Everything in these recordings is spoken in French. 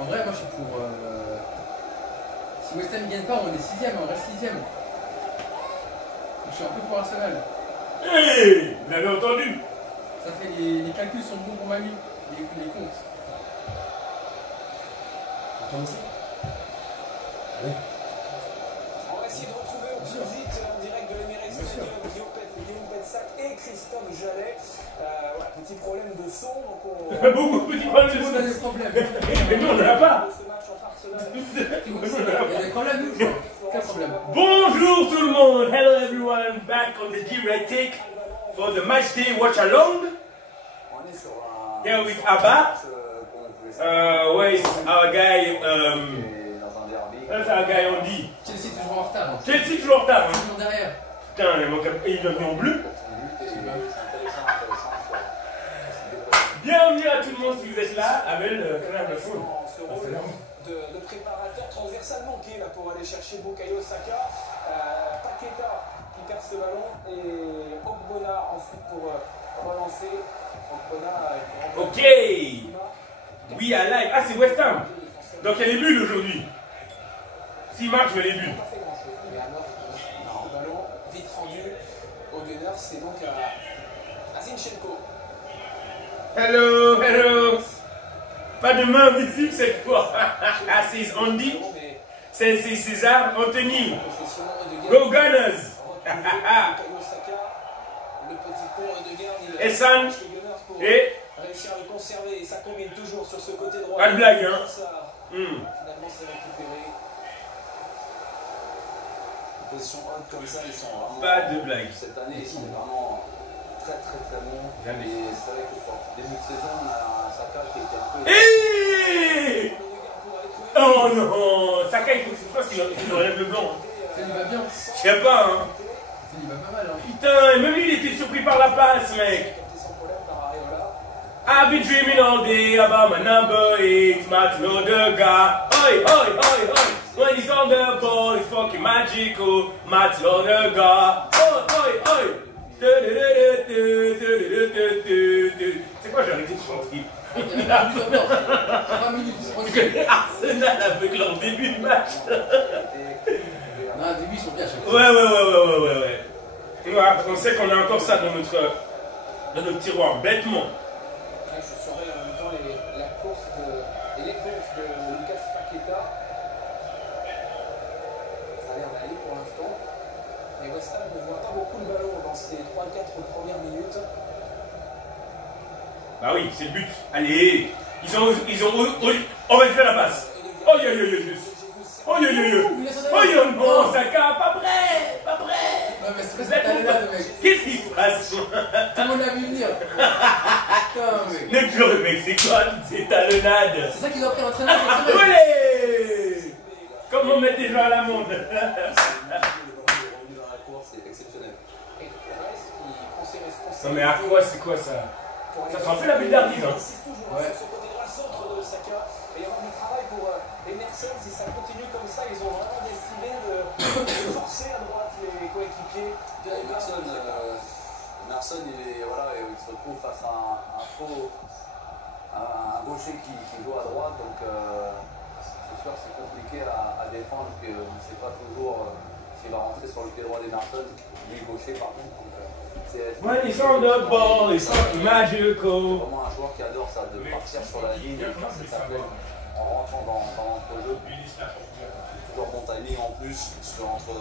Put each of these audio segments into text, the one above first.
En vrai, moi je suis pour. Si West Ham ne gagne pas, on est 6ème, on reste 6ème. Je suis un peu pour Arsenal. Hey, vous l'avez entendu? Ça fait les calculs sont bons pour Manu, les comptes. Comme ça. Oui. On va essayer de retrouver au plus vite en direct de l'Emirates Stadium Guillaume Petsac et Christophe Jallet. Voilà, petit problème de son, donc on... Beaucoup de petits problèmes de On a des problèmes. Mais nous, on n'en a pas. Ce match entre Arsenal Il y a des problèmes, nous, quoi. Aucun problème. Bonjour tout le monde. Hello everyone. Back on the G-Ratic for the match day watch along. On est sur un... Here with Abba. Where is our guy? That's our guy on D. Chelsea toujours en retard. Hein. Chelsea toujours en retard. Hein. Toujours derrière. Putain, il vient venir en bleu. Bienvenue à tout le monde si vous êtes là. Abel, quand même, la foule. Ce rôle de préparateur transversal manqué là, pour aller chercher Bukayo Saka. Paqueta qui perce le ballon et Ogbonna ensuite pour relancer. Ogbonna Ok. We are live. Ah, c'est West Ham. Donc il y a les bulles aujourd'hui. S'il marche, je vais les bulles. Pas fait grand chose. Mais alors, le ballon vite rendu au Gunners, c'est donc à Zinchenko. Hello, hello. Pas de main visible cette fois. Ah, c'est Andy. C'est César Anthony. Go Gunners. Le petit pont de guerre. Essan. Et réussir à le conserver et ça combine toujours sur ce côté droit. pas de blague, hein. Finalement, c'est récupéré. En position haute comme ça, ils sont vraiment. Pas de blague. Cette année, ils sont vraiment très bons. Jamais. Et c'est vrai que sur le début de saison, on a un Saka qui était un peu. Hey. Oh non, Saka, il faut que je fasse qu'il enlève le blanc. Ça lui va bien. Je sais pas, hein. Ça lui va pas mal. Hein. Putain, même lui, il était surpris par la passe, mec. I've been dreaming all day about my number 8, Martin Odegaard. Oi, oi, oi, oi. When he's on the ball, it's fucking magical. Martin Odegaard. Oi, oi, oi. C'est quoi, j'ai arrêté de chanter? Il y a plus encore. 3 minutes. Arsenal avec leur début de match. Non, au début, ils sont bien à chaque fois. Ouais. On sait qu'on a encore ça dans notre tiroir, bêtement. Je surveille en même temps les courses de Lucas Paqueta. Ça a l'air d'aller pour l'instant. Mais West Ham ne voit pas beaucoup le ballon dans ces 3-4 premières minutes. Bah oui, c'est le but. Allez, ils ont on va lui faire la passe. Oh yo yo yo yo. Oh yo yo yo. Oh yo non, Saka, pas prêt. Ouais, mais c'est parce que t'as là, le mec. Qu'est-ce qui se passe? Tout le monde l'a vu venir. Putain, mec. Le mec, c'est quoi toutes ces talonnades? C'est ça qu'ils ont pris l'entraîneur. Allez. Comment mettre des gens à la monde? Le revenu dans la course, c'est exceptionnel. Et Perez qui prend ses responsabilités. Non mais à quoi, c'est quoi ça? Ça sera un peu la billardise, hein. Ouais. Sur ce côté droit, le centre de Saka. Et il y aura du travail pour Emerson. Si ça continue comme ça, ils ont vraiment décidé de forcer à droite les coéquipiers de Emerson, il se retrouve face à un gaucher qui joue à droite, donc c'est sûr que c'est compliqué à défendre, parce qu'on ne sait pas toujours s'il va rentrer sur le pied droit d'Emerson, lui gaucher par contre. Donc, When he's on the ball, it's fucking magical. C'est vraiment un joueur qui adore ça, de partir sur la ligne, de faire ses appels en rentrant dans l'entrejeu. Toujours bon timing en plus entre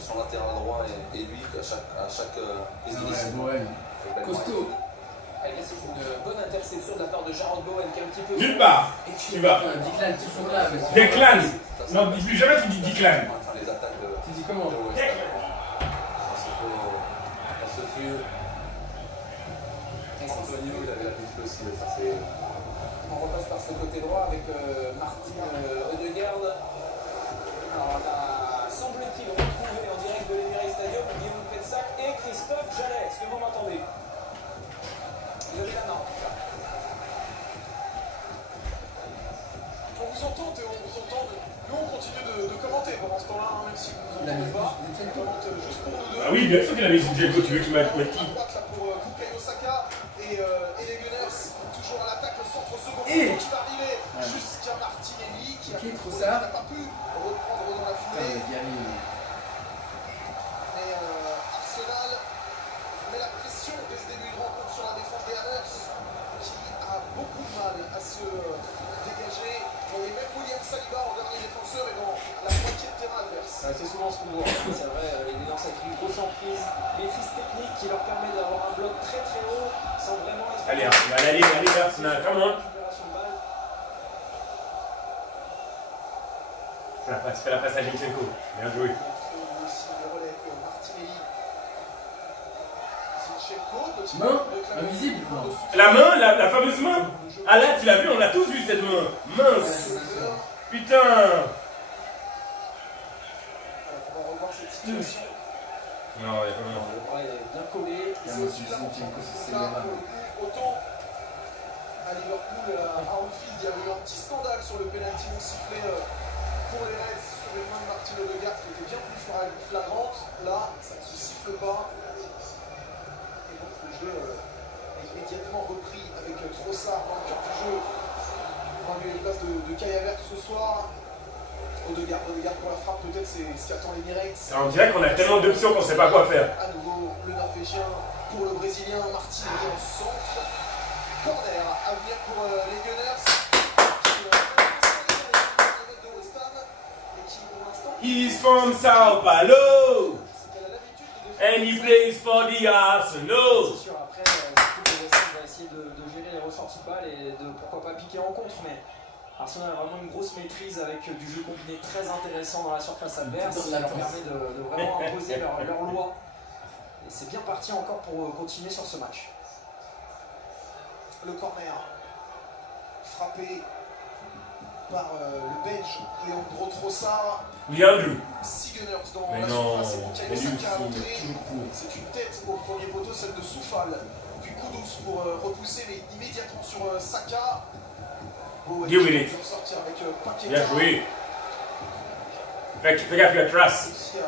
son latéral droit et lui à chaque prise d'initiative. Costaud. Allez, c'est une bonne interception de la part de Jarrod Bowen qui est un petit peu. Nulle part. Tu vas. Declan toujours là. Declan. Non, dis plus jamais tu dis Declan. Les attaques de. Tu dis comment? Antonio, il avait l'habitude aussi de faire ses. On repasse par ce côté droit avec Martin Odegaard. Alors on a, semble-t-il, retrouvé en direct de l'Emirates Stadium Guillaume Petsac et Christophe Jallet. Est-ce que vous m'entendez? Vous avez la main. On vous entend, Théo, on vous entend. Nous, on continue de commenter pendant ce temps-là, hein, même si vous nous entendez pas. On commente juste pour nous deux. Ah oui, bien sûr qu'il avait Zinchenko, tu veux qu'il mette qui? À droite, là, pour Bukayo Saka et les Gunners, toujours à l'attaque, le centre second qui va arriver jusqu'à Martinelli. Trossard. n'a pas pu reprendre dans la foulée. Mais Arsenal met la pression dès ce début de rencontre sur la défense des Hammers, qui a beaucoup de mal à se dégager. On est même William Saliba en dernier défenseur et dans la moitié de terrain adverse. C'est souvent ce qu'on voit, c'est vrai, les Gunners avec une grosse emprise, maîtrise technique qui leur permet d'avoir un bloc très très haut sans vraiment être... Allez, Arsenal, come on. Fais la passe à Zinchenko. Bien joué. Aussi le relais Martinelli. Zinchenko, petit Main peu invisible. La main, la fameuse main. Ah là, tu l'as vu, on a tous vu cette main. Mince. Putain. On va revoir cette situation. Non, il y a pas Le bras est bien collé. C'est aussi la autant à Liverpool, à Anfield, il y a eu un petit scandale sur le penalty non sifflé pour les Reds sur les mains de Martin Odegaard qui était bien plus flagrante. Là, ça ne se siffle pas. Et donc le jeu est immédiatement repris avec Trossard dans le cœur du jeu. On va lui les places de Kai Havertz ce soir. Odegaard pour la frappe, peut-être c'est ce qu'attend les Emirates. On dirait qu'on a tellement d'options qu'on ne sait pas quoi faire. À nouveau, le Norvégien pour le Brésilien, Martinelli en centre. Corner à venir pour les Gunners. He's from Sao Paulo. And he plays for the Arsenal. C'est sûr, après, le West Ham va essayer de gérer les ressorties de balles et de pourquoi pas piquer en contre, mais Arsenal a vraiment une grosse maîtrise avec du jeu combiné très intéressant dans la surface adverse qui leur permet de vraiment imposer leur loi. Et c'est bien parti encore pour continuer sur ce match. Le corner frappé par le Belge Leandro Trossard. Leandro. 6 Gunners dans Mais la non, surface et mais Bukayo lui Saka à aussi, l'entrée. C'est une tête au premier poteau, celle de Soufal. Puis Kudus pour repousser, mais immédiatement sur Saka. Deal with it. Sortir avec Paqueta. Bien joué. Fais gaffe, il y a trace. Réussi à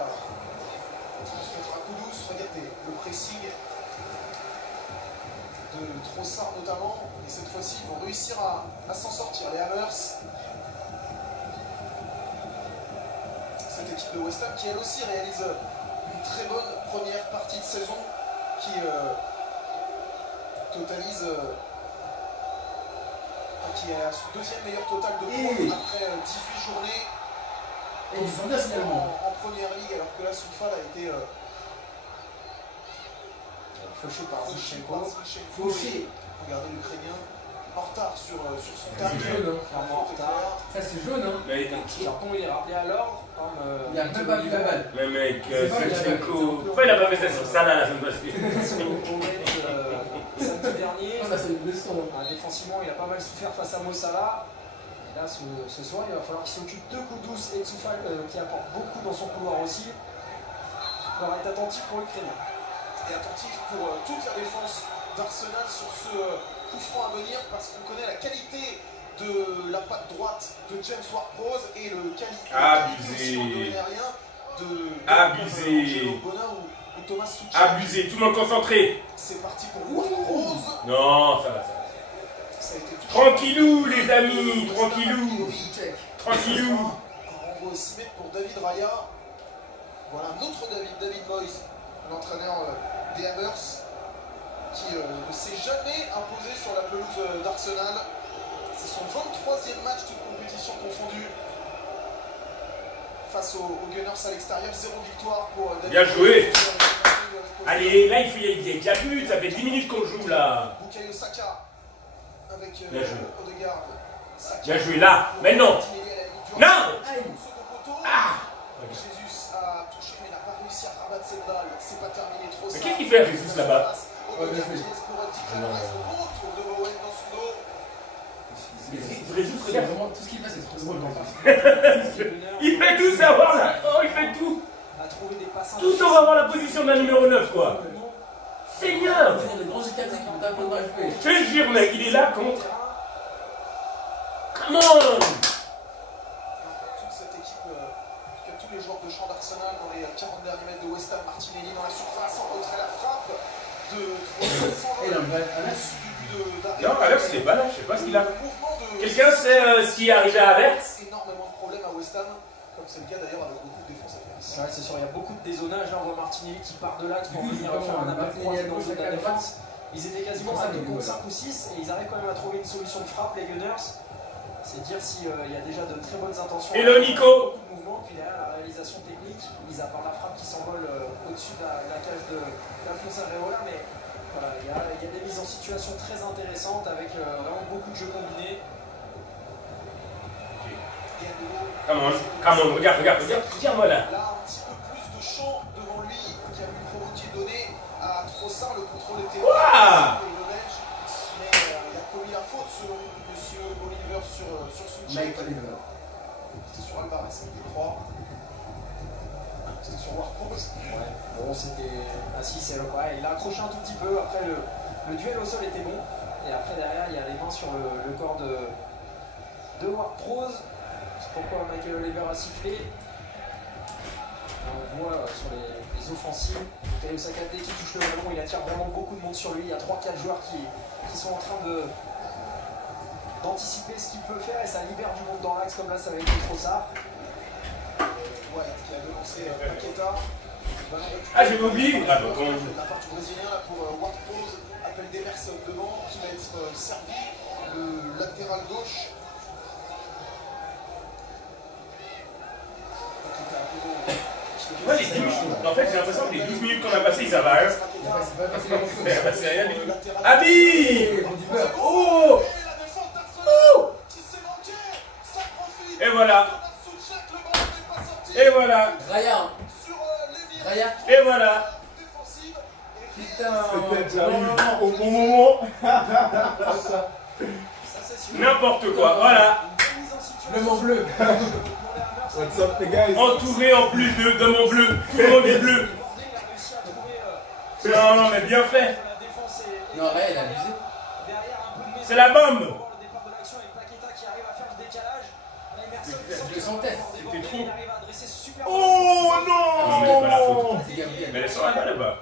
transmettre à Kudus. Regardez le pressing de Trossard notamment. Et cette fois-ci, ils vont réussir à s'en sortir. Les Hammers. Cette équipe de West Ham qui elle aussi réalise une très bonne première partie de saison qui totalise qui est à son deuxième meilleur total de points après 18 journées. Et ils sont bien finalement. En première ligue, alors que là Soufal a été Fauché par Zinchenko. Fauché. Regardez l'Ukrainien en retard sur son C'est target. jaune, hein. Clairement en retard. Ça c'est jaune, hein. Mais Carton, il est rappelé à l'ordre. Il a même pas vu la balle. mec, C'est pas Zinchenko. Pourquoi il a pas fait ça sur Salah la semaine passée? Samedi dernier. Ah bah c'est une leçon. Défensivement, il a pas mal souffert face à Mo Salah. Et là, ce soir, il va falloir qu'il s'occupe de Kudus et de Soufal qui apportent beaucoup dans son couloir aussi. Il faudra être attentif pour l'Ukrainien. Et attentif pour toute la défense d'Arsenal sur ce coup franc à venir parce qu'on connaît la qualité de la patte droite de James Ward-Prowse et le qualité Abusé. Abusé. ou Thomas Tuchel. Abusé, tout le monde concentré. C'est parti pour Ward-Prowse. Non, ça va. Ça a été touché. Tranquillou les amis, tranquillou. Tranquillou. Un renvoi au 6 mètres pour David Raya. Voilà un autre David Moyes, l'entraîneur des Hammers, qui ne s'est jamais imposé sur la pelouse d'Arsenal. C'est son 23e match de compétition confondue face aux Gunners à l'extérieur. 0 victoire pour David Bien joué. Moyes. Allez, là il y a déjà plus, ça fait 10 minutes qu'on joue là. Bukayo Saka avec Bien joué. Odegaard. Saka. Bien joué là, mais non. Non. Ah. Jesus a touché mais n'a pas réussi à rabattre cette balle. C'est pas terminé trop. Mais qu'est-ce qu'il fait Jesus là-bas? Il devrait juste regarder vraiment tout ce qu'il fait, c'est trop drôle. Il fait tout savoir là. Oh, il fait tout. Tout sauf avoir la position de la numéro 9 quoi. Seigneur. Il y a des grands GKT qui vont taper dans la FP. Je te jure mec, il est là contre. Come on. Toute cette équipe, tous les joueurs de champ d'Arsenal dans les 40 derniers mètres de West Ham, Martinelli dans la surface, en retrait la frappe de Et là, au-dessus du but. Non, alors c'était pas là, je sais pas ce qu'il a. Quelqu'un sait ce qui est arrivé à Avertz? Énormément de problèmes à West Ham, comme c'est le cas d'ailleurs avec beaucoup de défense adverse. Ouais, c'est sûr, il y a beaucoup de dézonage. Là, on voit Martinelli qui part de l'axe pour venir vraiment, faire un appel Martinelli à croisé dans gauche, le jeu de la à défense. Ils étaient quasiment C'est à ça, 2 les contre goals. 5 ou 6 et ils arrivent quand même à trouver une solution de frappe, les Gunners. C'est dire s'il y a déjà de très bonnes intentions. Hello, Nico. Beaucoup de mouvements, puis derrière la réalisation technique, mis à part la frappe qui s'envole au-dessus de la cage d'Alphonse Areola, mais voilà, il y a des mises en situation très intéressantes avec vraiment beaucoup de jeux combinés. Come on, regarde-moi là. Là, un petit peu plus de champ devant lui qui a lui donné à Trossard. Le contrôle était Ouah. le Belge, mais il a commis la faute selon monsieur Oliver sur son check. Mike Oliver. C'était sur Alvarez, c'était 3. C'était sur Ward-Prowse. Ouais, bon, c'était. Ah si, c'est ouais, il a accroché un tout petit peu. Après, le duel au sol était bon. Et après, derrière, il y a les mains sur le corps de Ward-Prowse. C'est pourquoi Michael Oliver a sifflé. On voit sur les offensives, Kayo Sakate qui touche le ballon, il attire vraiment beaucoup de monde sur lui. Il y a 3-4 joueurs qui sont en train d'anticiper ce qu'il peut faire et ça libère du monde dans l'axe comme là ça va être Trossard. Ouais, qui a devancé Paqueta. Ah, j'ai oublié. Ah, bah, comment... La part du Brésilien là pour Ward-Prowse, appelle d'Emerson devant qui va être servi. Le latéral gauche. Ouais, les 10 minutes. En fait, j'ai l'impression que les 12 minutes qu'on a passées, ils avaient rien. C'est pas passé grand chose. C'est passé rien du tout. Abi! Oh! Et voilà. Et voilà. Raya. Raya. Et voilà. Putain. Peut-être j'arrive au bon moment. N'importe quoi, voilà. Le Mont Bleu. What's up les gars? Entouré en plus de mon bleu. Tout le monde est bleu. Non, mais bien fait. Non, Raya, il a abusé. C'est la bombe. Je le sentais. C'était trop. Oh Non, mais c'est pas la faute. non! C'est Gabriel. Mais elle est sur la balle là-bas.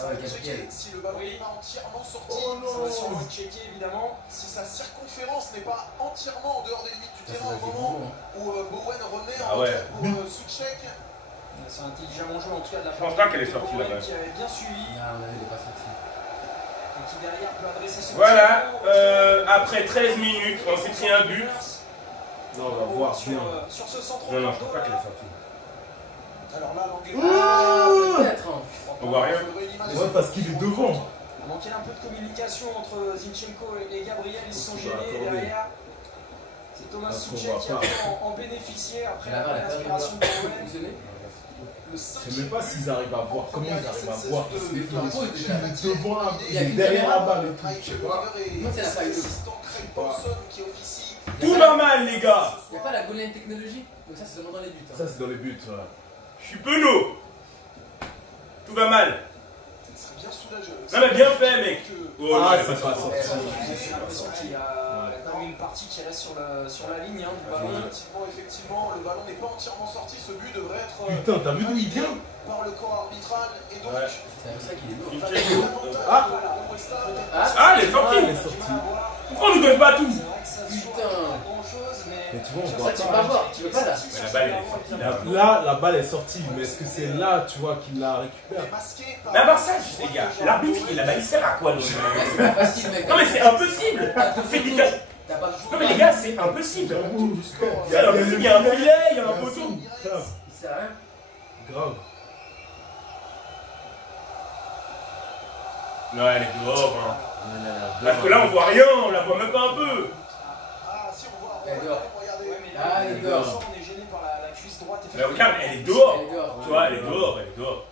Ah ouais, Gabriel. Si le ballon n'est pas entièrement sorti, Sur le checké évidemment. si sa circonférence n'est pas entièrement en dehors des limites du Ça, terrain ça au va être moment bon, où Bowen remet Ah en ouais. retrait pour Souček. C'est intelligemment joué en tout cas de la Je pense pas qu'elle est sortie là-bas. qui avait bien suivi Non, il est pas sorti. et qui derrière peut adresser ce Voilà. Après 13 minutes, on s'est pris un but. Non, on va voir sur, bien. sur ce centre. Non, je pense pas qu'elle est sortie. Alors là, l'anglais. Ah, peut-être. Hein. On voit rien. Ouais, parce qu'il est devant. Il manquait un peu de communication entre Zinchenko et Gabriel, ils se sont Parce qu'il va gênés accorder. derrière. C'est Thomas Parce qu'on Souček voit qui a pas. pu en bénéficier après La barre, elle a pas l'inspiration de Bowen. fonctionné. Le Je sais même pas s'ils arrivent à voir. Comment ils arrivent à voir? Parce Mais faut pause déjà. qu'il est devant, Il y a il est qu'une derrière caméra. la balle et tout. Je sais pas. Non, c'est la faille de- L'assistant Craig Paulson qui officie. Tout va mal, les gars. Il n'y a pas la goal line technologie. Donc ça, c'est seulement dans les buts. Ça, c'est dans les buts. Ouais. Je suis penaud. Tout va mal. Il serait bien soulagé. Non, mais bien fait, mec. Oh, non, Ah, elle est c'est pas pas sortie. sorti. J'ai l'impression qu'il y a quand même une partie qui reste sur la ligne hein, du ballon. Effectivement, le ballon n'est pas entièrement sorti. Ce but devrait être Putain, t'as vu d'où il vient? par le corps arbitral. Et donc, Ouais. C'est pour ça qu'il est lourd. Ah. Ah, elle est sortie. Elle est sortie. Pourquoi on nous donne pas tout? C'est vrai que ça se joue Putain. pas grand chose, Mais tu vois, on Ça, voit tu peux pas voir. Tu peux pas là. Mais la balle, elle est sortie là. Là, la balle est sortie, mais est-ce que c'est là, tu vois, qu'il la récupère? Mais à part ça, les gars, l'arbitre, il il sert à quoi, le Ouais, c'est pas facile, mec. Non, mais c'est impossible. C'est du T'as pas Non, mais les gars, c'est impossible. C'est impossible. Il y a un filet, il y a un poteau. Grave. Il sert à rien. Grave. Non, elle est dehors. Hein. Parce que là, on voit rien, on la voit même pas un peu. Ah, si on voit, Elle est dehors. regardez. Ouais, mais là, Ah, elle est dehors. on est gêné par la cuisse droite. Mais regarde, elle est dehors. Elle est dehors. Tu vois, elle est dehors, elle est dehors.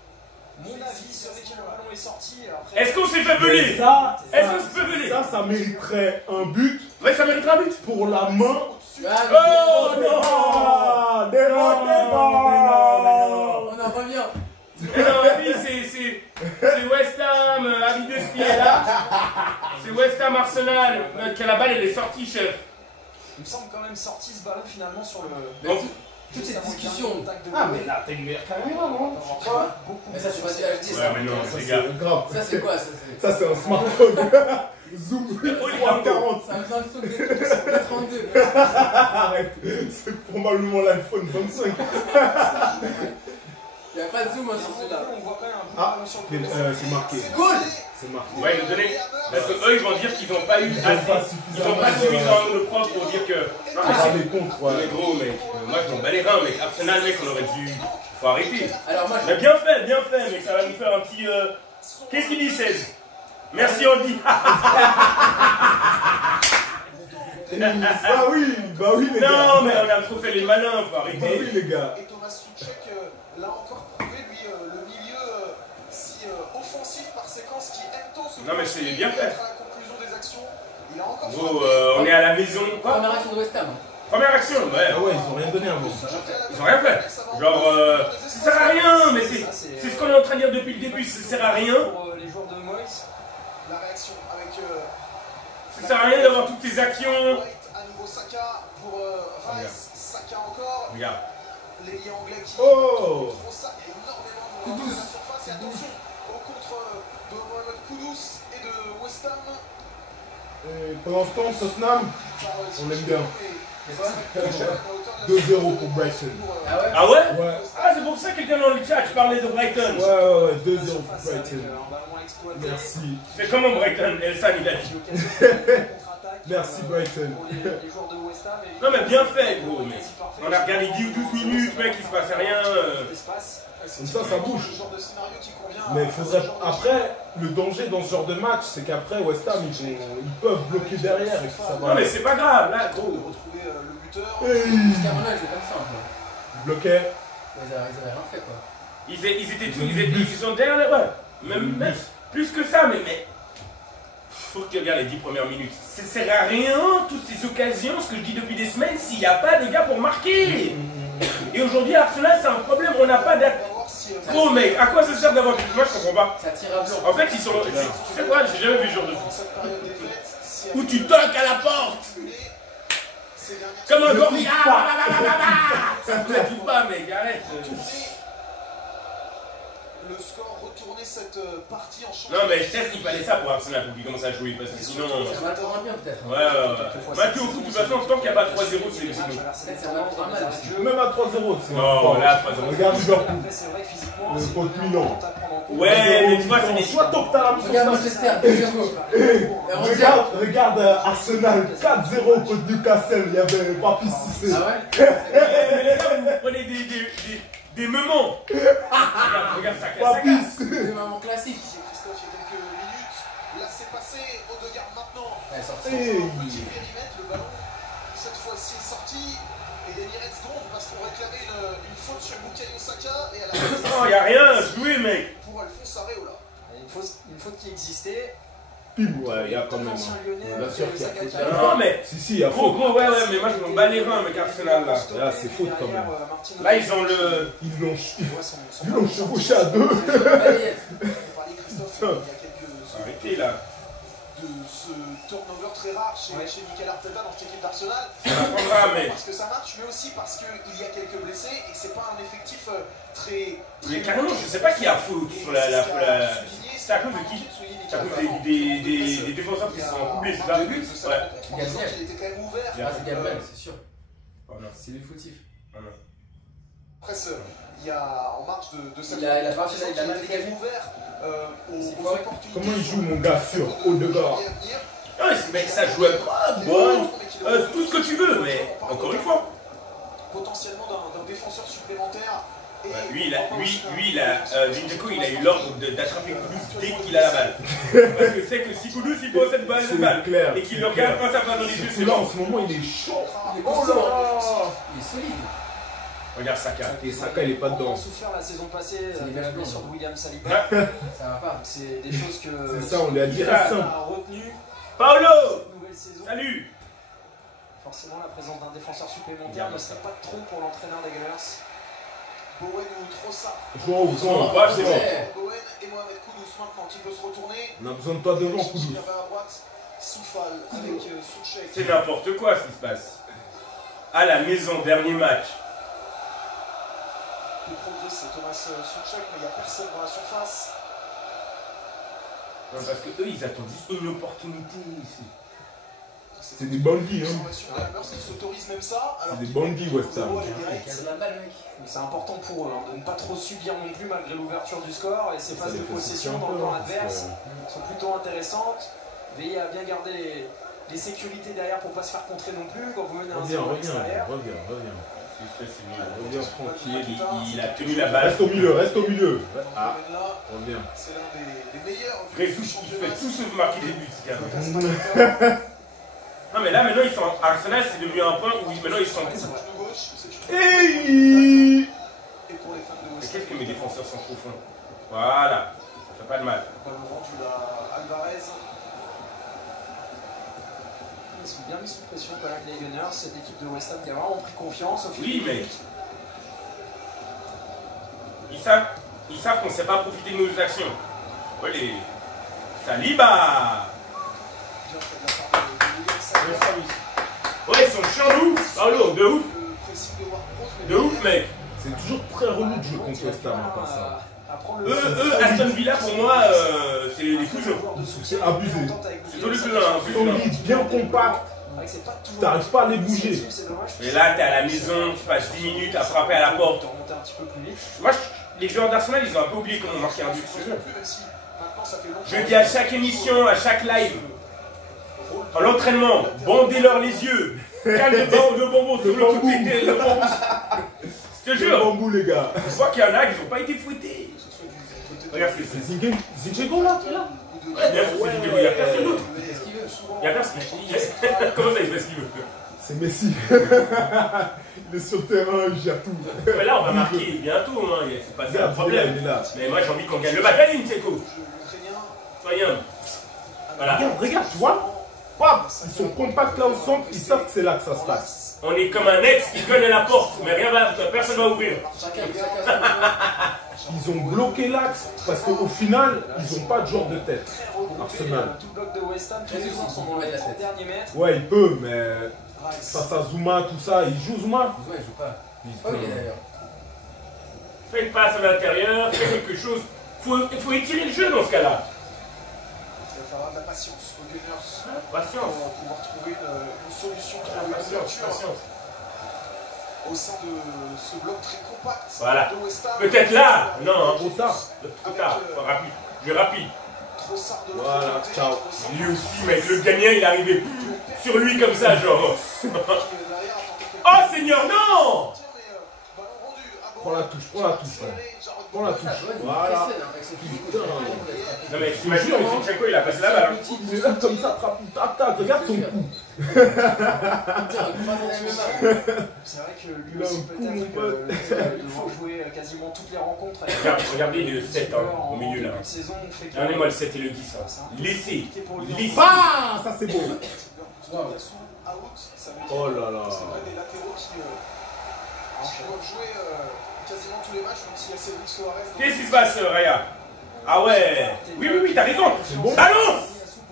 Mon avis serait que le ballon est sorti. Après, Est-ce qu'on s'est fait voler? Ça, Est-ce qu'on se peut voler? ça mériterait un but Ouais, ça mérite un but. pour la main. Ah, Oh mais- non! Ah, débat. On en revient. Mais non, lui, c'est West Ham, Avis de Ski est là. C'est West Ham Arsenal. Que la balle, elle est sortie, chef. il me semble quand même sorti ce ballon finalement sur le. Mais toute cette discussion. Ah, mais là, t'as une meilleure caméra, non? Je sais pas. Mais ça, c'est pas dit à Ouais, mais non, Ça, les c'est gars. grave. Ça, c'est quoi ça Ça, c'est un smartphone. Zoom, Olivier 40. C'est un Samsung de 32. Arrête, c'est probablement l'iPhone 25. Il n'y a pas de zoom hein, sur celui-là. On voit quand même un Ah, ballon sur le côté. c'est marqué. Goal. C'est marqué. Ouais, le donner. Parce que eux, ils vont dire qu'ils n'ont pas eu Ils ont pas assez. Ils n'ont pas suffisamment de preuves pour dire que. Non, mais Ah, c'est. les comptes, Mais ouais. gros, mec. Moi, je m'en bats les reins, mec. Arsenal, mec, on aurait dû. Faut arrêter. Alors moi, Mais bien fait, mec. Ça va nous faire un petit. Qu'est-ce qu'il dit, 16? Merci, Andy. Bah oui, les gars. Non, mais on a trop fait les malins, faut Bah oui, arrêter. les gars. Et Thomas Souček l'a encore prouvé, lui, le milieu si offensif par séquence qui aime tant se Non, mais c'est bien fait. à la conclusion des actions. Il a encore Gros, on est à la maison. Quoi? première action de West Ham. Première action, ouais. Ah ouais, ils ont rien donné avant. Ils ont rien fait. Genre, ça sert à rien, mais c'est ce qu'on est en train de dire depuis le début, ça sert à rien. Pour les joueurs de Moïse. La réaction avec Ça sert à rien d'avoir toutes ces actions. White, à nouveau Saka pour Rice, Saka encore. Regarde. L'ailier anglais qui Oh. contre ça, il y a énormément de monde dans la surface. Et attention au contre de Mohamed Kudus et de West Ham. Et pendant ce temps, Tottenham, on l'aime bien. 2-0 2-0 pour Brighton. Ah ouais. Ah ouais? Ouais, Ah, c'est pour ça que quelqu'un dans le chat parlait de Brighton. ouais, 2-0 pour Brighton. Merci. C'est comment Brighton? Elsan, il a dit. Merci, Brighton. Les joueurs de West Ham. Non, mais bien fait, gros, mec. On a regardé 10 ou 12 minutes, mec, il se passait rien. Comme ça bouge. Le genre de scénario qui convient Mais à il faudrait. ce genre de Après, le danger dans ce genre de match, c'est qu'après, West Ham, ils peuvent bloquer derrière et que ça va. Non, mais c'est pas grave, là, gros. de retrouver le buteur. Jusqu'à mon âge, c'est comme ça un peu. Ils bloquaient. Ils avaient rien fait quoi. Ils sont derrière, ouais. Même plus que ça, mais. Faut que tu regardes les 10 premières minutes. Ça sert à rien, toutes ces occasions, ce que je dis depuis des semaines, s'il n'y a pas des gars pour marquer. Et aujourd'hui, Arsenal, c'est un problème, on n'a pas d'attaque. Gros, mec, à quoi ça sert d'avoir quelque chose? Je comprends pas. Ça tire à blanc. En fait, ils sont. Tu sais quoi, j'ai jamais vu ce genre de foot. Cette période des fêtes, Où tu toques à la porte comme un gorille. Ça vous aide pas, mec, arrête. le score, retourner cette partie en championnat. Non, mais je sais qu'il fallait ça pour Arsenal, pour qu'il commence à jouer, parce que sinon. Ça va tourner bien peut-être. Ouais. Mathieu au foot, de toute façon, tant qu'il n'y a pas 3-0, c'est nous. Peut-être ça va pas mal aussi. Même à 3-0, c'est. Non, là, 3-0. Regarde Liverpool. Après, c'est vrai que physiquement, Le c'est contre pas Milan. vraiment à prendre en compte. Ouais, mais tu vois, c'est des Soit top talent. Regarde Manchester, 2-0. Regarde Arsenal, 4-0 contre Newcastle, il y avait Papi Cissé. Ah ouais. Mais les gars, vous prenez des moments. Regarde ça, Papi C'est un moment classique. Christophe, il y a quelques minutes. Là, c'est passé. Odegaard maintenant. Elle est sortie. Hey. Petit périmètre, le ballon, cette fois-ci, est sorti. Et les Emirates tombent parce qu'on réclamait une faute sur Bukayo Saka. Et à la place, Non, y a rien, jouez, mec. pour Alphonse Areola. Une faute qui existait. Pim, ouais, il y a quand même. L'ancien Lyonnais, Bien sûr qu'il y a Saka faute. qui a- Non, mais. Si, il y a Gros, faute. ouais, mais moi je m'en bats les reins avec Arsenal là. Là, c'est faute quand même. Là, ils ont le. Ils l'ont chevauché à deux. Allez, On parlait, Christophe, il y a quelques secondes Arrêtez là. de ce turnover très rare chez Mikel Arteta dans cette équipe d'Arsenal. Ça prendra, mais. Parce que ça marche, mais aussi parce qu'il y a quelques blessés et que c'est pas un effectif très. Mais carrément, je sais pas qui a faute sur la. C'est à cause de qui? C'est à cause des défenseurs qui se sont couplés, c'est ça? Le but, Ouais. Gabriel. Il était quand même ouvert. Ah, c'est Gabriel, c'est sûr. Oh non. C'est lui fautif. Oh non. Après, il y a en marge de cette. Il a pas fait ça, il a mal était quand même dégagé. ouvert C'est aux fort. opportunités. Comment il joue, mon gars, sur Odegaard? Non, mais ce mec, ça jouait pas bon. Tout ce que tu veux, mais encore une fois. Potentiellement d'un défenseur supplémentaire. Et Lui, Zinchenko, il a eu l'ordre d'attraper Kudus dès qu'il a la balle. Parce que c'est que si Kudus il pose cette balle, C'est clair, et qu'il c'est le regarde clair. face à face dans les yeux, c'est Là, en bon. ce moment, il est chaud. Il est Oh costaud. là. Il est solide. Regarde Saka. Et Saka, il est pas On dedans. a souffert la saison passée C'est de des la belles blessure blondes. de William Saliba. Ça va pas. C'est des choses que C'est ça, on lui a dit, Ça. reste on simple. a retenu Paolo! cette nouvelle saison. Salut! Forcément, la présence d'un défenseur supplémentaire ne serait pas trop pour l'entraîneur des Gunners. Bowen ou Trossard. Jouons, jouons. Ouais, c'est bon. Ouais. Bowen et Mohamed Kudus maintenant qui peut se retourner. On a besoin de toi devant, Koudou. Qui à droite. Soufal avec Souček. C'est n'importe quoi ce qui se passe. À la maison, dernier match. Le progrès, c'est Thomas Souček, mais il n'y a personne dans la surface. Non, parce que eux, ils attendent juste une opportunité ici. C'est des bandits, hein. Ils s'autorisent même ça. C'est des bandits, West Ham. C'est important pour eux hein, de ne pas trop subir non plus malgré l'ouverture du score. Et ces phases de possession dans le camp adverse sont plutôt intéressantes. Veillez à bien garder les sécurités derrière pour ne pas se faire contrer non plus quand vous menez un 0 Reviens. Reviens tranquille, il a tenu la balle. Reste au milieu. Ah, reviens. C'est l'un des meilleurs. Réfouche, il fait tout sauf marquer des buts, ce gars. Non, mais là, maintenant, ils sont. Arsenal, c'est devenu un point où maintenant ils sont tout. Hey! Mais qu'est-ce que mes défenseurs sont profonds? Voilà, ça fait pas de mal. Ils sont bien mis sous pression quand même les Gunners, cette équipe de West Ham qui a vraiment pris confiance au fil Oui, du mais week. ils savent qu'on ne sait pas profiter de nos actions. Allez, Saliba! Ouais, ils sont chiants de ouf! Paolo, de ouf! De ouf, mec! C'est toujours très relou de jouer contre West Ham, à part ça. Eux, Aston Villa, pour moi, c'est les cousins. C'est abusé. C'est tous les cousins. Solide, bien compact. T'arrives pas à les bouger. Mais là, t'es à la maison, tu passes 10 minutes à frapper à la porte. Moi, les joueurs d'Arsenal, ils ont un peu oublié comment marquer un but. Je dis à chaque émission, à chaque live, à l'entraînement, bandez-leur les yeux. Calme de bonbons sur le côté. Le bambou. Je te jure. Bambou, les gars. Je vois qu'il y en a qui n'ont pas été fouettés. Regarde, c'est Zinchenko là qui est là? Ouais, il n'y a personne d'autre. Il n'y a personne. Comment ça, il fait ce qu'il veut? C'est Messi. Il est sur le terrain, il gère tout. Mais là, on va marquer bientôt. Hein. C'est pas ça le problème. Il est là. Mais moi, j'ai envie qu'on gagne le match. Vas-y, Zinchenko. Soyons. Voilà. Regarde, tu vois? Ils sont compacts là au centre, ils savent que c'est là que ça se passe. On est comme un ex qui cogne à la porte, mais personne ne va ouvrir. Ils ont bloqué l'axe parce qu'au final, ils n'ont pas de joueur de tête. Arsenal. Tout le bloc de West Ham, tous les joueurs sont dans les 30 derniers mètres. Ouais, il peut, mais face à Zuma, tout ça, il joue Zuma? Ouais, il joue pas. Ok d'ailleurs. Fais une passe à l'intérieur, fais quelque chose. Il faut étirer le jeu dans ce cas-là. Il va falloir de la patience aux Gunners. Patience. Pour pouvoir trouver une solution qui va Patience. au sein de ce bloc très compact Voilà. de West Ham. Peut-être là. Non, hein. Trop tard. Trop tard. Rapide. Je vais rapide. Trossard de l'autre Voilà, côté, ciao. Trossard Lui aussi, mec, le gagnant, il arrivait sur lui comme ça, genre. qui, derrière, a tenté quelque Oh Seigneur, non! chose, mais, ballon rendu à Prends la touche, prends la touche. Prends la touche. Voilà. Non mais t'imagines, Zinchenko, il a passé la balle. Hein. Il est là comme ça, tape, regarde son coup. C'est vrai que lui aussi peut-être que devant jouer quasiment toutes les rencontres avec Regardez le 7 hein, au milieu là. Regardez-moi le 7 et le 10. Hein. Laissez. Ah, ça c'est beau. Oh là là. C'est vrai, des latéraux qui doivent jouer quasiment tous les matchs, même s'il y a Cédric Soares. Qu'est-ce qui se passe, Raya? Ah ouais. Oui, t'as raison. bon. Allons.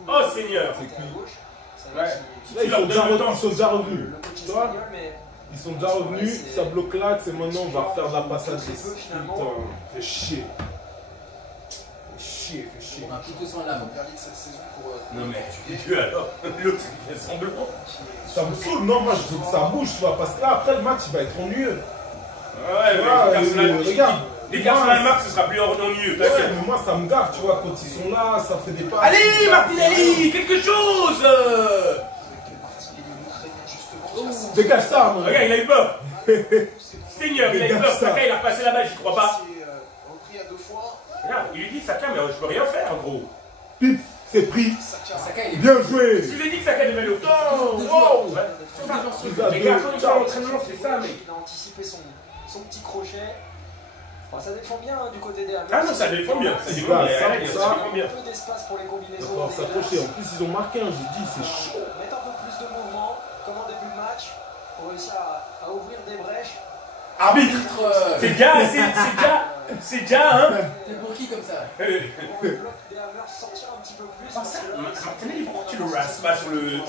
Oh Seigneur. C'est cuit. Ouais. Là, ils sont déjà revenus. Tu vois? Ils sont déjà revenus, ça bloque l'axe et maintenant on va refaire de la passage. Putain, fait chier. Fait chier. On a plutôt sans l'âme. Cette saison pour Non mais, Dieu alors, l'autre il fait semblant. Ça me saoule, non, moi je veux que ça bouge, tu vois, parce que là après le match il va être ennuyeux. Ouais, mais regarde. Les garçons à la marque, ce sera plus ennuyeux, Ouais, t'inquiète. mais moi ça me gaffe, tu vois, quand ils sont là, ça fait des pas. Allez, Martinelli, quelque chose. Dégage ça, man. Regarde, il a eu peur. Seigneur, il a eu peur. Saka, il a repassé la balle, j'y crois pas. repris à 2 fois. Regarde, il lui dit Saka, mais je peux rien faire, en gros. Pip, c'est pris. Saka, il est Bien joué. Je vous ai dit que Saka devait aller au fond. Wow. Ouais, c'est ça. Les gars, quand ils sont à l'entraînement, c'est ça, mec. Il a anticipé son petit crochet. Bon, ça défend bien hein, du côté des Hammers. Ah non, ça défend bien. Ça défend bien. Ça défend bien. Un peu d'espace pour les Il va combinaisons. falloir s'approcher. En plus, ils ont marqué un, j'ai dit, c'est chaud. Mettre un peu plus de mouvement, comme en début de match, pour réussir à ouvrir des brèches. Arbitre. C'est déjà, hein. C'est pour qui comme ça? Pour le bloc des Hammers sortir un petit peu plus. Martinelli, pourquoi tu le rasses pas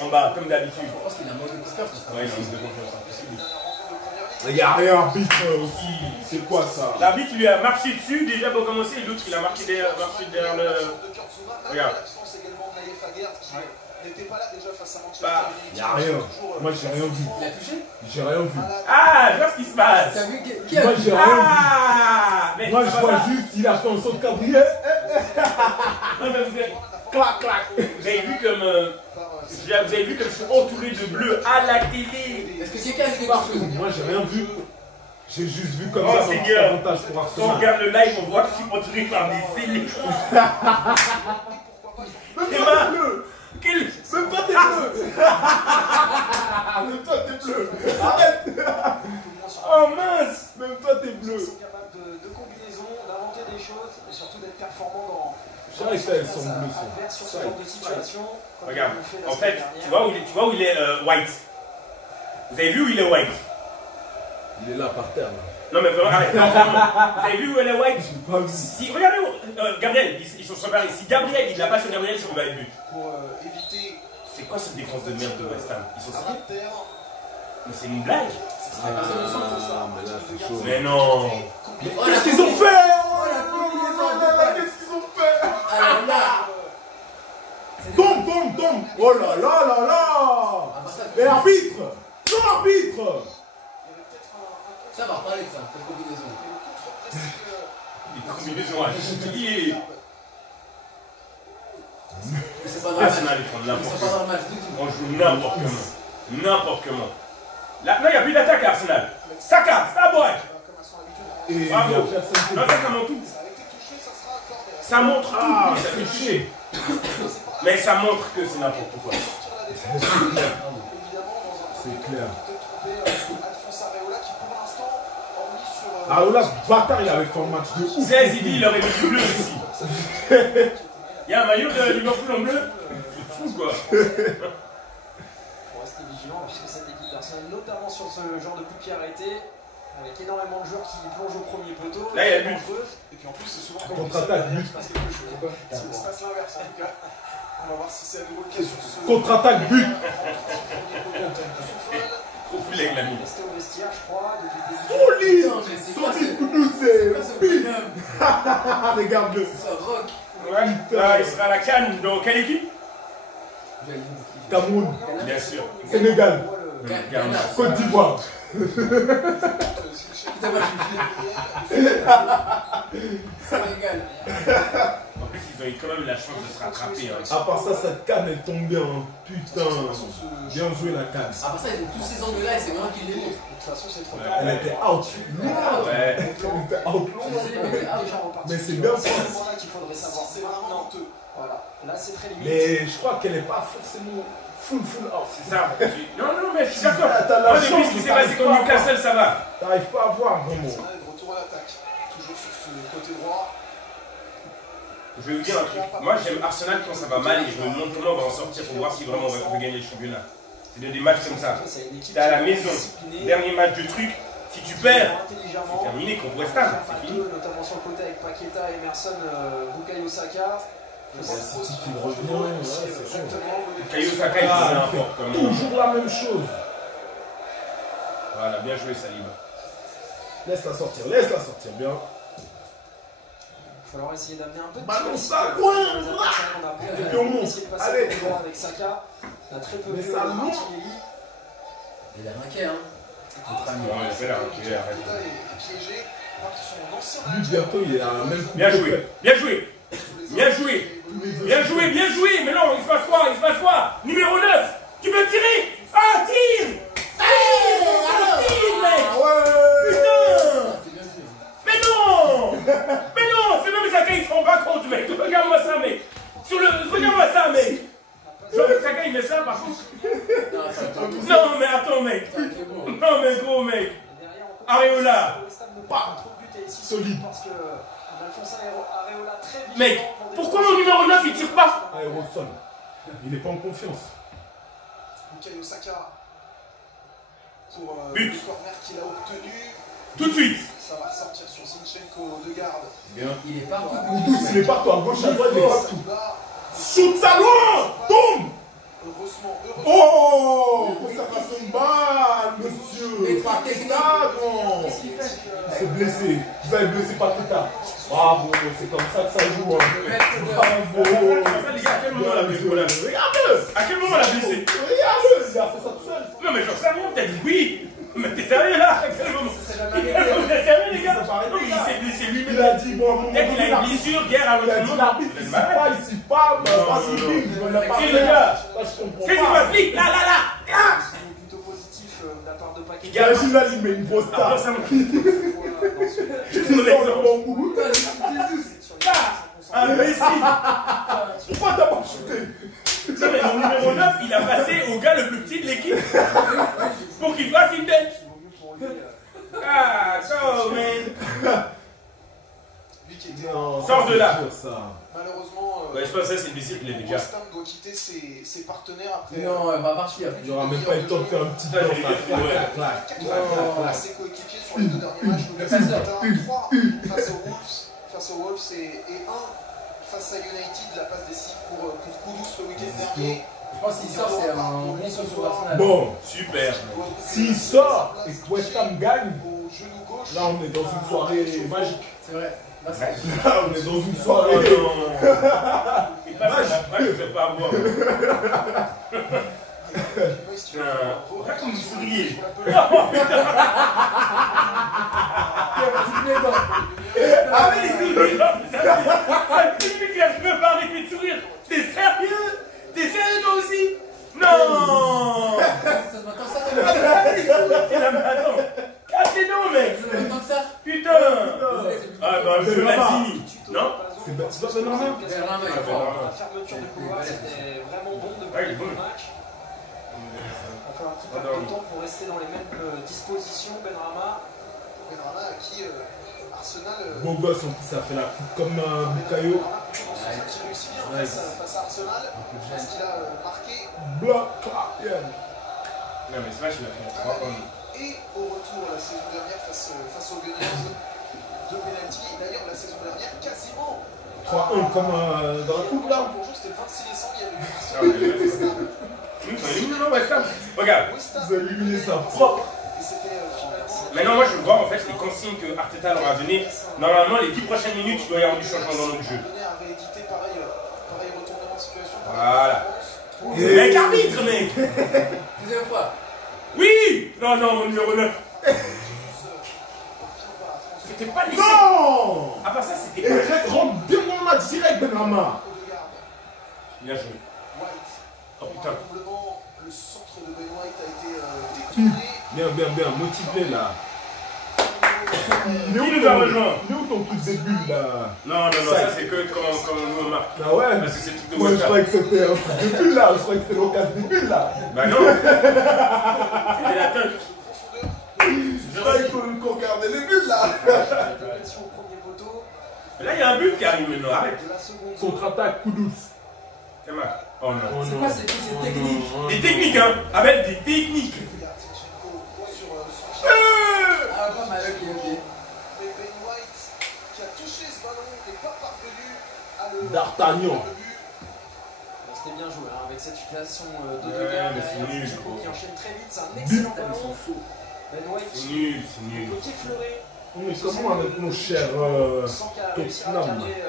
en bas, comme d'habitude? Je pense qu'il a moins de confiance. Ouais, il a moins de confiance. Il n'y a rien, arbitre aussi. C'est quoi ça? L'arbitre lui a marché dessus déjà pour commencer et l'autre il a marché derrière le. Regarde. Bah, il n'y a rien. Moi, j'ai rien vu. Il a touché? J'ai rien vu. Ah, je vois ce qui se passe. T'as vu qui a Moi, j'ai rien vu. Mais Moi, je ça vois va. juste, il a fait un saut de cabrier. Non, mais vous avez... Clac, clac. Vous avez vu comme. Vous avez vu comme je suis entouré de bleu à la télé. Est-ce que quelqu'un a vu quelque chose? Moi, j'ai rien vu. J'ai juste vu comme Oh, ça un Seigneur. avantage pour Quand on Arsenal. regarde le live, on voit que je suis entouré par des cellules. Emma, quel. Même toi, t'es bleu. Même toi, t'es bleu. Arrête. Oh mince. Même toi, t'es bleu. Ils sont capables de combinaisons, d'inventer des choses et surtout d'être performants dans. Je savais qu'elles sont bleues. Adverse sur ce genre de situation. comme Regarde, ils l'ont fait la en semaine fait, dernière. tu vois où il est White. Vous avez vu où il est White? Il est là par terre. Là. Non mais vraiment, arrête, non, vraiment. Vous avez vu où elle est White? J'ai pas vu. Si, regardez, Gabriel, ils sont séparés. Si Gabriel, il n'a pas sur Gabriel, ça va être but. Pour éviter C'est quoi cette défense de merde de West Ham? Ils sont à séparés? terre. Mais c'est une blague. Ah, mais là, c'est chaud. Mais non. Qu'est-ce qu'ils ont fait? Oh la combinaison. Qu'est-ce qu'ils ont fait? Alors là. Tombe, tombe, tombe. Oh là là là là. Ah bah ça, Mais arbitre. Non, arbitre. ça va parler de ça, cette combinaison. Les combinaisons à chier. Mais c'est pas dans le Arsenal, match. ils font Mais n'importe c'est pas quoi. dans le match du tout. On joue n'importe comment. N'importe comment. Là, il n'y a plus d'attaque à Arsenal. Saka, Starboy. Et il y a Bravo. personne qui Non, ça montre tout. Ça montre tout. Ah, Oui, ça fait c'est chier. Mais ça montre que c'est n'importe quoi. C'est clair. Ah là, ce bâtard, il avait fait un match de ouf. 16, il dit, il aurait mis du bleu aussi. Il y a un maillot de Liverpool en bleu. C'est fou quoi. Il faut rester vigilant puisque cette équipe d'Arsenal, notamment sur ce genre de coup de pied arrêté, avec énormément de joueurs qui plongent au premier poteau. Là, il y a le but. Et puis en plus, c'est souvent Contre-attaque, but. il se passe quelque chose. Il se passe l'inverse en tout cas. On va voir si c'est à nouveau le cas sur ce. Contre-attaque, but. Trop fou avec l'ami. Resté au vestiaire, je crois, depuis le début. Solide. Putain, mais c'est quoi Solide, ce- Koudou, c'est quoi ce c'est but. bonhomme? Regarde-le. Ça rock. Ouais, là, il sera à la Cannes. Dans quelle équipe? Cameroun, Bien sûr. Sénégal, Ghana. Côte d'Ivoire. Putain, moi, je suis Sénégal. En plus, ils ont eu quand même la chance de se rattraper. Hein. À part ça, cette canne, elle tombe bien. Hein. Putain. Bien joué, la canne. Ah, bah ça, ils ont tous ces angles-là et c'est moi qui les montre. De toute façon, c'est trop Ouais. tard. Elle était out. Ouais. Elle était out. Déjà reparti. Mais c'est bien C'est ça. ce moment-là qu'il faudrait savoir. C'est vraiment Maintenant, honteux. voilà. Là, c'est très limite. Mais je crois qu'elle n'est pas forcément full out. C'est ça. Non, non, mais je suis d'accord. T'as la Moi, depuis chance, ce qui s'est t'arrives passé pas contre à voir. Newcastle, ça va. T'arrives pas à voir vraiment. Arsenal de retour à l'attaque. Toujours sur ce côté droit. Je vais vous dire un truc. Moi, j'aime Arsenal quand ça va mal et je me demande comment on va en sortir pour voir si vraiment on va gagner le championnat. C'est de des matchs comme ça. T'es à la maison, dernier match de truc. Si tu perds, c'est terminé contre West Ham. C'est fini. Notamment sur le côté avec Paqueta, Emerson, Bukayo Saka. Il y a City qui revient. Ouais, c'est chaud. Kayo Saka, il fait n'importe comment. Toujours la même chose. Voilà, bien joué Saliba. Laisse-la sortir, bien. Il va falloir essayer d'amener un peu de Balance tir. ça loin. Et puis on monte. essayer de passer Allez. le droit avec Saka. On a très peu Mais vu ça monte. Martinelli. Il a raqué, hein. Notre ami. Bon, il a fait la reculée, arrête. Paqueta est piégé. Par son ancien Lui, bientôt, il est à la même coupe. Bien joué, bien joué, bien joué, bien joué, bien joué. Mais non, il se passe quoi? Il se passe quoi? Numéro 9, tu peux tirer? Ah, tire! Tire, mec! Putain! C'est bien sûr. Mais non! Mais non! C'est même Saka, il se rend pas compte, mec. Regarde-moi ça, mec. Regarde-moi ça, mec. Genre, Saka, il met ça, par contre. Non, ça va être bon. Non, mais attends, mec. Ça va être bon. Non, mais gros, mec. Et derrière, on Areola. Solide. Parce que Alphonse Areola très vite. Mec, pourquoi mon numéro 9, il tire pas? Aérosol. Il n'est pas en confiance. Bukayo Saka. Pour But. le corner qu'il a obtenu. Tout de suite. Ça va ressortir sur Zinchenko de garde. Il est partout. Koudou, il est partout. À gauche, à droite, il est partout. Saliba. Shoot ça loin. Tombe. Heureusement. Oh, ça passe une balle, monsieur. Mais Paqueta, non. qu'est-ce qu'il fait? Il s'est blessé. Vous avez blessé Paqueta. Bravo, c'est comme ça que ça joue. Hein. Bravo. Les gars, à quel moment on l'a blessé? Regarde-le. À quel moment on l'a blessé? Regarde-le, il a fait ça tout seul. Non, mais j'en sais rien, t'as dit oui. Mais t'es sérieux là? À quel moment? T'es sérieux, les gars? Non, mais il s'est blessé lui. Il a dit, bon, Peut-être qu'il a une blessure, guerre avec il a tout le dit monde. l'arbitre, il siffle pas, vas-y, bim, je veux la Et parler. les gars, Ça, je comprends qu'est-ce qui pas. passe? Là, là, là! C'est plutôt positif de la part de Paqueta. Imagine là, il met une grosse Ah, tarte. ça me Juste le sort de bambou. imbécile! Pourquoi t'as pas chuté? Non, mais mon numéro 9, il a passé au gars le plus petit de l'équipe pour qu'il fasse une tête. Ah, go, man! Lui qui était Non, Sors de là. malheureusement. Ouais, je pense que ça, c'est imbécile qu'il est déjà. West Ham doit quitter ses partenaires après. Non, elle va partir. Il n'y aura même pas eu le temps de faire un petit Ça, danse j'ai là. dit, ouais. Clac, clac, à ses coéquipiers sur les deux derniers matchs. Le West Ham atteint 3 face aux Wolves et 1 face à United. La passe décisive pour Kudus le week-end dernier. Je pense qu'il sort, c'est un bon coup sur Arsenal. Bon, Super. s'il sort et que West Ham gagne, Au genou gauche. là on est dans une soirée magique. C'est vrai. Là, c'est Là on est dans une Oh soirée. non! Il passe à la page, je vais pas avoir. Regarde comme vous souriez. Ah, mais les sourires! Ça me fait que je peux pas arrêter de sourire. T'es sérieux? T'es sérieux toi aussi? Non! Ça se m'entend ça, Attends! Cassez-nous, mec! ça se m'entend ça. Putain! Ah, bah, je Mazzini. Non? C'est pas Benrahma? Benrahma, il est La fort. fermeture du couloir, c'était vraiment bon Ah, il depuis est le bon. match. On fait un petit peu de temps pour rester dans les mêmes dispositions. Benrahma. Benrahma à qui Arsenal. Beau gosse, en plus ça fait la coupe comme Bukayo. Qui réussit bien Nice. face à Arsenal. Parce qu'il a marqué. Bloc, yeah. Non, mais Smash, il a fait 3 hommes. Et au retour la saison dernière face aux Gunners, 2 pénaltys. D'ailleurs, la saison dernière, quasiment 3-1 comme dans la coupe là. Bonjour, c'était le 26 décembre, il y avait Ah, ouais, West Ham. Ils sont éliminés, non, West Ham. Regarde. West Ham. Vous avez éliminé ça propre. Et c'était finalement. Maintenant, moi, je vois en fait les consignes que Arteta leur a données. Normalement, les 10 prochaines minutes, il doit y avoir du changement dans notre jeu. Donné à rééditer pareil retournement de situation. Voilà. Et- Mec, arbitre, mec! Deuxième fois. Oui! Non, non, mon numéro 9. C'était pas laissé. Non. À part ça, c'était Et pas. Red rentre bien dans le match direct, Benrahma. Bien joué. Oh putain. Le centre de Ben White a été détourné. Bien, motivé là. Il est Qui où nous a ton- rejoint? il est où ton truc des bulles là? Non, ça c'est que quand nous on marque. Ah ouais? Parce que c'est le truc de Moi je West Ham. croyais que c'était un truc de bulles là, je croyais que c'était l'occasion des bulles là. Bah non! C'était la tête. Je croyais qu'on regardait les bulles là. Déviation au premier poteau. Là, il y a un but qui arrive maintenant, arrête. De la seconde. Contre-attaque, coup douce. C'est mal. Oh non. Oh C'est non. quoi cette technique? Des techniques, hein! Abel, des techniques! Ah, pas mal, ok. Mais Ben White qui a touché ce ballon n'est pas parvenu à le. D'Artagnan. C'était bien joué hein, avec cette situation de Ouais, Degas mais c'est derrière nul, Zinchenko gros. qui enchaîne très vite. C'est un excellent Putain, ils sont ballon. chauds. Ben White C'est qui nul, c'est nul. peut effleurer Mais comment avec nos chers sans qu'elle réussisse à Tottenham. cadrer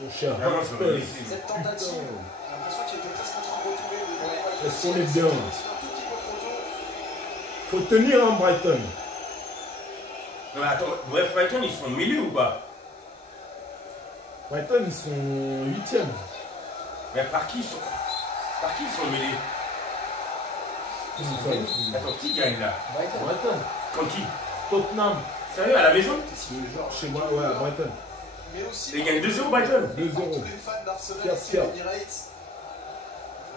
Mon cher Vraiment, je l'aurais Spurs. laissé. cette tentative. J'ai l'impression qu'il était presque en train de retrouver le Ben White. Est-ce qu'on est bien? C'est un tout petit peu trop tôt. Faut tenir hein, Brighton. Non, mais attends, bref, Brighton, ils sont au milieu ou pas? Brighton ils sont 8ème. Mais par qui ils sont? Par qui ils sont mêlés? Attends, qui gagne là? Brighton. Contre qui? Tottenham. Sérieux, à la maison? Chez moi, ouais, à Brighton. Mais aussi. Et ils gagnent 2-0 Brighton? 2-0. Tous les fans d'Arsenal Fier, ici fier. à Emirates.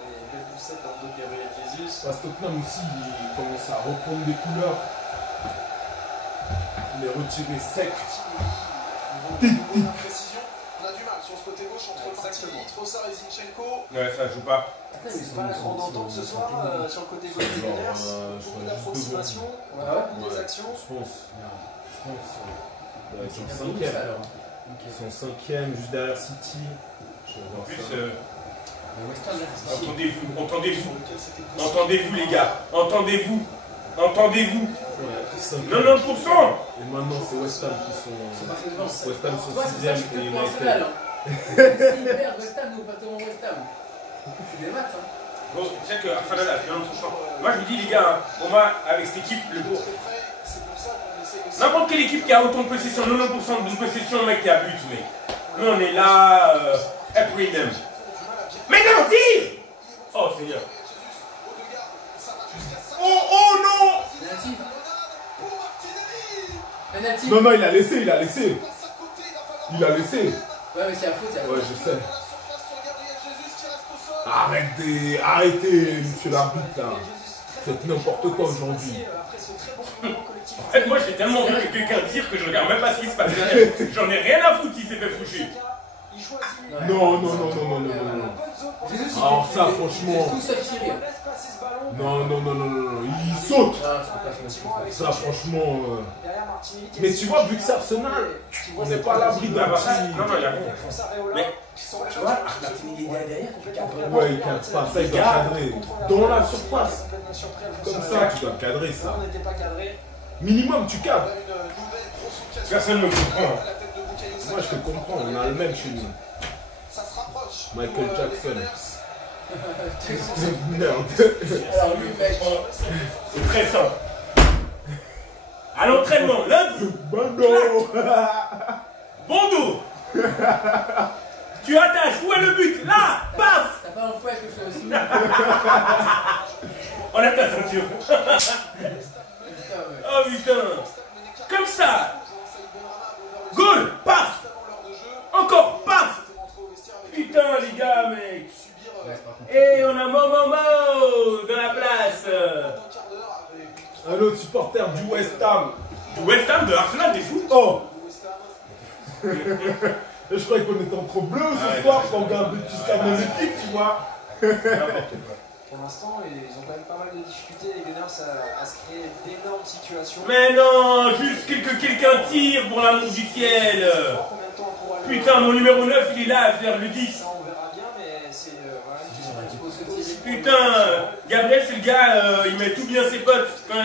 Et belle poussette dans le dos de Gabriel Jesus. Parce que Tottenham aussi, il commence à reprendre des couleurs. Il est retiré sec. Niveau d'imprécision. On a du mal sur ce côté gauche entre Exactement. Martini, Trossard et Zinchenko. Ouais, ça joue pas. C'est pas la grande entente ce soir sur le côté gauche des Gunners. Beaucoup d'approximations, on va beaucoup des actions. Je pense. Ils sont Ils sont 5ème. alors. Ils sont 5ème, juste derrière City. Je vais En voir plus, ça. Mais West Ham, là, c'est chiant. entendez-vous, entendez-vous, Sur lequel c'était précis. entendez-vous les gars, entendez-vous. Entendez-vous? Ouais, 90%. Et maintenant, c'est West Ham qui sont. West Ham sont 6ème et United. S'ils perdent West Ham, nous partons West Ham. C'est des maths, hein. Bon, tu sais qu'à Fadala, c'est 90%. Moi, je vous dis, les gars, hein, pour moi, avec cette équipe, n'importe quelle équipe qui a autant de possession, 90% de possession, mec, qui a but, mec. Nous, on est là, après them. Mais non, tire! Oh, Seigneur. Oh non! Penalty. Penalty. Non, il a laissé, il a laissé. Il a laissé. Ouais, mais c'est à faute, c'est à faute. Ouais, je sais. Arrêtez, monsieur l'arbitre, là. Faites n'importe quoi aujourd'hui. En fait, moi, j'ai tellement envie que quelqu'un tire que je regarde même pas ce qui se passe. J'en ai rien à foutre s'il s'est fait foucher. Non. Jésus, Alors ça, franchement. Tout sauf tirer. Non. Il saute. Ah, c'est pas ça. Ça, franchement. Mais tu vois, vu que c'est Arsenal, on n'est pas à l'abri d'un petit. Non, il n'y a rien. Mais, Tu vois, Martin, il est derrière, tu cadres. Ouais, il cadre pas. Ça, il doit cadrer. Dans la surface. Comme ça, tu dois cadrer ça. Minimum, tu cadres. personne ne me comprend. Moi, je te comprends. On a le même chez nous. Michael Jackson. Merde. Alors, lui, mec. C'est très simple. À l'entraînement, lundi. Bando. Bon dos. Tu attaches. Où est le but? Là. Paf. T'as pas un fouet que je fais aussi. Enlève ta ceinture. Oh putain. Comme ça. Goal. Paf. Encore. Paf. Putain les gars, mec. Et on a Momo dans la place. Un autre supporter du West Ham. Du West Ham, de Arsenal, t'es fou? Oh. Je croyais qu'on était entre bleus ce soir quand on regardait juste la même équipe, tu vois. Pour l'instant, ils ont quand même pas mal de difficultés, les Gunners, à se créer d'énormes situations. Mais non, juste que quelqu'un tire pour l'amour du ciel. Putain, mon numéro 9, il est là à faire le 10. Ça, on verra bien, mais c'est Putain, Gabriel, c'est le gars, il met tout bien ses potes quand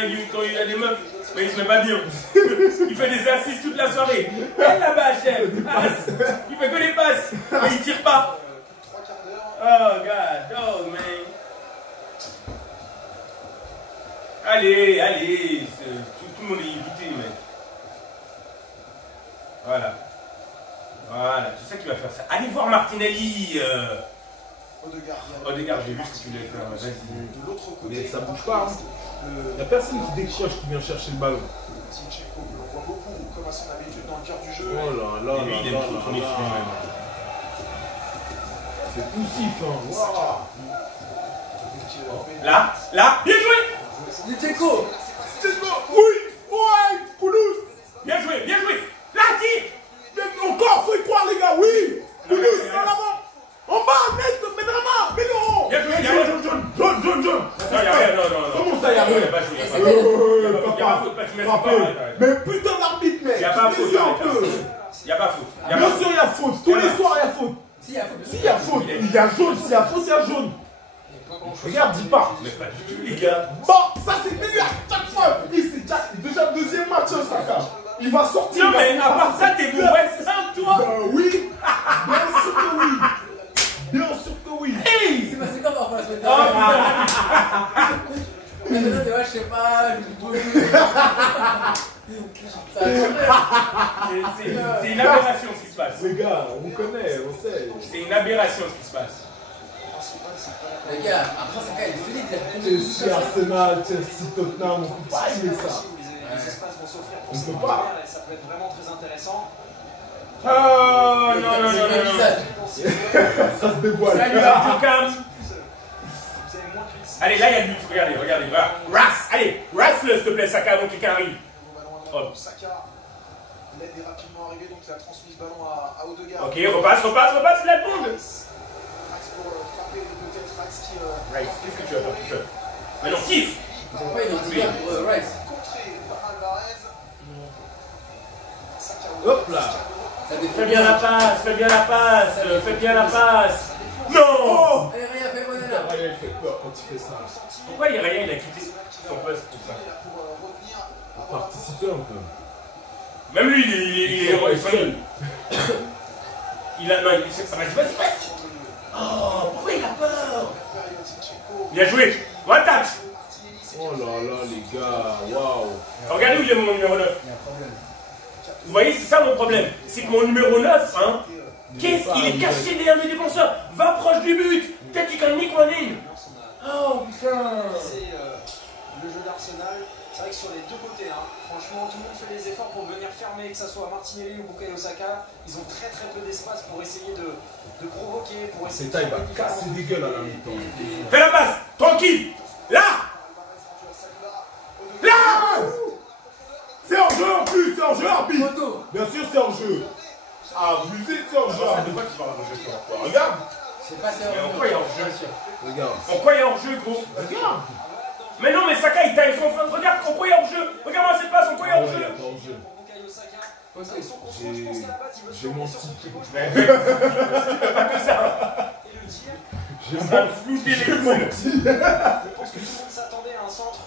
il a des meufs. Mais il se met pas bien. Il fait des assises toute la soirée. Elle là-bas, chef. Il fait que des passes. Mais il tire pas. Oh, God. Oh, man. Allez. Tout le monde est irrité, mec. Voilà, tu sais qu'il va faire ça. Allez voir Martinelli. Odegaard, j'ai vu ce que tu voulais faire. Vas-y. Mais ça bouge pas. Il n'y a personne qui décroche, qui vient chercher le ballon. On voit beaucoup, comme à son habitude dans le cœur du jeu. Oh là là. Et lui, il aime trop tourner sur lui-même. C'est poussif, hein. Wow. Là, bien joué. Du Tcheco. Oui, ouais, Koulouz. Bien joué. Là, tire. Encore, faut y croire, les gars, oui. Koulouz, en avant. En bas, net, mais vraiment, mais non. Bien joué, jaune. Jaune. Non, y'a rien, non. Comment ça, y'a rien? Y'a pas faute, Mais putain d'arbitre, mec. Y'a pas faute. Y'a pas faute. Bien sûr, il y a faute. Tous les soirs, il y a faute. Si, il y a faute. S'il y a faute, il y a jaune. S'il y a faute, il y a jaune. Regarde, dis pas. Mais pas du tout, les gars. Bon, ça c'est délire à chaque fois. C'est déjà le deuxième match, Saka. Il va sortir. Non, mais à part ça, t'es bon West Ham, toi. Oui. Bien sûr que oui. Bien sûr que oui. Hey, c'est passé comment pour la semaine Oh, dernière? putain. Maintenant, tu vois, je sais pas. Ça a changé. C'est une aberration ce qui se passe. Les gars, on connaît, on sait. C'est une aberration ce qui se passe. Les gars, après, c'est quand même solide. Chelsea, Arsenal, Chelsea, Tottenham, on peut pas aimer ça. Les espaces vont s'offrir On pour peut ce pas. et ça peut être vraiment très intéressant. Oh, non. Ça se dévoile. Salut, Abdoukam. Allez, là, il y a le but. Regardez. Ras, allez, Ras-le, s'il te plaît, Saka, avant que quelqu'un arrive. Saka, l'aide est rapidement arrivée, donc il a transmis ce ballon à Odegaard. Ok, repasse, la bombe. Rax pour frapper, peut-être Rax qui. Rice, qu'est-ce que tu vas faire tout seul? Mais non, tire. Ils ont pas identifié pour Rice. Contré par Alvarez. Saka. Hop là. Ça Fais bien la passe. Non. Oh. Allez, rien, fais-moi là. il fait peur quand il fait ça. Pourquoi Iraya il a quitté son poste pour ça? Pour participer un peu. Même lui, il est seul. Il a. Non, il sait pas. Vas-y. Oh, pourquoi il a peur? Bien joué. One touch. Oh là là, les gars, waouh. Regardez où il est mon numéro 9. Il y a un problème. Vous voyez, c'est ça mon problème. C'est que mon numéro 9, hein, qu'est-ce qu'il est caché derrière le défenseur? Va proche du but. Peut-être qu'il can nick one in. Oh putain. C'est le jeu d'Arsenal. C'est vrai que sur les deux côtés, hein, franchement, tout le monde fait des efforts pour venir fermer, que ce soit Martinelli ou Bukayo Saka. Ils ont très peu d'espace pour essayer de provoquer, pour essayer de Il va casser des gueules à la mi-temps. Fais la passe. Tranquille. Là. C'est en jeu en plus, c'est en jeu arbitre. Photo. Bien sûr, c'est en jeu. Abusé, c'est en jeu arbitre. Pourquoi tu parles de jeu, toi? Regarde. Je sais pas si Mais en quoi il y a hors-jeu? Regarde. En quoi il y a hors-jeu, gros? Regarde. Mais non, mais Saka il taille son fin. Regarde, en quoi il y a hors-jeu? Regarde-moi cette passe, en quoi il y a hors-jeu? Pas en jeu. Pour Bukayo Saka, Photo. avec son contrôle, je pense qu'à la base, il veut se J'ai remettre menti. sur son pied gauche Mais pas que ça. et le tir. J'ai On va flouter les couilles. Je pense que tout le monde s'attendait à un centre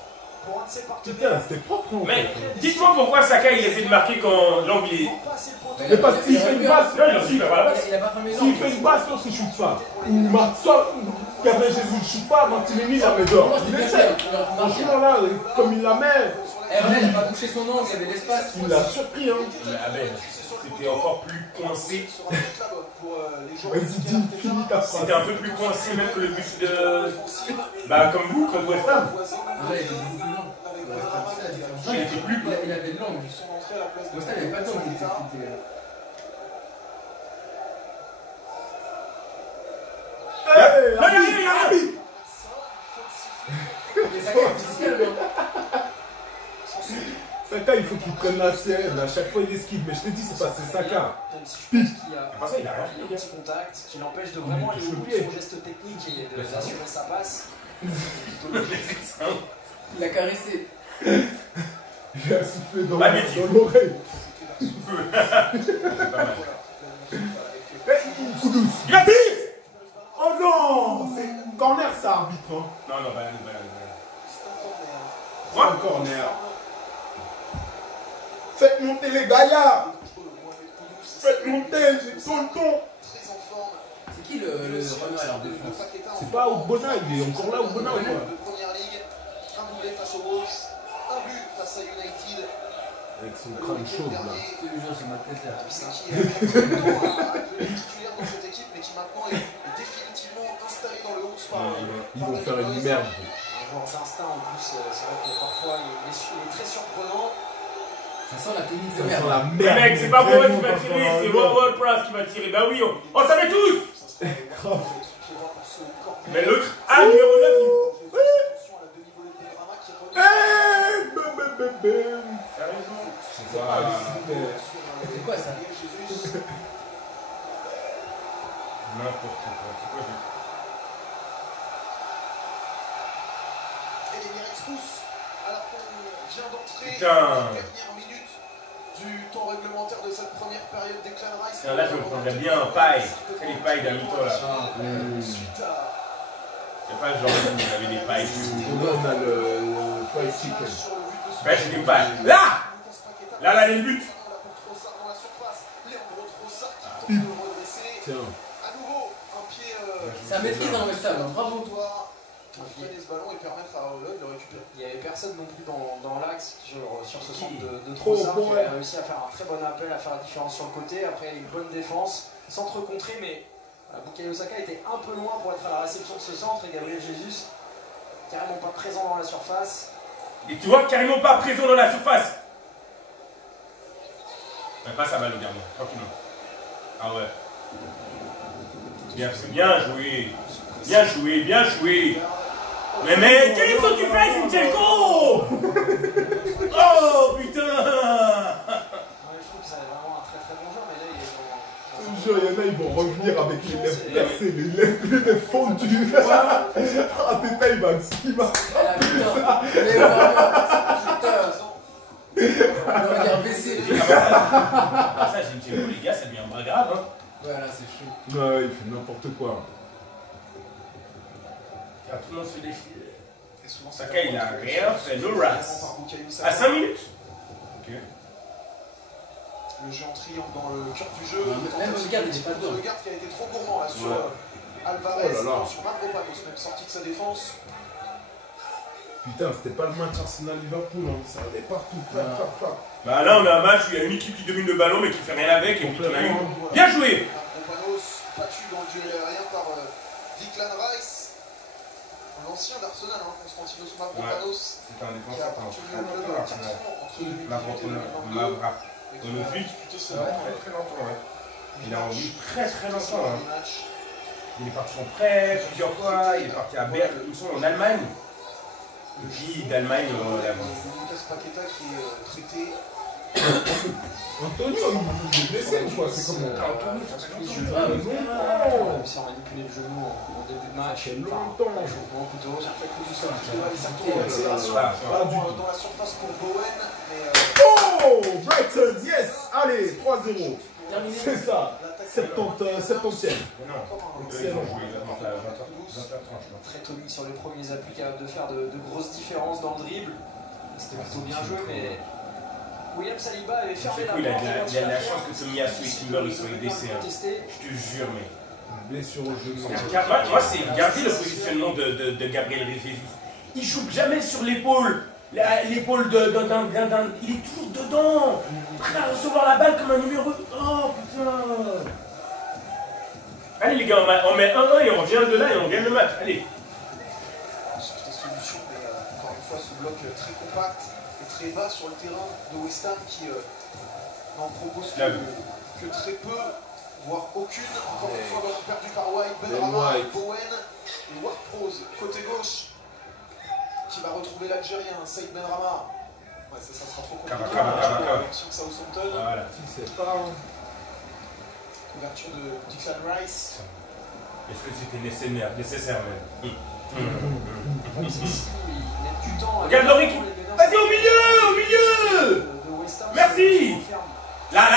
pour un de ses partenaires. Putain, c'était propre en Mais fait. dites-moi pourquoi Saka il essaie de marquer quand l'angle est. Pas assez le poteau. Mais parce qu'il fait une passe. Non, il a aussi, il va pas la passe. Il a pas fermé les S'il jambes. fait une passe, l'autre il shoot pas. Soit Gabriel Jesus ne shoot pas, Martinelli la met dehors. Il essaie. Franchement là, comme il la met, Hervé, il a pas bouché son angle, il y avait l'espace. il l'a surpris. Hein. Mais Abel, c'était encore plus coincé. Vas-y, dis, finis ta phrase. C'était un peu plus coincé même que le but de. Bah, comme vous, contre West Ham. Là, il était beaucoup plus long. Il était plus. Il avait de l'angle. West Ham, il avait pas de l'angle, il était. Hey, Non, il y a rien. Mais ça est physical, non? Saka, il faut qu'il prenne la sienne. À chaque fois, il esquive. Mais je t'ai dit, c'est pas c'est Saka. Même si je pense qu'il y a Après ça, il a rien fait, un les gars. petit contact qui l'empêche de vraiment aller au bout de son geste technique et d'assurer sa passe. Il a caressé. Il a soufflé dans Bah, mais dis. l'oreille. C'est pas mal. Coup douce. Il a dit. Oh non, c'est corner ça, arbitre. Hein. Non, non, bah, C'est un corner. Faites monter les gaillards. Faites monter, j'ai tout le ton. C'est qui le runner à leur défense? C'est pas Ogbonna, il est encore là, Ogbonna ou quoi? De première ligue, un doublé face aux Wolves, un but face à United. Avec son crâne chauve là. Je te jure, j'ai ma tête là. C'est qui a mis un peu de temps à devenir titulaire dans cette équipe, mais qui maintenant est définitivement installé dans le 11 par. Ils vont faire une merde. Un joueur d'instinct en plus, c'est vrai que parfois il est très surprenant. Ça sent la technique de Ça merde. sent la Mais merde. mec, c'est pas moi qui Vraiment va pas tirer, comme c'est un World Press qui va tirer. Bah oui, on savait tous. Grave. Mais l'autre, ah, numéro 9, il. Hey, bam, bam, bam, bam. Sérieusement? C'est pas super. C'est quoi ça? N'importe quoi. C'est quoi, Et les Mires expulsent alors qu'on vient d'entrer Putain. dans la dernière minute du temps réglementaire de cette première période des Clan Rice. Tiens, là, je me prendrais bien un paille. C'est les pailles d'un mi-temps là. Suite à C'est pas genre où vous avez des pailles. On a le fried chicken. sur le but de Ouais, j'ai des pailles. Là! Là, il y a le but. pour Trossard dans la surface. Leandro Trossard qui tente de le redresser. Tiens. À nouveau, un pied. Ça maîtrise dans West Ham, bravo. Doit freiner ce ballon et permettre à Hollande de le récupérer. Il n'y avait personne non plus dans l'axe sur ce centre de Trop Trossard bon, qui ouais. a réussi à faire un très bon appel, à faire la différence sur le côté. Après, une bonne défense, centre contré, mais Bukayo Saka était un peu loin pour être à la réception de ce centre et Gabriel Jesus carrément pas présent dans la surface. Et tu vois, carrément pas présent dans la surface. Mais passe à balle au gardien, tranquillement. Ah ouais. Bien joué. Bien joué, bien joué. Mais qu'est-ce que tu fais, Zinchenko? Oh putain. Ouais, je trouve que ça avait vraiment un très bon joueur, mais là il est Je te jure, il y en a, ils vont revenir avec les lèvres percées, les lèvres fondues. Ah, Teta, il va. Ah putain. Mais vraiment, putain. Le regard baissé. Ah ça, Zinchenko, les gars, ça devient un bras grave. Hein. Ouais, là, c'est chaud. Ouais, il fait n'importe quoi. complètement se déchirer. Et souvent, Saka, il a rien fait, no race. par Bukayo Saka. À 5 minutes. Ok. Le jeu en triangle dans le cœur du jeu. Même Odegaard, il n'est pas dedans. Odegaard qui a été trop gourmand là sur Alvarez, sur Mavropanos, même sorti de sa défense. Putain, c'était pas le match Arsenal-Liverpool, hein. Ça allait partout. Bah là, on a un match où il y a une équipe qui domine le ballon mais qui fait rien avec. Et puis on a eu. Bien joué! Mavropanos battu dans le duel aérien par Declan Rice. L'ancien d'Arsenal, hein, Konstantinos Mavropanos. C'est un Qui a défenseur appartenu au club entre 2018 et 2022. Mavra. Et qui a disputé ce match. Très longtemps, ouais. Il a envie très longtemps. Hein. Match. Il est parti en prêt plusieurs fois, il est parti à Berne, ils sont en Allemagne. Et puis d'Allemagne, Lucas Paqueta qui est traité. Antonio, il est blessé ou quoi? C'est comment? réussi à manipuler le genou en début de match. Longtemps. Au couteau, ça fait coup du sol. Dans la surface pour Bowen. Oh, Brighton, yes. Allez, 3-0. C'est ça. 70e. Excellent. Très tonique sur les premiers appuis, capable de faire de grosses différences dans le dribble. C'était plutôt bien joué, mais William Saliba avait fermé la porte. Il a la chance que Tomiyasu et Timber ils soient blessés. Je te jure, mais. Blessure au genou. Moi, c'est regardez le positionnement de Gabriel Jesus. Il joue jamais sur l'épaule. L'épaule d'un. Il est toujours dedans. Prêt à recevoir la balle comme un numéro. Oh putain. Allez les gars, on met 1-1 et on revient de là et on gagne le match. Allez. Cherche des solutions, mais encore une fois, ce bloc très compact et très bas sur le terrain de West Ham qui n'en propose que très peu, voire aucune. Encore une fois, ballon perdu par White, Benrahma, Bowen et Ward-Prowse côté gauche qui va retrouver l'Algérien, Saïd Benrahma. Ouais, ça sera trop compliqué. Version Southampton. Voilà. Si c'est pas. Ouverture de Declan Rice. Est-ce que c'était nécessaire même? Regarde Loric. Vas-y au milieu. Merci. Là.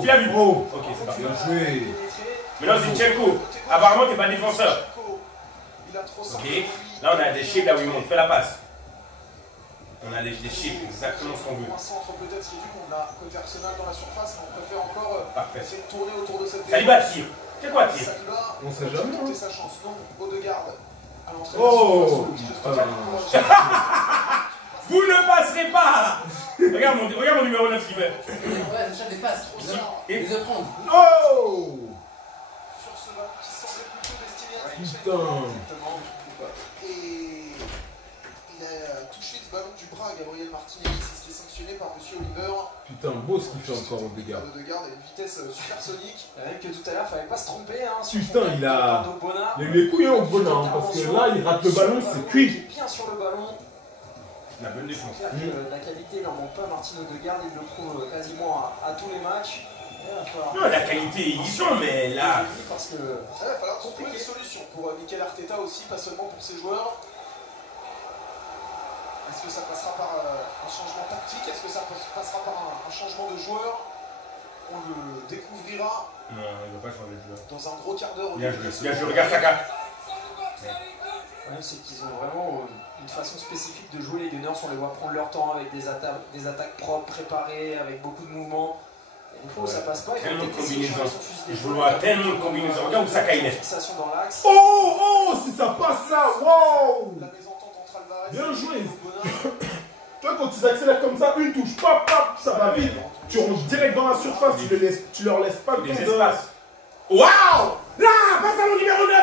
Tu l'as vu? Oh. Ok, c'est parti. Bien joué. Maintenant Zinchenko. Apparemment t'es pas défenseur. Il a trop Ok. Là on a des chiffres là où ils montent. Fais la passe. On a des chiffres, exactement ce qu'on veut. Un centre peut-être réduit, on a côté Arsenal dans la surface, mais on préfère encore essayer de tourner autour de cette Saliba tire. C'est quoi tire? Saliba, On sait jamais. tenter sa chance. Non, Odegaard à l'entrée Oh. Vous ne passerez pas. Regarde mon numéro 9 qui fait. Ouais, déjà des passes. Et les offrandes. Oh. sur ce ballon qui semblait plutôt destiné à Putain. Et il a touché ce ballon du bras à Gabriel Martinelli, c'est ce qui est sanctionné par Monsieur Oliver. Putain, beau ce qu'il fait encore au dégât. Odegaard a une vitesse supersonique. Même que tout à l'heure, il fallait pas se tromper. Hein, Putain, il a les couilles au Bona, hein, parce que là, il rate le ballon, c'est cuit. Bien sur le ballon. La bonne défense. La qualité n'en manque pas. Martin Odegaard, il le prouve quasiment à tous les matchs. Non, la qualité, ils y sont, mais là. Parce que Il va falloir trouver des solutions pour Mikel Arteta aussi, pas seulement pour ses joueurs. Est-ce que ça passera par un changement tactique? Est-ce que ça passera par un changement de joueur? On le découvrira Non, il ne va pas changer de joueur. dans un gros quart d'heure. Bien joué, regarde Saka. Le problème, c'est qu'ils ont vraiment une façon spécifique de jouer les Gunners. On les voit prendre leur temps avec des attaques propres, préparées, avec beaucoup de mouvements. Et des fois où ça passe pas, tellement de combinaisons. Je vois tellement de combinaisons. Regarde où Saka il est. Fixation dans l'axe. Oh, si ça passe ça, wow. La mésentente entre Alvarez Bien et joué. Bonin. Tu vois, quand ils accélèrent comme ça, une touche, pop, ça va vite. Tu rentres direct dans la surface, tu leur laisses pas le Les temps espaces. Waouh! Là, passe à mon numéro 9!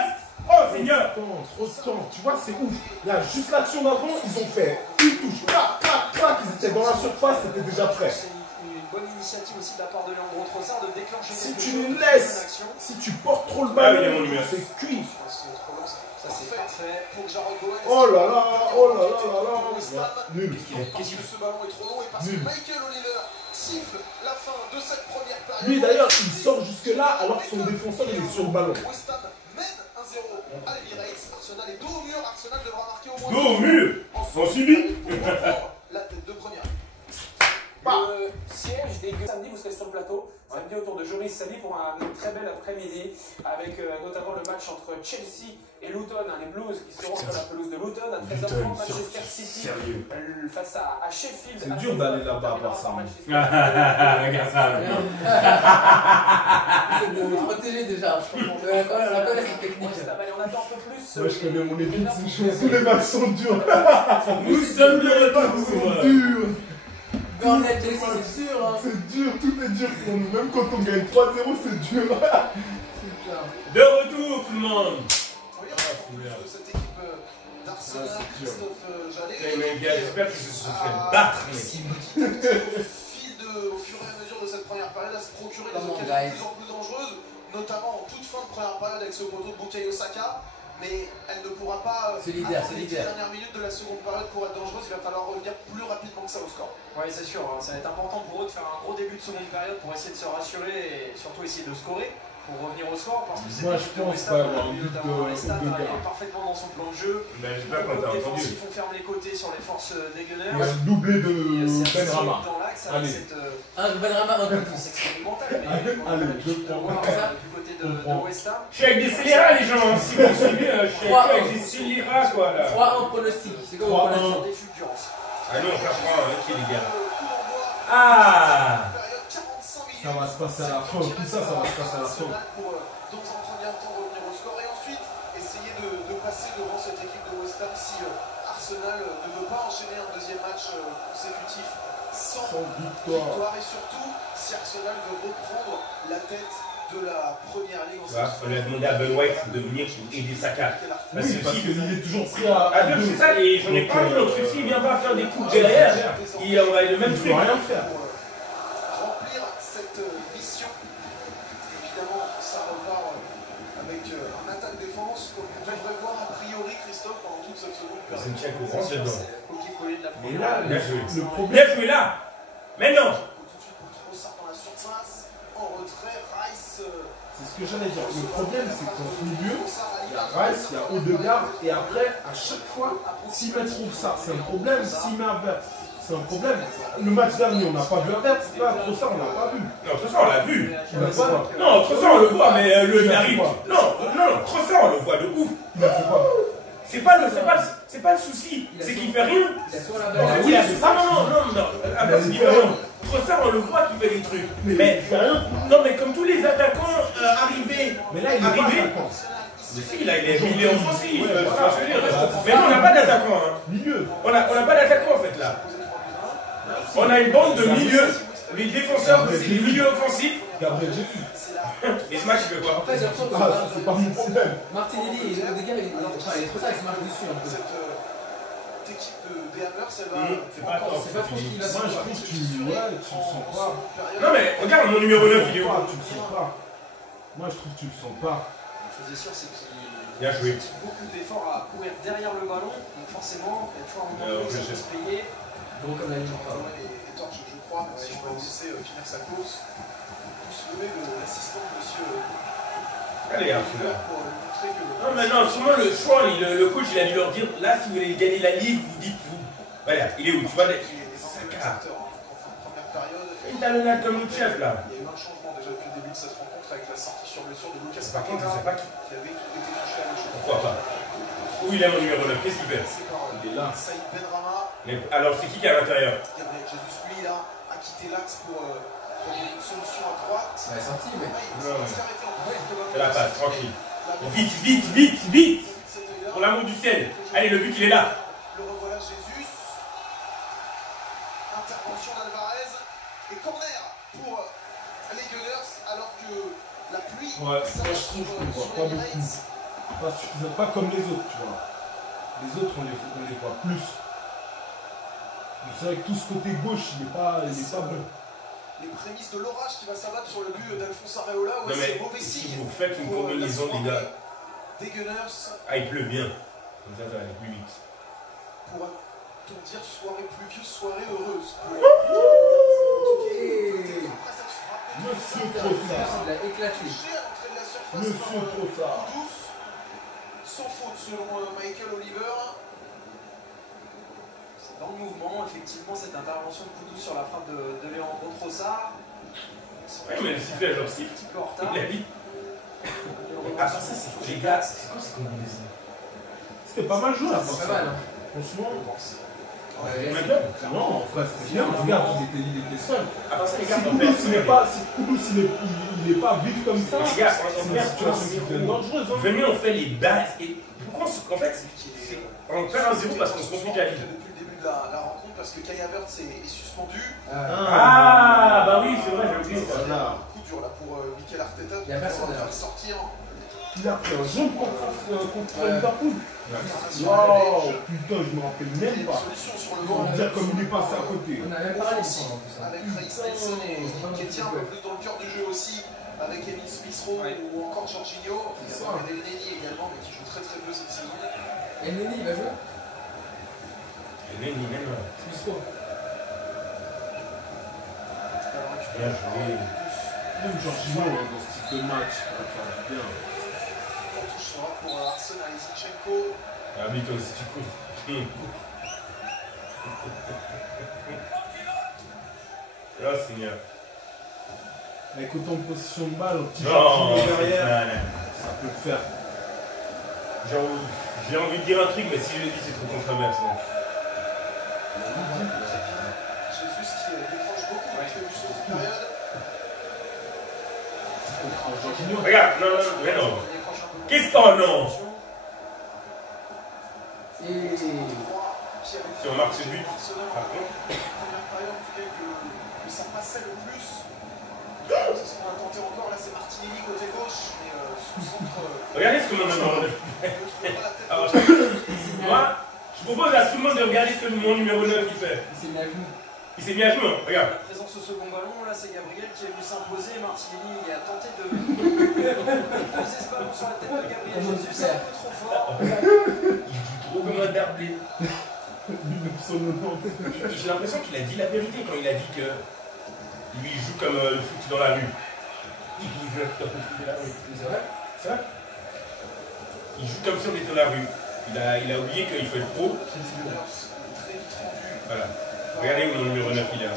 Oh Seigneur! Trop de temps, tu vois, c'est ouf. Là, juste l'action d'avant, ils ont fait une touche, clac, ils étaient dans la surface, c'était déjà prêt. C'est une bonne initiative aussi de la part de Leandro Trossard de déclencher Si quelque tu chose, les de laisses, faire une action. si tu portes trop le Ah oui, il y a mon ballon, numéro. c'est cuit. Ça c'est parfait. Pour Jarrod Bowen. Oh là là, nul. Parce que ce ballon est trop long et parce que Michael Oliver siffle la fin de cette première période. Lui d'ailleurs, il sort jusque là alors que son défenseur il est sur le ballon. West Ham mène 1-0 à l'Emirates. Arsenal est dos au mur. Arsenal devra marquer au moins. Dos au mur! On subit! La tête de première. Bah. Le siège neige dégueu. Samedi, vous serez sur le plateau. Samedi, autour de Joris Sali pour un très bel après-midi. Avec notamment le match entre Chelsea et Luton. Les Blues qui seront sur la pelouse de Luton. À 13h30, Manchester City face à Sheffield. C'est dur d'aller là-bas à part ça. Regarde ça. C'est de me protéger déjà. On a pas la technique. On attend un peu plus. Moi, je connais mon équipe, tous les matchs sont durs. Nous sommes de retour. C'est dur. Garnet, Chelsea, c'est sûr. Hein. C'est dur, tout est dur pour nous. Même quand on gagne 3-0, c'est dur. De retour, tout le monde. Cette équipe d'Arsenal, Christophe Jallet. Mais gars, j'espère qu'ils se sont fait battre. Au fur et à mesure de cette première période, à se procurer des occasions de plus en plus dangereuses, notamment en toute fin de première période avec ce poteau de Bukayo Saka. Mais elle ne pourra pas attendre les 10 dernières minutes de la seconde période pour être dangereuse. Il va falloir revenir plus rapidement que ça au score. Oui, c'est sûr, hein. Ça va être important pour eux de faire un gros début de seconde période pour essayer de se rassurer et surtout essayer de scorer pour revenir au score. Parce que c'est moi, je pense pas avoir un but de parfaitement dans son plan de jeu. Mais j'espère qu'on t'a entendu. On ferme les côtés sur les forces des Gunners. Il y a le doublé de Benrahma. Allez. Un Benrahma, un peu plus. C'est expérimental, mais allez, je prends du côté de West Ham. Je suis avec des scélérats, les gens. Si vous suivez, je suis avec des scélérats, quoi, là. 3-1 pronostic. C'est quoi le pronostic? Des fulgurances. Ah non, on prend ok, les gars. Ah! Ça va se passer à la fin, tout ça, ça va se passer à la fin. Pour dans un premier temps revenir au score et ensuite essayer de passer devant cette équipe de West Ham si Arsenal ne veut pas enchaîner un deuxième match consécutif sans victoire et surtout si Arsenal veut reprendre la tête de la première ligue. On a demandé à Ben White de venir pour aider Saka. Parce qu'il est toujours prêt à. Ah, c'est ça, et j'en ai pas vu l'autre ici, il vient pas faire des coups derrière. Il aurait le même Il truc. ne peut rien faire. Remplir cette mission. Évidemment, ça repart avec un attaque-défense comme on devrait voir a priori Christophe pendant toute cette seconde période. C'est une check au rentre dedans. Mais là, Bien joué. le problème. Bien joué là. Maintenant. Tout de suite pour Trossard dans la surface, en retrait, Rice. C'est ce que j'allais dire. Le problème, c'est qu'en milieu, il y a Rice, il y a Odegaard, et après, à chaque fois, s'il met Trossard, c'est un problème. S'il met Havertz, c'est un problème. Le match dernier, on n'a pas vu Havertz. Là, Trossard, on l'a pas vu. Non, Trossard, on l'a vu. Il a fait quoi? Non, Trossard, on le voit, mais il arrive. Non, Trossard, on le voit de ouf. Il a fait quoi? C'est pas le souci, c'est qu'il fait rien. Il a soit la En balle. fait, il a fait ça. Non. C'est différent. Trossard, on le voit qu'il fait des trucs. Mais non, mais comme tous les attaquants arrivés. Mais là, il est pas attaquant. Mais si, là, il est offensif. Mais nous, on n'a pas d'attaquant. Hein. Milieu. On n'a pas d'attaquant, en fait, là. On a une bande de milieux. Les défenseurs, c'est des milieux offensifs. Gabriel Jesus. Et ce match, il fait quoi? En fait, j'ai l'impression que C'est pas mon problème. Martinelli et Odegaard, il est trop ça, il se marche dessus un peu. Cette équipe des Hammers, elle va. C'est pas top. C'est pas trop ce qu'il a Moi, je trouve que tu le sens pas. Non, mais regarde mon numéro 9, il est où? Tu le sens pas. Moi, je trouve que tu le sens pas. Une chose est sûre, c'est qu'il Bien joué. a beaucoup d'efforts à courir derrière le ballon. Donc forcément, il y a toujours un moment donné où ça peut se payer. Gros comme la vie. Et Torche, je crois, si je peux laisser finir sa course, tout se lever de l'assistant de monsieur. Allez, Arsenal. Pour montrer que. Non, mais non, sûrement le choix, le coach, il a dû leur dire là, si vous voulez gagner la ligue, vous dites vous. Voilà, il est où? Tu vois, Saka. Première période. Une talonnade comme le chef là. Il y a eu un changement déjà depuis le début de cette rencontre avec la sortie sur blessure de Lucas Par contre, je sais pas qui. qui avait été touché à la cheville. Pourquoi pas? Où il est mon numéro 9? Qu'est-ce qu'il fait? Il est là. Saïd Benrahma. Mais alors, c'est qui est à l'intérieur? Gabriel Jesus, lui, là, a quitté l'axe pour trouver une solution à droite. Il est sorti, mais. C'est la passe, tranquille. Vite! Pour l'amour du ciel. Allez, le but, il est là. Le revoilà Jesus. Intervention d'Alvarez. Et corner pour les Gunners alors que la pluie. Ouais, moi, je trouve qu'on ne voit pas beaucoup. Pas suffisant, pas comme les autres, tu vois. Les autres, on les voit plus. Mais c'est vrai que tout ce côté gauche, il n'est pas bon. Les prémices de l'orage qui va s'abattre sur le but d'Alphonse Areola. Non, mais mauvais si signe vous faites une combinaison, les gars. Des Gunners. Ah, il pleut bien. Comme ça va aller plus vite. Pourra-t-on dire soirée pluvieuse, soirée heureuse. Monsieur Trossard. Il a éclaté. Monsieur Trossard. Sans faute selon Michael Oliver. dans le mouvement. Effectivement, cette intervention de Koudou sur la frappe de Leandro Trossard. Ouais, mais le sifflet, genre Un siffle. petit peu en retard. Il a dit. Ah, ça, c'est quoi, les gars? C'est quoi ces combinaisons? C'était pas mal joué là. C'est pas mal, hein. Franchement. Ouais, Maintenant? Non, en vrai, c'était bien. Regarde, il était seul. Ah, parce que les Si gars, Koudous, il n'est pas vif comme ça, les gars, c'est une situation dangereuse. Hein. venez, on fait les bases. Et pourquoi en fait, on perd un 0 parce qu'on se complique la vie. Depuis le début de la rencontre, parce que Kai Havertz est suspendu. Ah, bah oui, c'est vrai, j'ai oublié ça. Voilà. Un coup dur là pour Mikel Arteta. Il y a personne, pour là. faire sortir. Il a pris un jaune contre Liverpool. Wow, Putain, je me rappelle il y a même une pas. solution sur le Pour banc. dire comme il est passé à côté. On a même parlé de ça en plus. Hein. Avec Reis Nelson et Ketia un peu plus dans le cœur du jeu aussi, avec Emile Smith-Rowe ou encore Jorginho. Il y a Mohamed El Neni également, mais qui joue très très peu cette saison. El Neni, il va jouer? Même. C'est plus quoi? Bien joué. Même Jorginho dans ce type de match, ça va faire du bien. On touchera pour Arsenal Zinchenko. Ah, mais toi aussi, tu cours. Oh, Seigneur. Avec autant de possession de balle, un petit Non, Jorginho derrière, derrière. ça peut le faire. J'ai envie de dire un truc, mais si je le dis, c'est trop controversé. Jesus qui décroche beaucoup avec le seconde période. Jorginho, Regarde, non, mais non. Qu'est-ce qu'on non? Et. Si on marque ce but, par contre. Première période, en tout cas, que ça passait le plus. C'est ce qu'on a tenté encore, là c'est Martinelli côté gauche, mais sous centre. Regardez ce que mon numéro 9 fait. Ah, Moi, je propose à tout le monde de regarder ce que mon numéro 9 il fait. Il s'est mis à genoux. Il s'est mis à genoux, regarde. La présence au second ballon, là c'est Gabriel qui a vu s'imposer. Martinelli a tenté de poser ce ballon sur la tête de Gabriel Jesus, c'est un peu trop fort. Il joue trop comme un darblé. 1990. J'ai l'impression qu'il a dit la vérité quand il a dit que lui il joue comme le foot dans la rue. Il joue comme le foot de la rue. C'est vrai? C'est vrai? Il joue comme si on était dans la rue. Il a oublié qu'il faut être pro. Voilà. Regardez où mon numéro 9 il est là.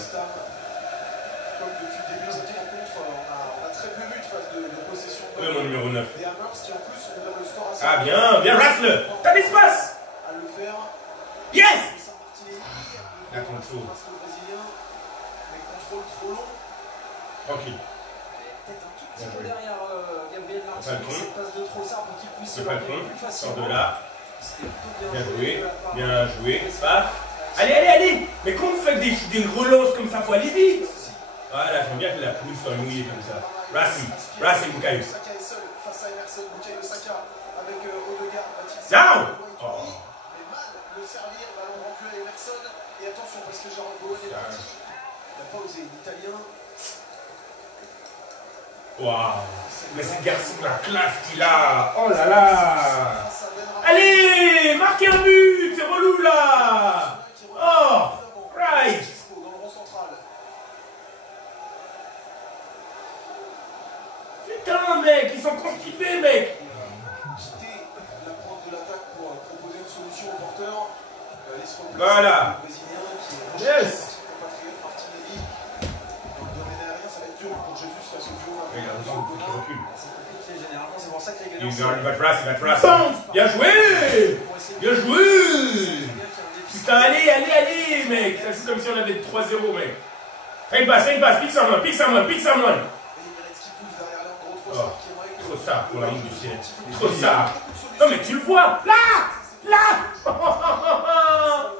Comme depuis le début de cette rencontre, on a très peu vu de phase de possession. Oui, mon numéro 9. Des Hammers qui en plus ont ouvert le score assez Ah bien, Rasle. T'as l'espace. à le faire. Yes. Martinelli, La contrôle. le Brésilien, mais contrôle trop long. Tranquille. Peut-être un tout petit peu derrière Gabriel Pas le Martinelli, con. cette passe de Trossard pour qu'il puisse se Le patron l'enlever plus sort facilement. de là. C'était plutôt Bien joué. de la part Bien de- joué. Paf. Allez. Mais quand on fait des relances comme ça, faut aller vite. Voilà, j'aime bien que la pelouse soit mouillée comme ça. Racing Bukayo. Saka est seul face à Emerson, Bukayo Saka avec Odegaard, Baptiste. Now. Mais mal le servir, ballon rompu à Emerson. Et attention parce que Gérard Bowen est parti. Il n'a pas osé, l'Italien. Waouh. Mais ce garçon, la classe qu'il a. Oh là là. Face à Ben Rama. Allez, marquez un but, c'est relou là. Oh, Christ. Dans le rond central. Putain, mec, ils sont constipés, mec. Quitter la pointe de l'attaque pour proposer une solution au porteur. Laisse replacer Voilà. le Brésilien qui est Yes. compatriote Martinelli. Dans le domaine aérien, ça va être dur pour Jesus face au duo. Il a raison, il faut qu'il recule. C'est compliqué généralement, c'est pour ça que les Il Gunners. va te race. Bien joué. Bien joué. Putain, allez, mec. Ça joue comme si on avait 3-0, mec. Fais une passe, pique someone. Et Miretti qui pousse derrière Leandro Trossard Oh, qui aimerait que... Trossard, pour l'amour du ciel. Trossard. Non, mais tu le vois. Là.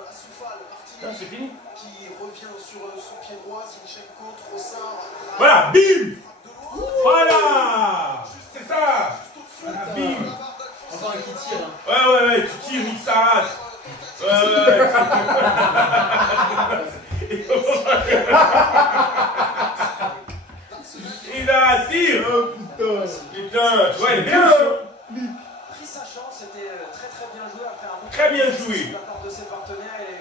Assoufal, Non, c'est Martinelli fini. qui revient sur son pied droit, Zinchenko, Trossard. Voilà, bim. De loin, Voilà. C'est ça. juste au-dessus. Bim. Encore un qui tire. Hein. Ouais, tu tires, nique sa race. Ouais. Il a tire. Oh putain. Putain, tu vois, il est bien. Pris sa chance, c'était très bien joué après un bon Très bien joué. de la part de ses partenaires et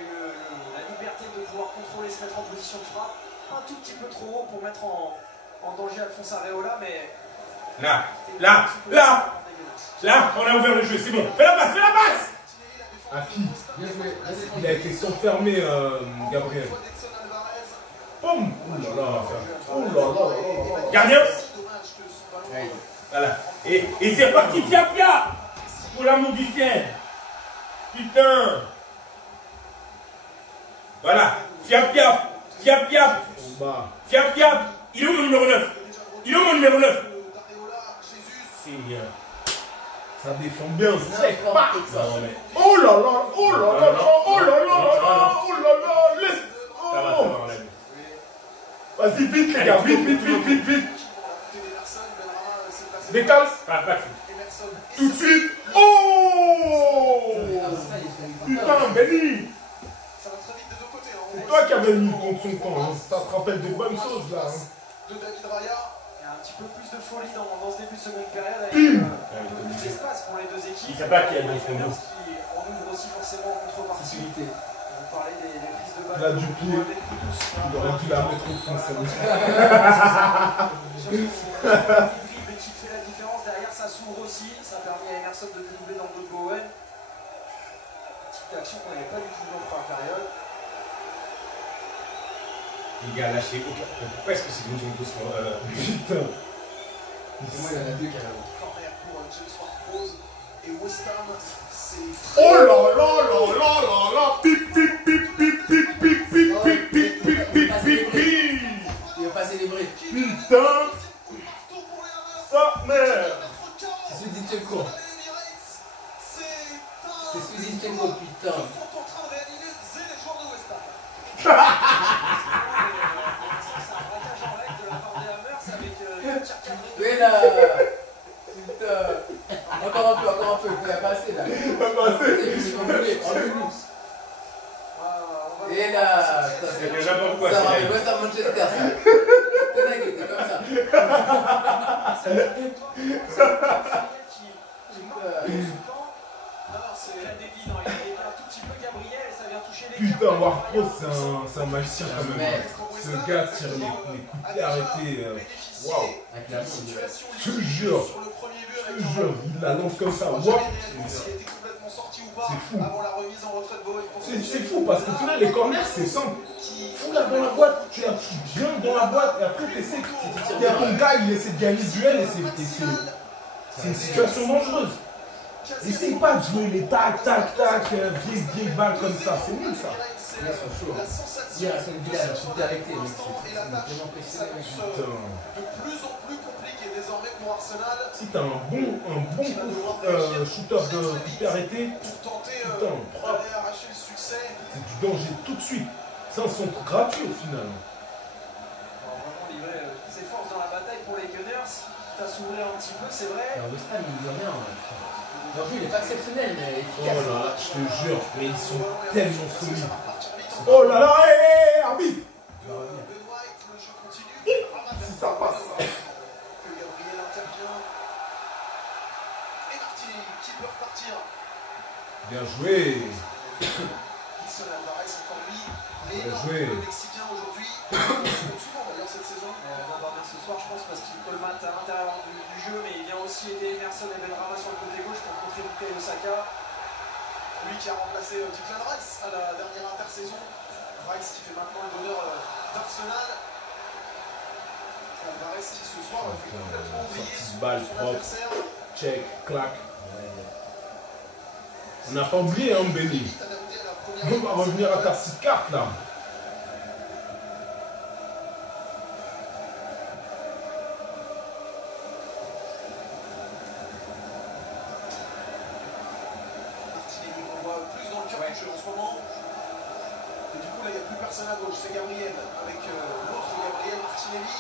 la liberté de pouvoir contrôler, se mettre en position de frappe. Un tout petit peu trop haut pour mettre en danger Alphonse Areola, mais Là, on a ouvert le jeu, c'est bon. Fais la passe. À qui? Bien joué. Vas-y, Il a été s'enfermer, Gabriel. Poum! Oh là là! Oh là là là là! Gardien. Ouais. Voilà. Et c'est reparti, Fiapia pour l'amour du ciel. Putain. Voilà. Fiapia. Fiapia. En bas. Fiapia. Il est où mon numéro 9? Il est où mon numéro 9? Seigneur. Ça défend bien, c'est pas! Non, mais. Oh là là! Oh là là là! Oh là là là! Oh là là! Laisse! Ça va, Oh! on l'a vu. Vas-y, vite les gars! Vite, vite, vite, vite, vite! Décale! Pas de Tout de suite! Oh! Putain, Benny! C'est toi qui avais mis contre son camp, hein. Ça te rappelle des bonnes choses là. Hein. De David Raya. Il y a un petit peu plus de folie dans ce début de seconde période avec Bim. un peu plus d'espace pour les deux équipes. Il sait pas qui a donné son Les dos. Gunners qui en ouvrent aussi forcément en contrepartie. Facilité. On parlait des prises de balle. Là, du pied. Des coups douces. Il aurait dû la mettre au fond, ça. Sur son dribble qui fait la différence. Derrière, ça s'ouvre aussi. Ça a permis à Emerson de doubler dans le dos de Bowen. Petite action qu'on n'avait pas du tout dans la première période. Les gars, lâchez aucun. Pourquoi est-ce que c'est une jeune doucement Putain! Moi, il y en a deux carrément. Corner pour James Ward-Prowse. Et West Ham, c'est Oh là là là là là là! Pip pip pip pip pip pip pip pip pip pip pip pip pip! Il va pas célébrer. Putain! Sa mère! C'est celui d'Inchenko. C'est celui d'Inchenko, putain. Mais là, putain. Encore un peu. Il a pas assez là. Et là, C'est n'importe quoi, ça c'est rappelle vrai. West Ham Manchester, ça. T'es dingue, t'es comme ça. Putain, Ward-Prowse, c'est un magicien quand même. Ce gars tire les coups de pied arrêtés. Waouh! Avec la main, Je te jure, il la lance comme ça. Waouh! C'est fou. C'est fou parce qu'au final, les corners, c'est simple. Fous-la dans la boîte, tu la touches bien dans la boîte et après, tu essaies. Il y a ton gars, il essaie de gagner le duel et c'est une situation dangereuse. Essaye pas de jouer les tac, tac, tac, vieille balle comme ça. C'est nul ça. Ils sont chauds. Hier, à son village, je suis arrêté. C'est vraiment impressionnant. Putain. de plus en plus compliqué désormais pour Arsenal. Si t'as un bon shooter de coup de pied arrêté, Pour tenter putain, d'aller arracher le succès. c'est du danger tout de suite. C'est un centre gratuit au final. Alors, vraiment livré toutes ses forces dans la bataille pour les Gunners. T'as s'ouvrir un petit peu, c'est vrai. Alors, West Ham, il dit rien. Leur jeu, il est pas exceptionnel, mais Oh efficace. là là, je te jure, mais ils sont tellement solides. Oh là là, hé, arbitre! Benoît, le jeu continue. Si ça passe. Que Gabriel intervient. Et Martini qui peut repartir. Bien joué. Edson Alvarez encore lui. Mais Bien non, joué. le Mexicain aujourd'hui. Souvent d'ailleurs cette saison. On va revenir ce soir, je pense, parce qu'il colmate à l'intérieur du jeu, mais il vient aussi aider Emerson et Benrahma sur le côté gauche pour contrer Bukayo Saka. Lui qui a remplacé Declan Rice à la dernière intersaison. Rice qui fait maintenant le bonheur d'Arsenal. Alvarez qui ce soir fait complètement oublier Sortie de balle son propre. adversaire. Check, clac. On n'a pas oublié, hein, Benny. Vite adapté à la première On va revenir à ta petite carte là. Martinelli qu'on voit plus dans le cœur du jeu en ce moment. Et du coup là il n'y a plus personne à gauche, c'est Gabriel avec l'autre Gabriel Martinelli.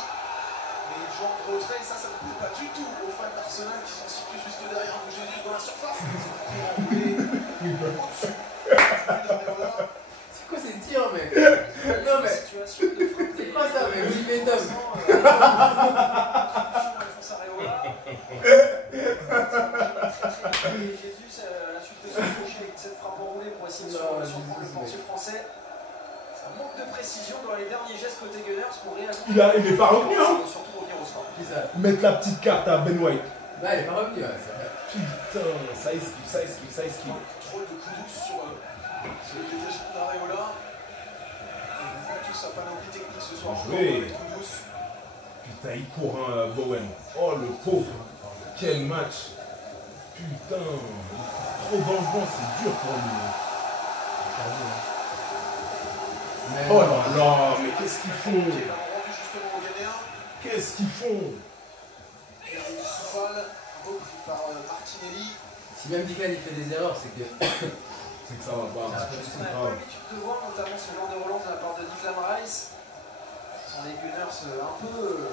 Mais il joue en retrait et ça ne plaît pas du tout aux fans d'Arsenal qui sont situés juste derrière nous. Jésus dans la surface. Au-dessus. C'est quoi ces tirs, mec? Non, mais. C'est quoi ça, mec? Louis Vuitton. Jésus, à la suite de ce crochet avec cette frappe enroulée pour essayer de surprendre le portier français. Ça manque de précision dans les derniers gestes côté Gunners pour réagir. Il est pas revenu, hein? Surtout revenir au score. Qui ça? Mettre la petite carte à Ben White. Bah, il est pas revenu, ouais, c'est vrai. Putain, ça esquive. Contrôle de Kudus sur le dégagement d'Areola. Tous sa panoplie technique ce soir. Oui. Kudus. Putain, il court, hein, Bowen. Oh, le pauvre. Quel match. Putain. Il court trop dans le vent, c'est dur pour lui. Mais Oh là là, mais qu'est-ce qu'ils font? Qui est rendu justement au Ghanéen. Qu'est-ce qu'ils font? Soufal, repris par Martinelli. si même Dican il fait des erreurs, c'est que. C'est que ça va pas. On n'a pas l'habitude de voir notamment ce genre de relance de la part de Declan Rice. Ce sont des Gunners un peu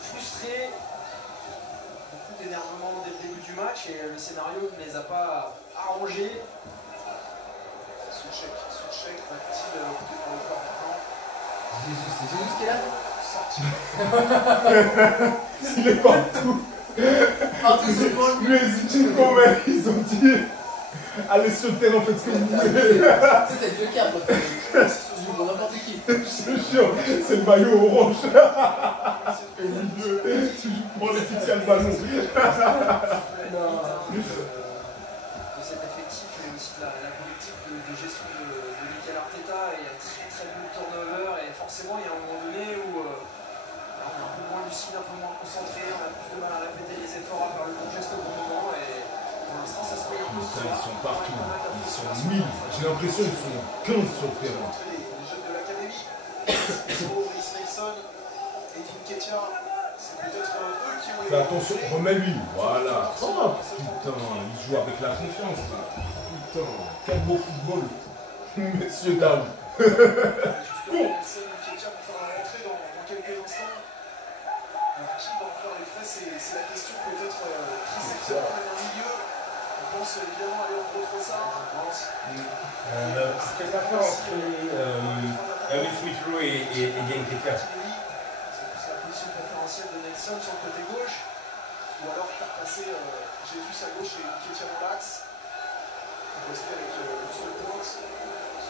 frustrés. Beaucoup d'énervement dès le début du match et le scénario ne les a pas arrangés. Souchek va-t-il opter par le corps maintenant? C'est Jésus qui est là. Sorti. Il est partout. Partout sur le ball. Lui et Zinchenko, mec, ils ont dit allez sur le terrain, faites ce que vous voulez. C'est le Joker, toi. Tu joues pour n'importe qui. Je te jure, c'est le maillot orange. Au milieu, tu joues pour l'équipe qui a le ballon. Non. De cet effectif et aussi de la politique de gestion de Mikel Arteta. Il y a très très peu de turnover et forcément il y a un moment donné où on est un peu moins lucide, un peu moins concentré, on a plus de mal à répéter les efforts, à faire le bon geste au bon moment et pour l'instant ça se paye un peu. Putain, ils sont partout. Ils sont 1000. J'ai l'impression qu'ils sont 15 sur le terrain. Les jeunes de l'académie. Rhys Nelson et Edwin Ketia. C'est peut-être eux qui ont Fais attention, remets-lui. Voilà. Oh, putain, il joue avec la confiance là. Putain, quel beau football. Messieurs, dames. Justement, Nelson et Ketia vont faire la rentrée dans quelques instants. Alors qui va en faire les frais, c'est la question peut-être très secteur dans le milieu. On pense évidemment à Léandro Trossard. C'est peut-être à faire entre Smith Rowe et Dieng Ketia. C'est la position préférentielle de Nelson sur le côté gauche. Ou alors faire passer Jésus à gauche et Ketia dans l'axe. Rester avec le seul pointe.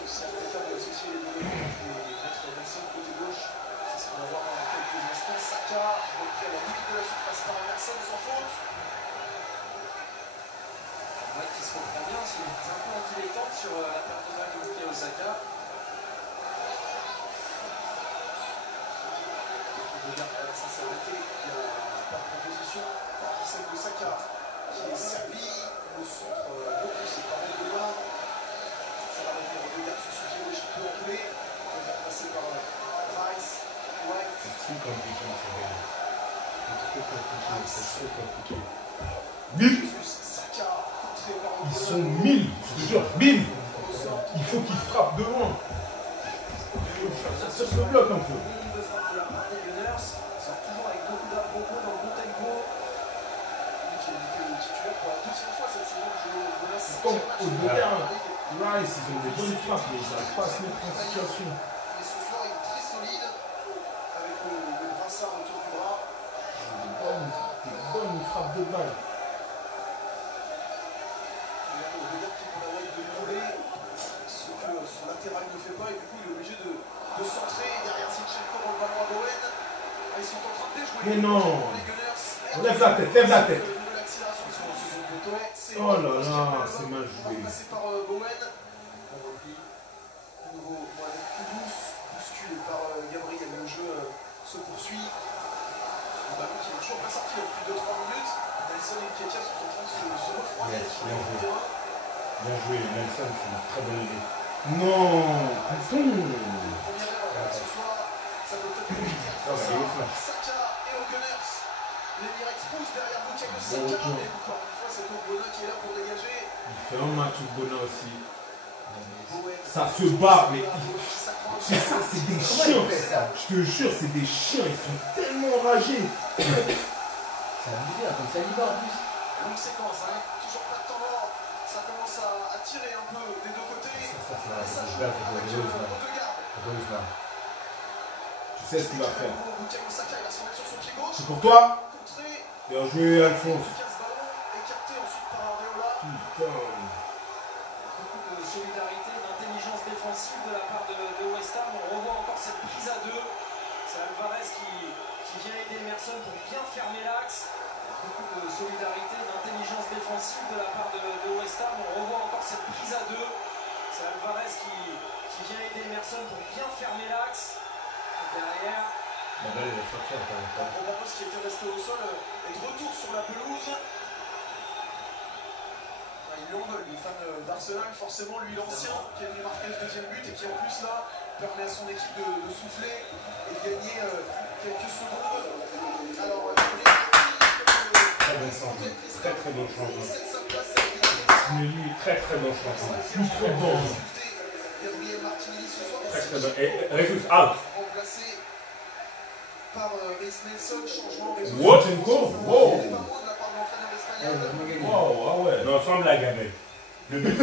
Si Arteta veut associer les deux et mettre Nelson côté gauche, c'est ce qu'on va voir dans quelques instants. Saka, repris à la limite de la surface par Emerson sans faute. Mike qui se reprend bien, c'est un peu anti-létante sur la perte de balle de Bukayo Saka. Ça s'est arrêté, il y a pas de proposition. Celle de Saka qui est servi, le centre repoussé par Odegaard. Ça va revenir Odegaard sur ce pied gauche peu entouré. On va passer par Rice, White. C'est trop compliqué, c'est trop compliqué. 1000. Saka, contré par Ils sont 1000, je te jure, 1000. Il faut qu'ils frappent de loin. Il faut faire sortir ce bloc un peu. De frappe de la part des Gunners, sort toujours avec beaucoup d'à-propos dans le bon tempo. Lui qui a été le titulaire pour la deuxième fois cette saison, je me laisse. Comme au derrière, Rice, ils ont des bonnes frappes, mais ils n'arrivent pas à se mettre en situation. Mais ce soir, il est très solide avec le brassard autour du bras. Des bonnes frappes de balle. Odegaard qui prend la white de voler, ce que son latéral ne fait pas, et du coup il est obligé de centrer derrière Zinchenko dans le ballon à Bowen. Ils sont en train de déjouer. Mais non. Les Gunners. Lève la tête, lève la tête. Nouvelle accélération sur le poteau. Oh là là, c'est mal joué. Passé par Bowen. On replie. De nouveau, avec Kudus, bousculé par Gabriel. Le jeu se poursuit. Le ballon qui n'est toujours pas sorti depuis 2-3 minutes. Nelson et Ketia sont en train de se refroidir sur le terrain. Bien joué, Nelson, c'est une très bonne idée. Non, putain. Première erreur ce soir, ça doit être profiter à Saka et aux Gunners. L'Emirates pousse derrière Bukayo Saka, mais encore une fois c'est Ogbonna qui est là pour dégager. Il fait un match au Bona aussi. Bowen. Ça se bat, mais Qui s'accroche. c'est ça, c'est des Comment chiens. il fait ça? Je te jure, c'est des chiens, ils sont tellement enragés. C'est abusé, hein, comme ça il va en plus. Longue séquence, hein. Toujours pas de temps mort. Ça commence à tirer un peu des deux côtés. Ça joue avec Odegaard. Tu sais ce qu'il va faire. Bukayo Saka, il va se remettre sur son pied gauche. C'est pour toi. Contré. Bien joué, Alphonse. Casse ballon, écarté ensuite par Areola. Putain. Beaucoup de solidarité, d'intelligence défensive de la part de West Ham. On revoit encore cette prise à deux. C'est Alvarez qui vient aider Emerson pour bien fermer l'axe. beaucoup de solidarité, d'intelligence défensive de la part de West Ham. On revoit encore cette prise à deux. C'est Alvarez qui vient aider Emerson pour bien fermer l'axe. Derrière, La balle elle va sortir encore une fois. Ramos qui était resté au sol est de retour sur la pelouse. Ils lui en veulent, les fans d'Arsenal, forcément lui l'ancien qui est venu marquer le deuxième but et qui en plus là permet à son équipe de souffler et de gagner quelques secondes. Alors, Très bon changement. Très très bon changement. Lui, très très bon changement. Plus très bon. Gabriel Martinelli ce soir. Très très bon. Et Rezus out. Remplacé par Reece Nelson, changement réseau. What? Wow. Il n'est pas loin de la part de l'entraîneur espagnol. vraiment gagné. Wow, ah ouais. Non, sans blague avec. Le but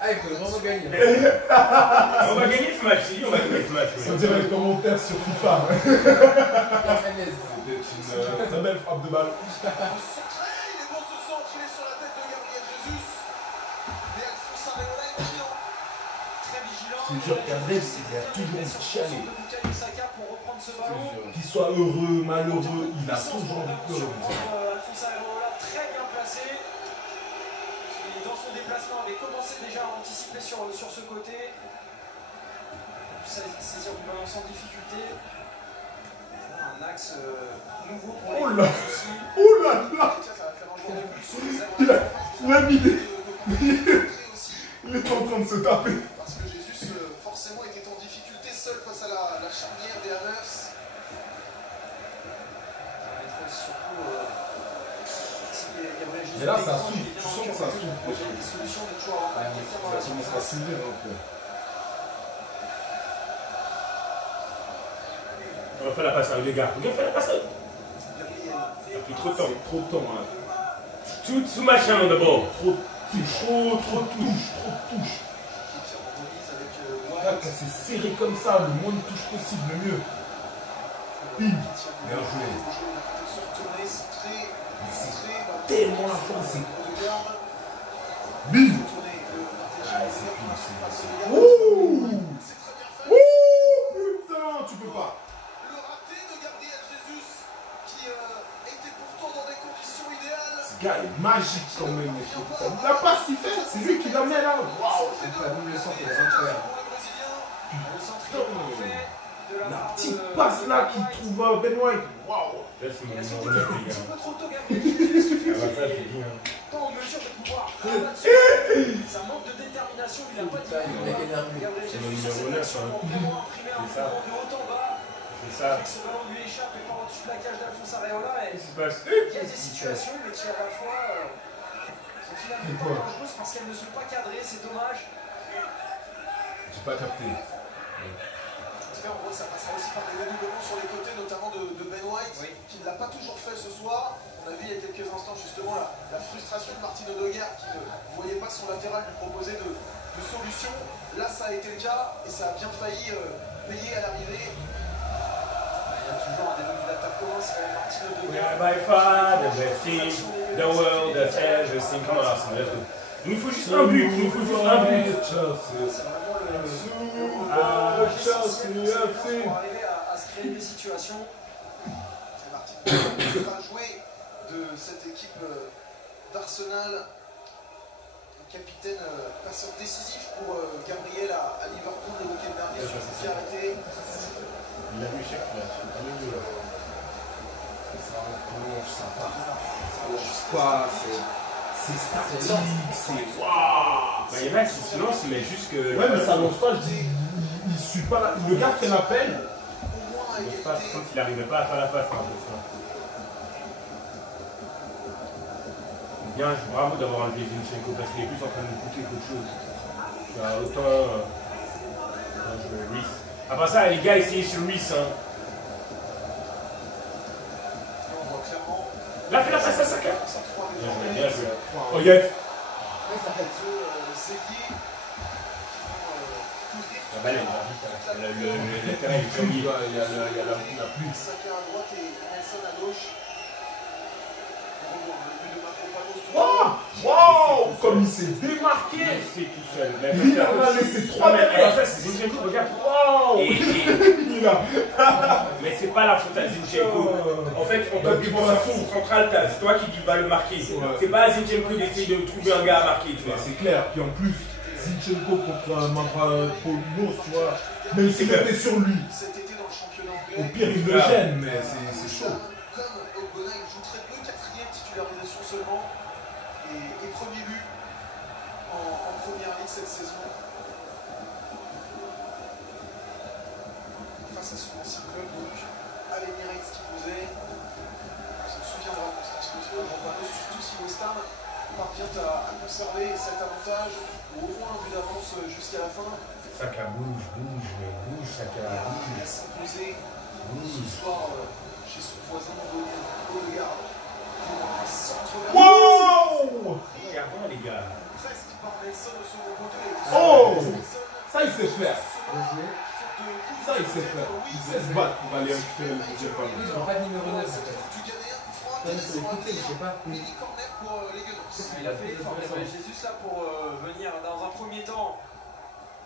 Ah, il faut vraiment gagner. on va gagner ce match, si, on va gagner ce match. On dirait les commentaires sur FIFA. Fernandez. C'était une très belle frappe de balle. Il est bon ce centre, il est sur la tête de Gabriel Jesus. Mais Alphonse Areola est brillant. très vigilant. Je te jure qu'André, il a toujours chialé. Bukayo Saka pour reprendre ce ballon. Qu'il soit heureux, malheureux, il a toujours envie de pleurer. Alphonse Areola très bien placé. Qui dans son déplacement avait commencé déjà à anticiper sur ce côté. Saisir du ballon sans difficulté. Un axe nouveau pour les Oh là. aussi. Oh là là. Tiens, ça va faire un jour de plus sur les Il a mis des... aussi. Il est en train de se taper. Parce que Jesus forcément était en difficulté seul face à la charnière des Hammers. Ça va être surtout Gabriel Jesus. Mais là, ça souffle. Tu sens que ça souffle. Il y a des solutions de toujours avoir quelqu'un dans la Ça commence à soulever un peu. On va faire la passe à les gars. On va faire la passe à eux. Gabriel. Ça a pris trop de temps. Trop de temps, hein. Too much time on the ball. Trop de touches. Qui tire en remise avec Là, White. quand c'est serré comme ça, le moins de touches possible, le mieux. Bim. Bien joué. Se retourner, centré. Mais c'est Centré. tellement la fin, c'est... Odegaard. Bim. Tourné. Ah, c'est pile, c'est... Ouh. Ouh. C'est très bien fait. Ouh, putain, tu peux pas. Le raté de Gabriel Jesus qui était pourtant dans des conditions idéales. Ce gars est magique quand même. La passe qu'il fait, c'est lui qui l'a mis là. Waouh. C'est pas double centre, il est incroyable. Pour le Brésilien. Le centre est parfait de la La part petite de passe là qui White. trouve Ben White. Waouh. Là, c'est mon Il a numéro sauté 9, un les petit gars. peu trop tôt Gabriel Jesus, ce qui fait Ah, bah, ça, c'est qu'il bien. est pas en mesure de pouvoir rabattre. Ça manque de détermination, il n'a pas Putain, il est énervé. Gabriel C'est mon Jesus sur numéro cette 9, action hein. pour vraiment imprimer un C'est ça. mouvement de haut en bas. C'est ça. Avec ce ballon lui échappe et part au-dessus de la cage d'Alphonse Areola. Et Qu'est-ce qui se passe? il y a des situations, mais qui à la fois sont finalement C'est pas quoi dangereuses parce qu'elles ne sont pas cadrées, c'est dommage. J'ai pas capté. En gros, ça passera aussi par des redoublements sur les côtés, notamment de Ben White, Oui. qui ne l'a pas toujours fait ce soir. On a vu il y a quelques instants justement la frustration de Martin Odegaard qui ne voyait pas son latéral lui proposer de solution. Là, ça a été le cas et ça a bien failli payer à l'arrivée. Il y a toujours un début d'attaque commence avec Martin We Odegaard. are by far the best team the world has ever seen. Come on, Arsenal, let's go. Il nous faut juste un but, il nous faut juste un but. C'est vraiment Chelsea FC. pour arriver à se créer des situations. C'est Martin Odegaard qui va jouer de cette équipe d'Arsenal. Un capitaine passeur décisif pour Gabriel à Liverpool le week-end dernier sur ce qui a arrêté. Il a vu chèque là. Ça plonge, ça part. Ça lance pas, c'est statique, c'est waouh. Bah, il y en a qui se lancent, mais juste que. Ouais, mais ça lance pas, je dis. Il suit pas la... Le gars fait l'appel. Au moins à Il lance pas, c'est égalité. comme s'il n'arrivait pas à faire la passe. Hein, bien, bravo d'avoir enlevé Zinchenko parce qu'il est plus en train de nous coûter qu'autre chose. Tu as autant. Reece. Après ça, les gars, essayez sur Reece. Hein. On voit clairement Là, fais la passe à Saka. ça 3 Bien joué, désormais. bien joué. Oh, Yann. Ouais, ça fait Seguier La balle, elle va vite. Hein. Le terrain est fermé. Il y a la pluie. Saka à droite et Nelson à gauche. On revoit le but de Marco Palos. Oh, Waouh, comme il s'est démarqué. C'est tout seul. Il en a laissé 3 derrière. Ça, c'est Zinchenko, regarde. Waouh. Il a. Mais c'est pas la faute à Zinchenko. En fait, on Bah, te dit, bon, central, c'est toi qui va le marquer. C'est pas à Zinchenko d'essayer de trouver un gars à marquer, tu vois. C'est clair. Puis en plus, Zinchenko contre Mavropoulos, tu vois, même s'il était sur lui, Cet été dans le championnat au anglais. pire il le gêne, mais c'est chaud. Comme Ogbonna, il joue très peu, 4e titularisation seulement. Et premier but en première ligue cette saison. Face à son ancien club, donc à l'Emirates qui vous est. On se souviendra Constantinople, surtout si West Ham parvient à conserver cet avantage, ou au moins un but d'avance jusqu'à la fin. Saka bouge, Saka Et à bouge. s'imposer ce soir chez son voisin Odegaard. Pour un centre vers Wow. Regardez les gars. presque par Nelson au second poteau. Oh, ça il sait faire. Bien joué. Ça il sait faire. Il sait se battre pour aller récupérer le deuxième Lui, ils ballon. n'ont pas de numéro 9 en fait. Du Ghanéen, Ça, il faut l'écouter, je sais pas. mini corner pour les Gunners. Il a fait l'effort, Gabriel Jesus là pour venir dans un premier temps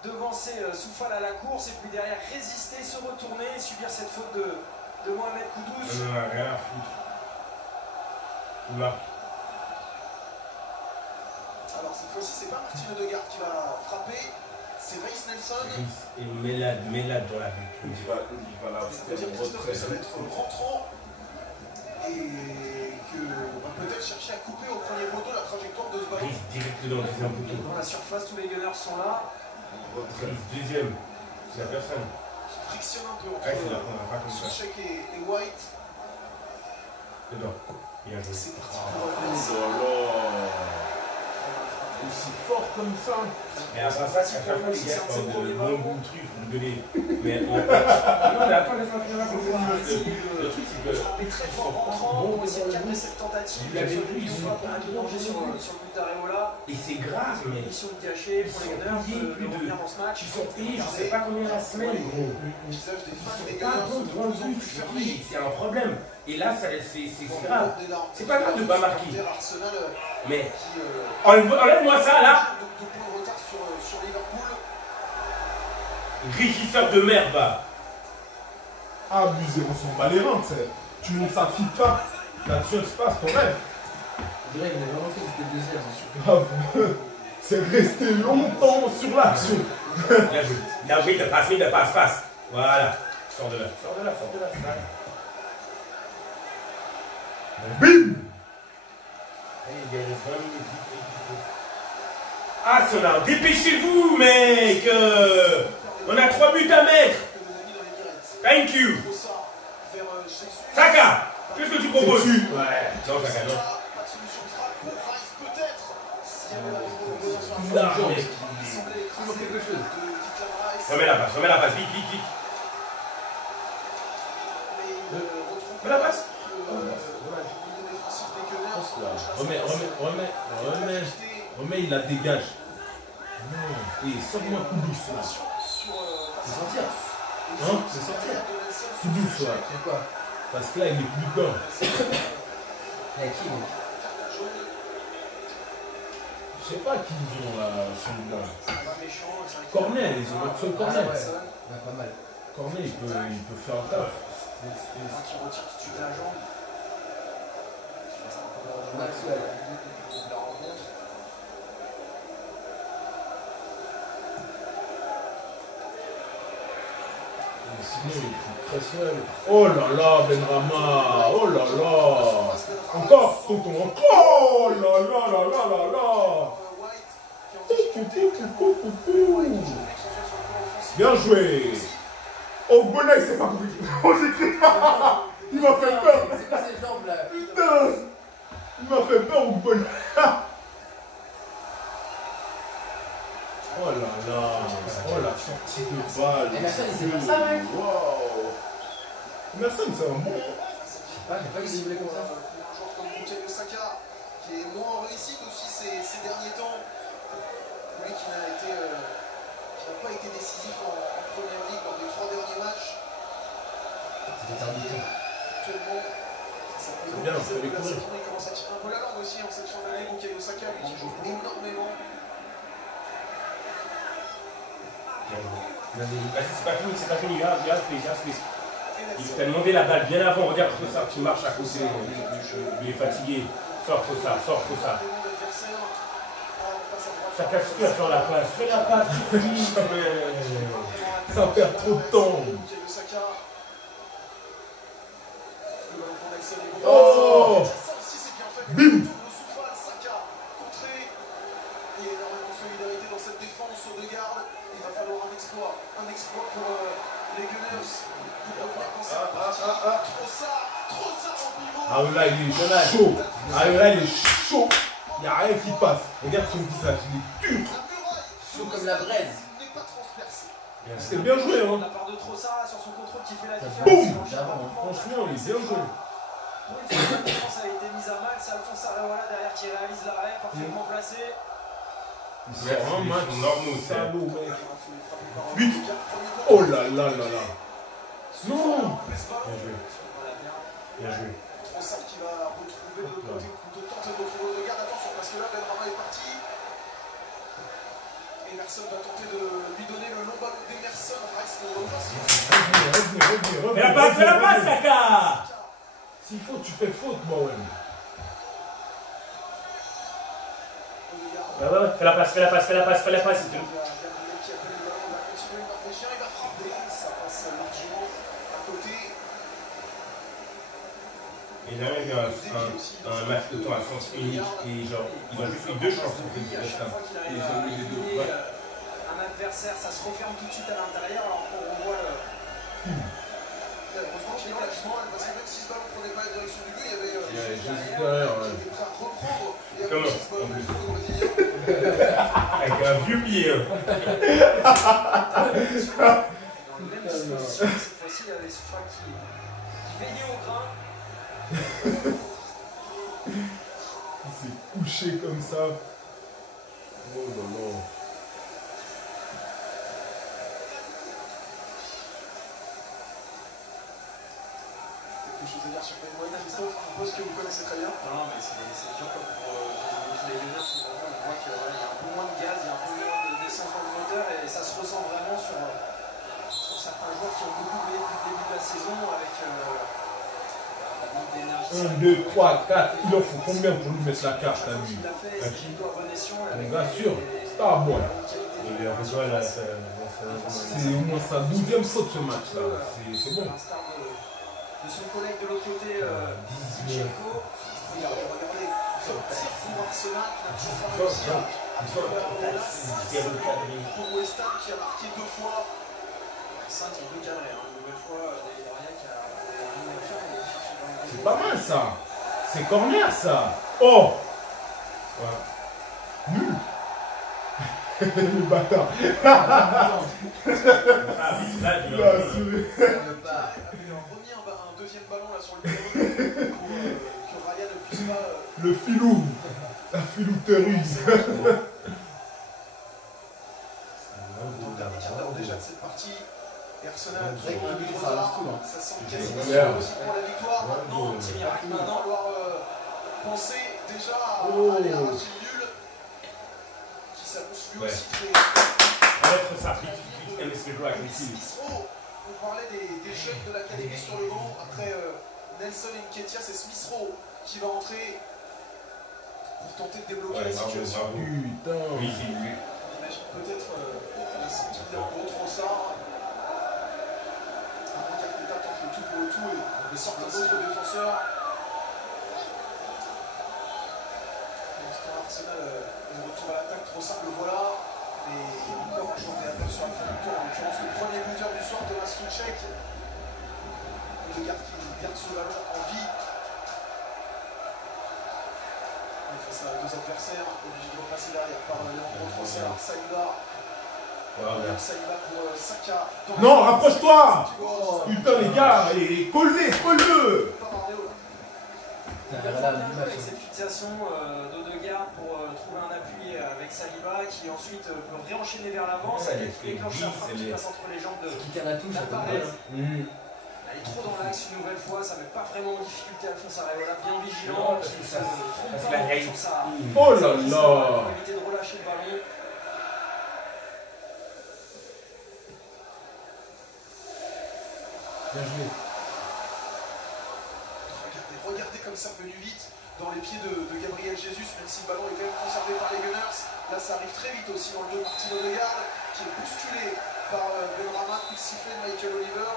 devancer Soufal à la course et puis derrière résister, se retourner et subir cette faute de Mohamed Kudus. On en a rien à foutre. Oula. Alors cette fois-ci, c'est pas Martin Odegaard qui va frapper, c'est Reiss Nelson. Et Mélade dans la butte. Il va la Ça veut dire faire Christophe que ça va retrait. être rentrant et que va peut-être chercher à couper au premier poteau la trajectoire de ce ballon. Prise direct dans le deuxième poteau. Dans la surface, tous les Gunners sont là. Retrait. Prise deuxième. C'est la personne. Qui frictionne un peu Ah, c'est la entre première, pas comme ça. Soucek et White. Dedans. Bien joué. C'est parti Oh pour Nelson. là là. Aussi fort comme ça. Mais après ça, c'est à chaque fois les gars qui parlent de bon goût de truc, vous me donnez. Mais non, mais attends, laisse-moi finir la conversation. Le truc, c'est que. Mais très fort rentrant, pour essayer de calmer cette tentative. Il avait vu, Ils ils sont sont pas à danger sur le but d'Areola. Et c'est grave, mais. Mission de gâcher pour les Gunners payés de plus de- revenir dans ce match. Ils sont payés, je sais pas combien la semaine, gros. Le visage des fans des Pas Gunners bon, de devant le plus en but, plus fermé. c'est un problème. Et là, c'est grave. C'est pas grave de pas marquer. Arsenal Mais qui enlève-moi ça là. de points de retard sur Liverpool. Régisseur de merde, va. Abusé, on s'en bat les reins, tu sais. Tu montes sa FIFA, l'action se passe, ton rêve. On dirait qu'il a vraiment fait que c'était deuxième. Hein. Grave. C'est resté longtemps sur l'action. Bien joué. Now beat the pass. Voilà. Sors de là. Bim. Allez, il reste 20 minutes. Ah, Sonar, dépêchez-vous, mec. On a 3 buts à mettre. Thank you. Saka, qu'est-ce que tu proposes? Ouais. Non, Saka, non. Pas de solution de frappe pour Rice peut-être. Si elle avait Non, mais- Toujours quelque chose. Remets la passe, vite. Fais la passe. Remets, il la dégage. Non. Et sors-moi Kudus là. C'est sortir. Hein? C'est sortir. Kudus là. Pourquoi? Parce que là, il est plus dedans. Il y a qui, mec? Je sais pas qui ils ont là, celui-là. Cornet, ils ont Maxwell Cornet. Ah, ouais, pas mal. Cornet, il peut faire un taf. Qui retire tout de suite la jambe. Maxwell. La rencontre. Sinon, il faut Cresswell. Oh là là, Benrahma. Oh là là. Encore, tonton, encore. Oh là là là là là là. Bien joué. Oh, Bonnet, c'est pas compris. Oh, j'ai cru. Il m'a fait peur. C'est quoi ces jambes là? Putain. Il m'a fait peur, au Bonnet. Oh là là. Oh la sortie de balle. Emerson, il sait faire ça, mec? Waouh. Emerson, c'est un bon. Je sais pas, j'ai pas vu qu'il voulait comme ça. Un joueur comme Bukayo Saka, qui est moins en réussite aussi ces derniers temps. Lui qui n'a pas été décisif en première ligue lors des 3 derniers matchs. C'était un bouton. Actuellement, C'est bien, on fait les courir. Il commence à tirer un peu la langue aussi en cette fin d'année. Bukayo Saka, lui, qui joue énormément. C'est pas fini, regarde, il t'a demandé la balle bien avant, regarde tout ça, tu marches à côté, il est fatigué, sors tout ça. Ça casse plus à faire la passe, fais la passe, ça perd trop de temps. Oh, bim. Il va falloir un exploit pour les Gunners. Trossard en pivot. Ah là il est chaud. Ah là il est chaud. Il n'y a rien qui passe. Regarde son visage, il est dur. Chaud comme la braise. C'était bien joué hein. La part de Trossard sur son contrôle qui fait la différence. Boum. Franchement il est bien joué. La défense a été mise à mal, c'est Alphonse Areola derrière qui réalise l'arrêt, parfaitement placé. C'est un match normaux, salaud mec. But. Oh là là là là. Non. Bien joué. Trossard qui va retrouver de l'autre côté, de tenter de retrouver Odegaard. Attention parce que là Benrahma est parti. Emerson va tenter de lui donner le long ballon d'Emerson. Fais la passe, Saka. S'il faut, tu fais faute, moi, ouais. Ouais, fais la passe, c'est tout. Et là, il y a un match de temps à sens unique et genre, ils ont juste eu 2 chances en fait. Ils ont eu les 2. Ouais. Un adversaire, ça se referme tout de suite à l'intérieur, alors qu'on revoit le. Heureusement qu'il y a l'achement, parce que même si ce ballon ne prenait pas la direction du but, il y avait juste derrière, ouais. qui était prêt à reprendre. Et comment ce ballon du Brésilien. Avec un vieux pied. Dans le même disposition, cette fois-ci, il y avait Soufa qui veillait au grain. Il s'est couché comme ça. Oh là là. Quelque chose à dire sur Ben White, Christophe, un poste que vous connaissez très bien. Non, mais c'est dur comme pour les Gunners. Souvent, on voit qu'il y a un peu moins de gaz, il y a un peu moins d'essence dans le moteur et ça se ressent vraiment sur certains joueurs qui ont beaucoup brillé depuis le début de la saison avec la manque d'énergie. 1, 2, 3, 4. Il en faut combien pour lui mettre la carte à lui? On va sûr. C'est à moi. C'est au moins sa 12e faute ce match là. C'est bon. De son collègue de l'autre côté, Zinchenko. Regardez, ce tir pour Arsenal qui n'a toujours pas réussi à pour West Ham qui a marqué 2 fois. Ça, ils ont 2 cadrés. Une nouvelle fois, David qui a c'est pas mal ça. C'est corner ça. Oh. Nul. Le bâtard. Un deuxième ballon là sur le terrain pour que Ryan ne puisse pas. Le filou. La filouterie. Déjà de cette partie. Et Arsenal qui ça sent quasiment aussi pour la victoire. Maintenant, petit miracle. il va falloir penser déjà à aller à un nul qui s'annonce lui aussi très. On parlait des jeunes de l'académie sur le banc. Après Nelson et Nketiah, c'est Smith Rowe qui va entrer pour tenter de débloquer la situation. Putain. Oui, c'est lui. On imagine peut-être qu'il est en gros Trossard. Avant qu'Arteta tente le tout pour le tout et sorte un autre défenseur. Arsenal est de retour à l'attaque, Trossard le voilà. Et encore un joueur d'attaque sur la fin du tour, en l'occurrence le premier buteur du soir, Thomas Souček. Odegaard qui garde ce ballon en vie. Face à 2 adversaires, obligé de repasser derrière par Leandro Trossard, Saliba. Saliba pour Saka. Non, rapproche-toi. Putain les gars, et colle-le. Avec cette fixation d'Odegaard pour trouver un appui avec Saliba qui ensuite peut réenchaîner vers l'avant. Ça déclenche la frappe qui passe entre les jambes de Alvarez. Elle est trop dans l'axe. l'axe une nouvelle fois, ça met pas vraiment en difficulté Alphonse Areola, bien Non, vigilant. parce que ça, se parce trompe que la pas grille. sur sa- Oh là pour là. éviter de relâcher le ballon. Bien joué. Regardez comme ça venu vite dans les pieds de Gabriel Jesus, même si le ballon est quand même conservé par les Gunners. Là, ça arrive très vite aussi dans le dos de Martin Odegaard, qui est bousculé par Benrahma, coup de sifflet de Michael Oliver.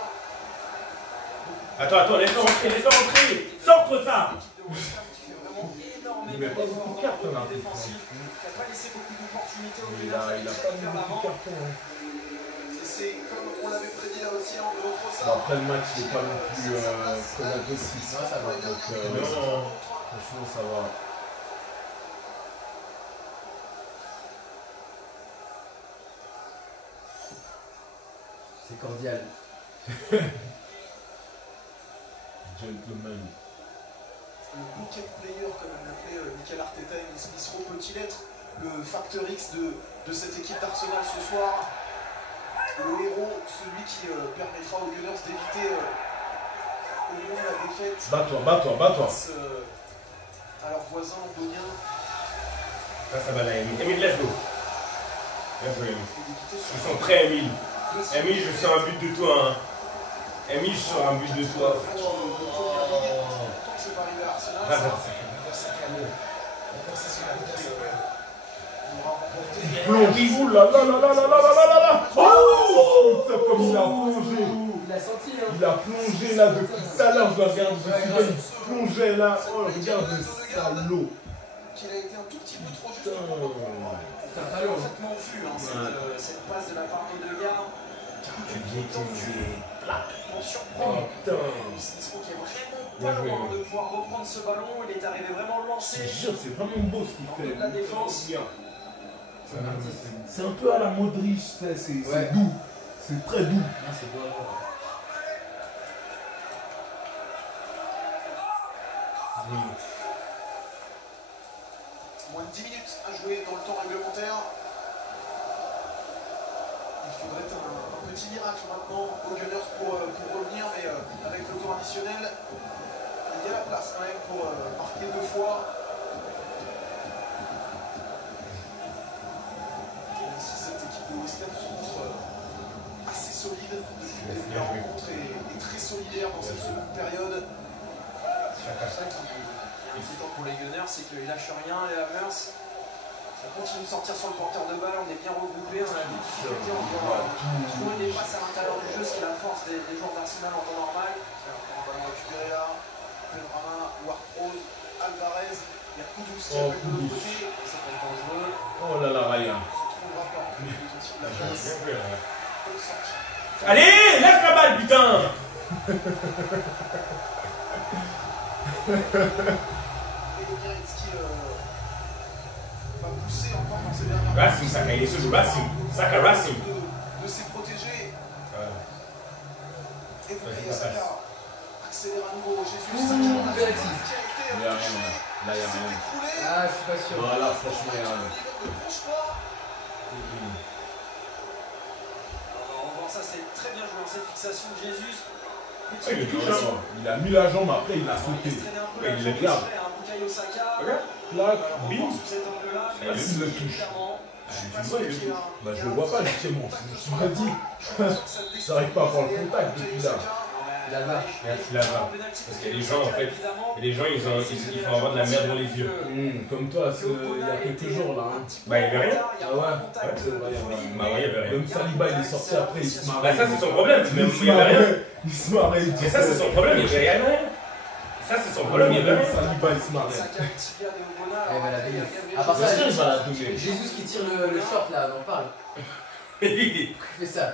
Attends, laisse-le rentrer. Sorte ça. L'équipe de West Ham qui fait vraiment énormément Il met pas beaucoup de cartes là. défensif, qui n'a pas laissé beaucoup d'opportunités aux Il Gunners a de pas faire mis l'avant. beaucoup de cartons. Hein. C'est comme on l'avait prédit là aussi en Bon, Trossard. après le match n'est pas non plus très agressif. Non, ça va. Donc Non. franchement ça va. C'est cordial. Gentleman. Le bouquet player, comme l'appelait Mikel Arteta et Smith Rowe, peut-il être le facteur X de cette équipe d'Arsenal ce soir? Le héros, celui qui permettra aux Gunners d'éviter au moins la défaite Bats-toi. face à leurs voisins londoniens Ça va là, Emile. Emile, let's go. Bien joué, Emile. et d'éviter Ils sont prêts, Emile. deuxième Emile, je sors un but de toi. Hein. Emile, je sors un but de toi. match de première ligue. Tant que c'est pas arrivé à Arsenal, Va ça vers ça. Plonge. Ouh là là là là là là là là là. Oh putain, comme il a plongé. Il a senti, hein. Il a plongé là depuis tout à l'heure, je le regarde, je me suis dit, il plongeait là. Oh regarde le salaud. qu'il a été un tout petit peu trop juste Putain. pour reprendre. C'est un ballon. Parfaitement vu cette passe de la part d'Odegaard. Pour surprendre. Putain. Smith Rowe qui est vraiment Bien pas joué. loin de pouvoir reprendre ce ballon. Il est arrivé vraiment lancé. C'est sûr, c'est vraiment beau ce qu'il En fait. haut de la défense. C'est un artiste. C'est un peu à la Modric, c'est Ouais. doux. C'est très doux. Non, c'est beau à voir. Moins de 10 minutes à jouer dans le temps réglementaire. Il faudrait un petit miracle maintenant aux Gunners pour revenir, mais avec le temps additionnel, il y a la place quand même pour marquer 2 fois. Même si cette équipe de West Ham se montre assez solide depuis le début de la rencontre et très solidaire dans cette seconde période. C'est pour ça qu'il est inquiétant pour les Gunners, c'est qu'ils lâchent rien, les Hammers. Ça continue de sortir sur le porteur de balle, on est bien regroupés, on a des difficultés, on doit trouver des passes à l'intérieur du jeu, ce qui est la force des joueurs d'Arsenal en temps normal. Un ballon récupéré là, Benrahma, Ward-Prowse, Alvarez, il y a Kudus qui Oh, appelle de l'autre Kudus. côté. Ça peut être dangereux. Oh là là, Ryan. Il se trouvera pas en plus de la place. Bonne sortie. Allez, lâche la balle, putain. Et Mierecki va pousser encore dans ses dernières Racing, Saka, il est sur le Racing. Saka, Racing. de s'y protéger. Et puis Saka accélère à nouveau. Jésus, Ouh, Saka, la penalty. qui a été Il y a rien, touché, là, il y a s'est rien. écroulé. Ah, je suis pas sûr. Voilà, franchement, il y a rien. Oliver ne bouge pas. Alors, on va voir ça, c'est très bien joué dans cette fixation de Jesus. Petit Ouais, il est touché, hein. Il a mis la jambe, après il a sauté. il traîne un peu Ouais, la il jambe, est grave. il fait un Bukayo Saka. Regarde. Clac, On bim. pense sous cet angle-là, Il mais le si, touche. clairement. Tu vois, il le touche. Bah, je le vois pas justement. Je me dis, Ça n'arrive pas à avoir le contact depuis là. Il a le VAR. Merci, la VAR. Parce qu'il y a des gens, en fait, et les gens, ils font avoir de la merde dans les yeux. Comme toi, il y a quelques jours là. Hein. Bah, il y avait rien. Ah ouais, c'est vrai, il y avait rien. Bah, ouais, il y avait rien. Même Saliba, il est sorti après, il se marrait. Bah, ça, c'est son problème. Même s'il y avait rien. Il se marrait. il Mais ça, c'est son problème, il y avait rien. Ça, c'est son problème, il y avait Même rien. Saliba, il se marrait. Elle va la donner. À part Bien ça, sûr, il va la donner. Jésus qui tire le short là, on en parle. Il fait ça.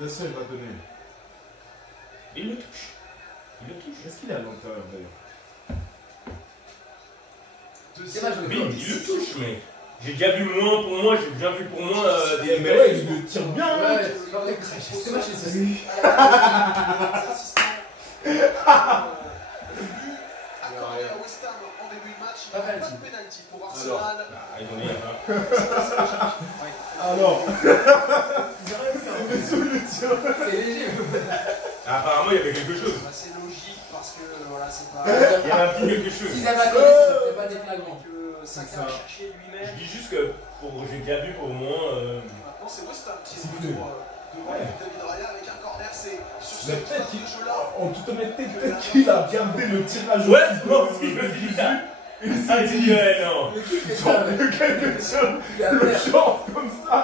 Bien sûr, il va donner. Il le touche. Il le touche. Est-ce qu'il est à l'intérieur d'ailleurs? C'est mal joué. Bim, il le touche, mais j'ai déjà vu moins pour moi, j'ai déjà vu pour moi des Mais ouais, il le tire bien. hein. Ouais, c'est pas vrai que c'est dommage, c'est ça. Accordé à West Ham en début de match, il n'y a Pas pas penalty. de penalty pour Arsenal. Ah, ils ont dit, hein. Alors, C'est léger. Apparemment, il y avait quelque chose. C'est logique parce que voilà, c'est pas. Il y a un petit quelque chose. S'ils avaient accordé, c'était pas des flagrants. Que Saka a cherché lui-même. Je dis juste que j'ai déjà vu pour au moins. Maintenant, c'est West Ham qui est retour devant David Raya avec un corner. C'est sur ce Mais peut-être type de jeu-là. en toute honnêteté, peut-être qu'il a regardé le tirage. Ouais, moi aussi, je me suis dit ça. Et il Ah, s'est tu dit, dis, ouais, non. genre, quelque chose, le short comme ça.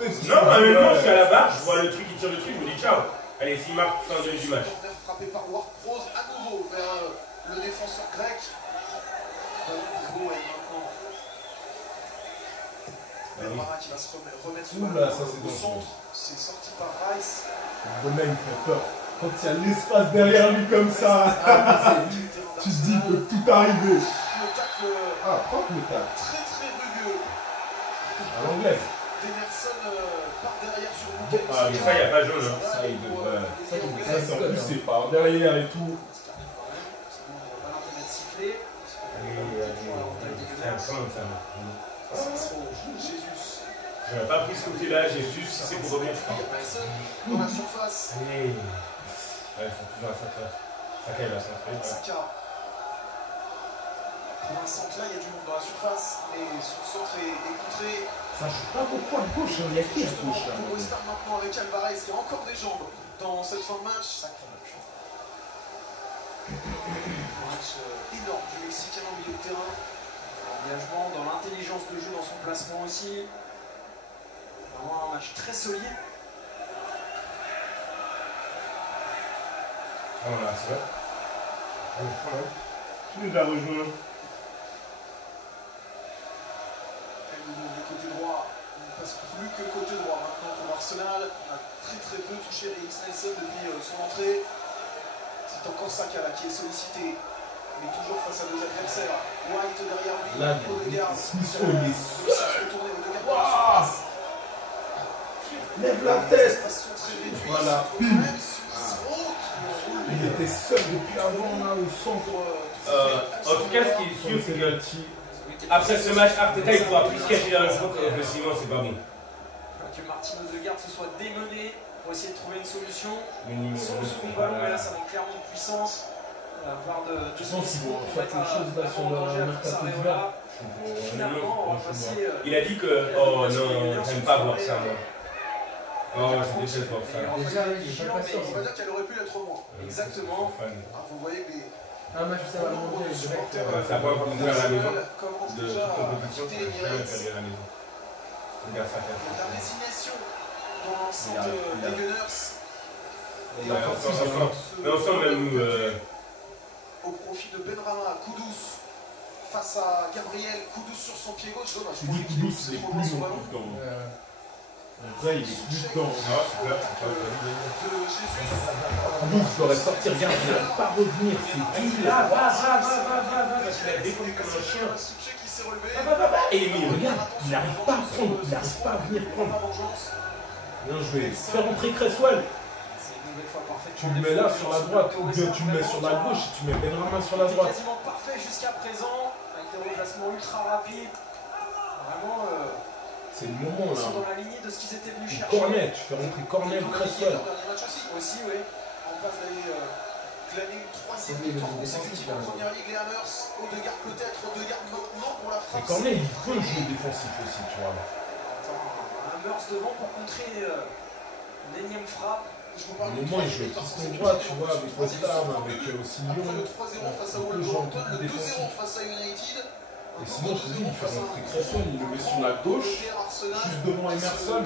Non, honnêtement, je suis à la barre, je vois le truc, il tire le truc, je me dis ciao. Allez, s'il marque, fin du match. Corner frappé par Ward-Prowse à nouveau vers le défenseur grec. Ballon est maintenant. Benrahma qui va se remettre sur Oula, ça, c'est au dangereux. centre. C'est sorti par Rice. Le mec, il fait peur. Quand il y a l'espace derrière lui comme ça, tu te dis que tout arriver. Le tacle Ah, propre le tacle. très très rugueux. À l'anglaise. Demerson part derrière sur Moukaï. Ah, mais ça, il n'y a pas jaune. Hein. Ça, il devrait. Ça, c'est en plus, c'est par derrière et tout. Je n'avais pas pris ce côté-là, j'ai juste si c'est pour revenir. Dans la surface. Ouais, ils sont toujours à sa place. Saka, il va centrer. Saka. Pour un centre là, il y a du monde dans la surface, mais son centre est contré. Ça joue pas beaucoup à gauche, il y a qui à gauche là? Pour West Ham maintenant avec Alvarez, il y a encore des jambes dans cette fin de match. Match énorme du Mexicain au milieu de terrain. L'engagement, dans l'intelligence de jeu, dans son placement aussi. Vraiment un match très solide. Ah, voilà, c'est vrai. Tu nous as rejoint. Le côté droit, on ne passe plus que le côté droit maintenant pour Arsenal. On a très peu touché Reiss Nelson depuis son entrée. C'est encore Saka là qui est sollicité, mais toujours face à deux adversaires. White derrière lui, Là, Odegaard. Smith Rowe, il est seul. Waouh! Lève la tête! Voilà. Il était seul depuis avant là au centre. En tout cas, ce qui est sûr, c'est que après ce match, Arteta il pourra plus se cacher dans le fond que sinon c'est pas bon. Que Martin Odegaard se soit démené pour essayer de trouver une solution. Sur le second ballon, mais là ça manque clairement de puissance. De la part de Je pense qu'ils vont faire quelque chose là sur le mercato d'hiver. Finalement, on va passer. Il a dit que oh non, j'aime pas voir ça moi. Oh, je déteste voir ça. Déjà, il est pas patient. On va dire qu'elle aurait pu l'être moins. Exactement. Vous voyez que les Un match, ça va monter direct. Ça va pas ouvrir à la maison. commencent De déjà toute à compétition, quitter les je vais Emirates. faire à la maison. Regarde ça, La résignation dans l'enceinte des Gunners. mais ensemble même nous. Au profit de Benrahma, Kudus face à Gabriel, Kudus sur son pied gauche. Dommage. Tu dis Kudus, il est plus non plus dedans. En vrai, il est plus dedans. Ah, c'est clair, c'est clair. De Jésus. Kudus, il aurait sorti, regarde, il n'arrive pas à revenir. C'est qui là? Va, parce qu'il a défendu comme un chien. Suchet qui s'est relevé. Et il est mis. Regarde, il n'arrive pas à prendre, il n'arrive pas à venir prendre. Bien joué. Fais rentrer Cresswell. Tu le mets là sur la droite, ou bien tu le mets sur la gauche, tu mets Benrahma sur la droite. Quasiment parfait jusqu'à présent, avec des replacements ultra rapides. Vraiment, C'est le moment ils sont là. dans la lignée de ce qu'ils étaient venus chercher. Cornet, tu fais rentrer Cornet ou Cresswell. Aussi, oui. En passe d'aller glaner une troisième victoire consécutive en première ligue. Les Hammers, Odegaard peut-être, Odegaard maintenant pour la Et frappe. Cornet, il peut jouer défensif aussi, tu vois. Un Meurs devant pour contrer une énième frappe. À un moment, il joue piston droit, tu vois, avec West Ham, avec aussi Après Lyon. le 3-0 face à Il peut jouer en Wolverhampton, tout le 2-0 défensif. face à United. Et sinon, je te dis, il fait rentrer Cresswell, il le met sur la gauche, juste devant Emerson. Ou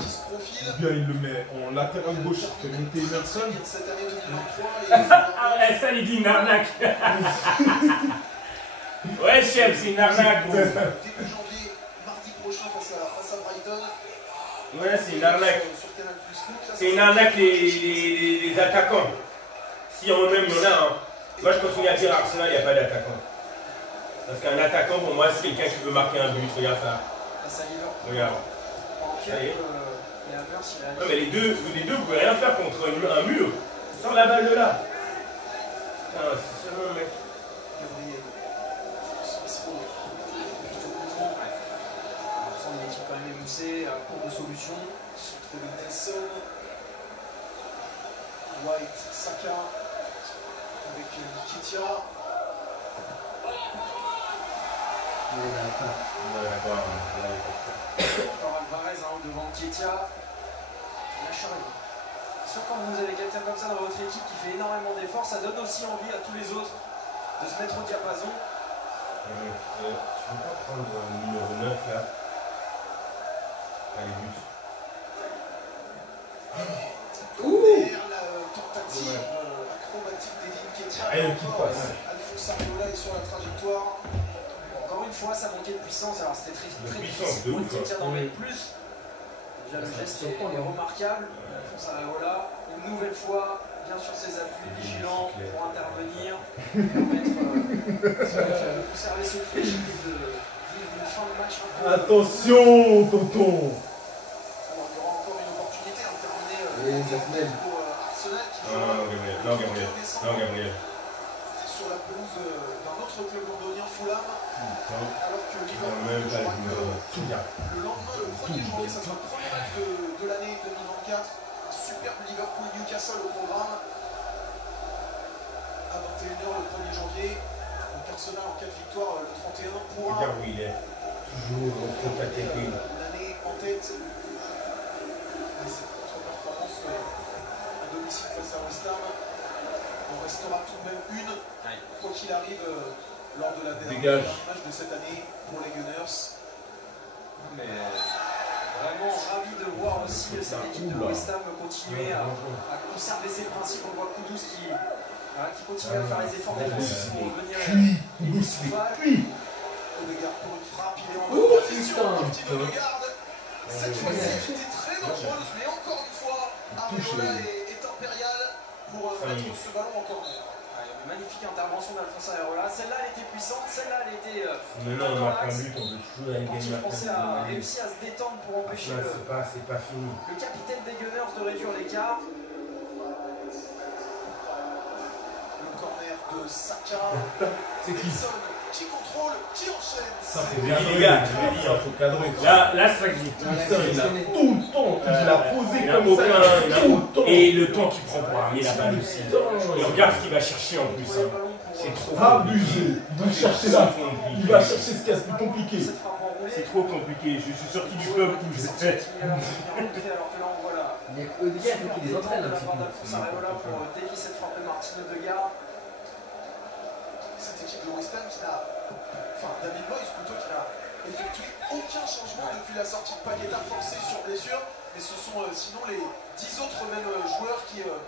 bien il le met en latéral gauche, il fait monter Emerson. Cette année 2023 Ah, ça, il dit une arnaque. Ouais, chef, c'est une arnaque. début janvier, mardi prochain face à Brighton. Ouais, c'est une arnaque. Sur Canal Plus Foot. C'est une arnaque les attaquants. Si en eux-mêmes, il y en a. Hein. Moi, je continue à dire à Arsenal, il n'y a pas d'attaquant. Parce qu'un attaquant, pour moi, c'est quelqu'un qui veut marquer un but. Regarde ça. Face à Liverpool. Regarde. En pire, Ça y est. les Hammers, il a. Ouais, mais les deux, vous pouvez rien faire contre un mur. Sors la balle de là. Putain, c'est seulement un mec. Gabriel. On sent une équipe quand même émoussée, à court de solutions. Centre de Nelson. White, Saka, avec Nketiah. Encore Alvarez devant Nketiah. Lâche rien. Sauf quand vous avez quelqu'un comme ça dans votre équipe qui fait énormément d'efforts, ça donne aussi envie à tous les autres de se mettre au diapason. Tu veux pas prendre le numéro 9 là? Allez, but. Derrière la tentative acrobatique d'Edin Nketiah. Rien qui passe. Alphonse Areola est sur la trajectoire. Encore une fois, ça manquait de puissance. Alors c'était très puissance, difficile de pour ouf, Nketiah d'en hein. mettre plus. Déjà le geste est remarquable. Alphonse Areola, une nouvelle fois, bien sur ses appuis, vigilant pour intervenir, permettre de conserver ses flèches et de vivre une fin de match un peu. Attention, tonton. Alors, il y aura encore une opportunité à terminer pour Arsenal qui joue Non, Gabriel. sur la pelouse d'un autre club londonien, Fulham. Alors que Même pas le lendemain, le 1er janvier, ça sera le premier match de l'année 2024. Un superbe Liverpool-Newcastle au programme. À 21h le 1er janvier. Donc Arsenal en 4 victoires, le 31 pour Regarde où il est. Toujours en contact avec lui. l'année en tête. Et cette contre-performance à domicile face à West Ham. On restera tout de même une, quoi qu'il arrive, lors de la dernière match de cette année pour les Gunners. Mais vraiment ravi de voir aussi cette équipe de West Ham continuer à conserver ses principes. On voit Kudus qui continue à faire les efforts défensifs pour revenir Odegaard pour une frappe, il est en Oh, position, putain. petit Odegaard. Cette fois-ci, elle était très dangereuse, mais encore une fois, Areola est impérial pour mettre ce ballon en corner. Une magnifique intervention d'Alphonse Areola. Celle-là, elle était puissante. Celle-là, elle était. Mais non, on marque un but, on peut toujours aller Sportif gagner français a réussi à se détendre pour empêcher c'est pas fini. le capitaine des Gunners de réduire l'écart. Le corner de Saka. C'est qui? Nelson qui contrôle, qui enchaîne. Ça fait Oui, bien les gars, je vais dire, faut cadrer. Là, c'est ça que j'ai. Putain, il a tout le temps, il l'a posé Il a comme ça, aucun- tout le temps. Et le temps qu'il prend pour armer la balle aussi. Et regarde ce qu'il va chercher en plus. Hein. C'est trop Abusé, il va chercher là, il va chercher ce qu'il y a de plus compliqué. C'est trop compliqué. Je suis sorti du club où j'étais. Alors que là, on voit la. Mais Odegaard, il faut qu'il les entraîne un petit peu. D'Alphonse Areola pour dévier cette frappe de Martin Odegaard. Cette équipe de West Ham qui n'a, enfin David Moyes plutôt, qui n'a effectué aucun changement depuis la sortie de Paqueta forcé sur blessure, mais ce sont sinon les 10 autres mêmes joueurs qui ont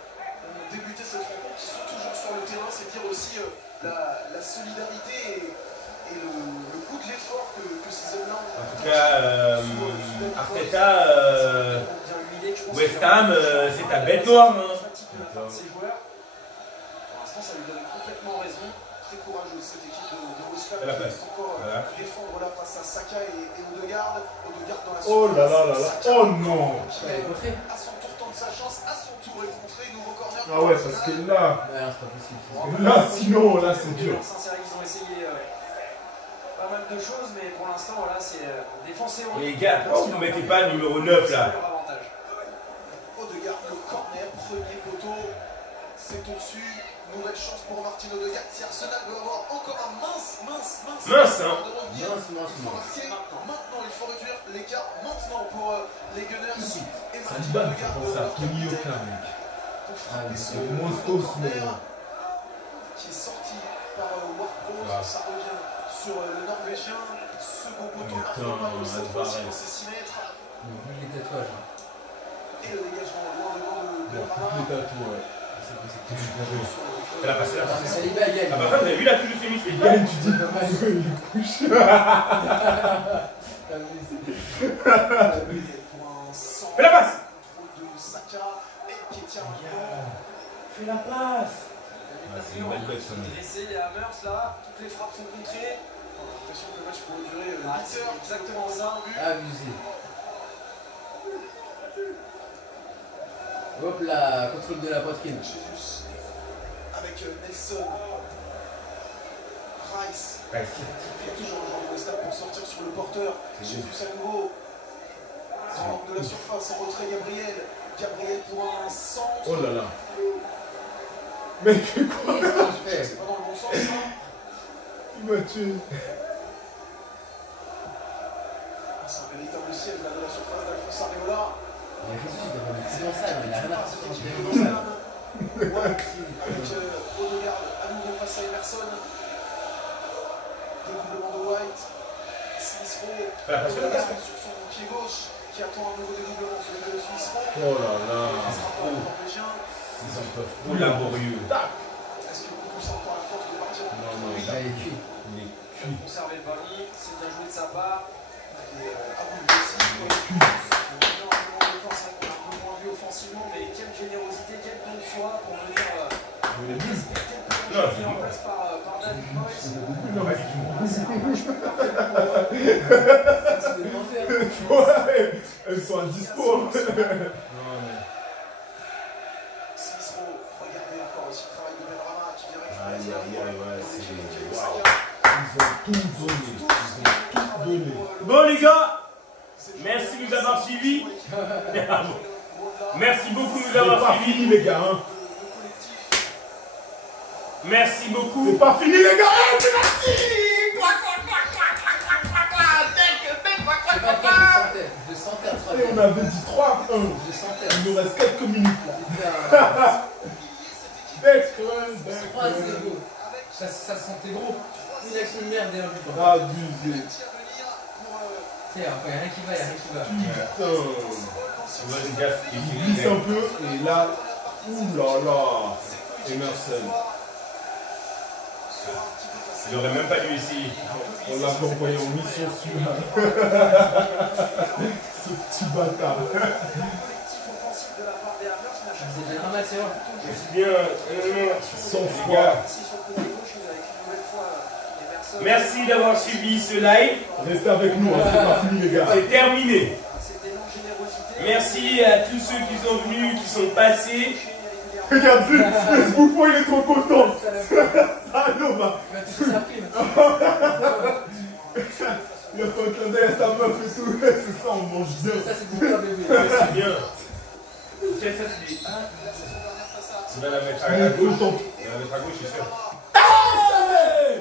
débuté cette rencontre qui sont toujours sur le terrain. C'est dire aussi la solidarité et le coût de l'effort que ces hommes-là ont. En tout cas, Arteta, West Ham, c'est ta bête noire. Hein. Pour l'instant, ça lui donne complètement raison. Très courageuse cette équipe de West Ham Fais la qui place. peut encore Voilà. défendre là face à Saka et Odegaard. Odegaard dans la Oh là là là là, Saka, oh non. qui Ouais, contré. à son tour tente sa chance, à son tour est contré, nouveau corner. Ah ouais, parce que là, Ouais, c'est pas possible. là sinon, là c'est dur. Sincèrement, ils ont essayé pas mal de choses, mais pour l'instant, voilà, c'est défense et Les gars, pourquoi vous ne mettez pas le numéro 9 là? Odegaard, le corner, premier poteau, c'est au-dessus. Nouvelle chance pour Martin Odegaard. Si Arsenal veut avoir encore un mince, Mince, hein. de revenir, Mince. il faut marquer maintenant, il faut réduire l'écart maintenant pour les Gunners et Martin Saliban, Odegaard c'est pour ça, Tony Yoka, mec. pour frapper ce c'est Moscou, corner qui est sorti par Ward-Prowse. Ah. Ça revient sur le Norvégien. Second poteau, Putain, improbable cette fois-ci Alvarez. dans ces 6 mètres. Il est tatouage. Et le dégagement loin devant de Bon, Rama. toutes les tatous, ouais. Fais la passe, fais la passe. Mais Saliba gagne. Ah bah ça, vous avez vu la touche de Fémis? Il gagne, tu dis, il est couché. Fais la passe. Contrôle de Saka et Nketiah. Fais la passe. C'est une belle bête, dressé, les Hammers là, toutes les frappes sont contrées. On a l'impression que le match pourrait durer 8 c'est heures. exactement ça. Abusé. Hop là, contrôle de la poitrine. Jesus avec Nelson. Rice. Ouais, Il y a toujours un joueur de West Ham pour sortir sur le porteur. Jesus à nouveau. En de la surface, en retrait Gabriel. Gabriel pour un centre. Oh là là. Mec, fais quoi? Qu'est-ce que je fais? C'est pas dans le bon sens, ça. Il m'a tué. C'est un véritable siège là de la surface d'Alphonse Areola. Il a réussi, il devrait mettre dans ça, mais il a rien à faire sur le terrain. Avec Odegaard à nouveau face à Emerson. Dédoublement de White. Smith Rowe. Sur son pied gauche qui attend un nouveau dédoublement sur les deux de Smith Rowe. Oh là là. Ils sont trop laborieux. Est-ce que beaucoup sentent pour la force de partir? Non, Il a écrit. il est cuit. Conserver le ballon, c'est bien joué de sa part. Et Abou Bessi, énormément de défense, on a un peu moins vu offensivement, mais quelle générosité, quel don de soi pour venir respecter le plan mis en place par David Moyes. Non, pas du tout. C'est demandé, hein. Ouais, elles sont à dispo. Non, mais. Smith Rowe, regardez encore aussi le travail de Benrahma qui vient Aïe, aïe, aïe, ouais, c'est. Waouh. Ils ont tout donné. Ils ont tout donné. Bon, les gars, merci de nous avoir suivis. Merci beaucoup de nous C'est avoir pas suivis. fini, les gars. Hein. Merci beaucoup. C'est pas fini, les gars. Hein, c'est parti. Je sais pas pourquoi je le sentais à Et on 3. avait dit 3-1. Je le sentais. Il nous reste quelques minutes là. Declan. Declan. 3-0. Ça sentait gros. Une action de merde et un but. Abusé. Tiens, après, y'a rien qui va, y'a rien qui va. Putain. On va les gars, Il glisse un peu et là. Ouh là là. Emerson. Il aurait même pas dû essayer. On l'avait envoyé en mission celui-là. Ce petit bâtard. C'est bien dramatique, c'est vrai. Aussi bien. Sans Les froid. gars, merci d'avoir suivi ce live. Restez avec nous, hein, c'est pas fini les gars. C'est terminé. Merci à tous ceux qui sont venus, qui sont passés. Regardez, ce bouffon il est trop content. Salaud, bah. Il va toucher sa prime. Il a fait un clin d'œil à sa meuf et tout. C'est ça, on mange bien. Ça, c'est pour toi, bébé. C'est bien. Tiens, ça c'est des. Tu vas la mettre à gauche. Tu vas la mettre à gauche, je suis sûr.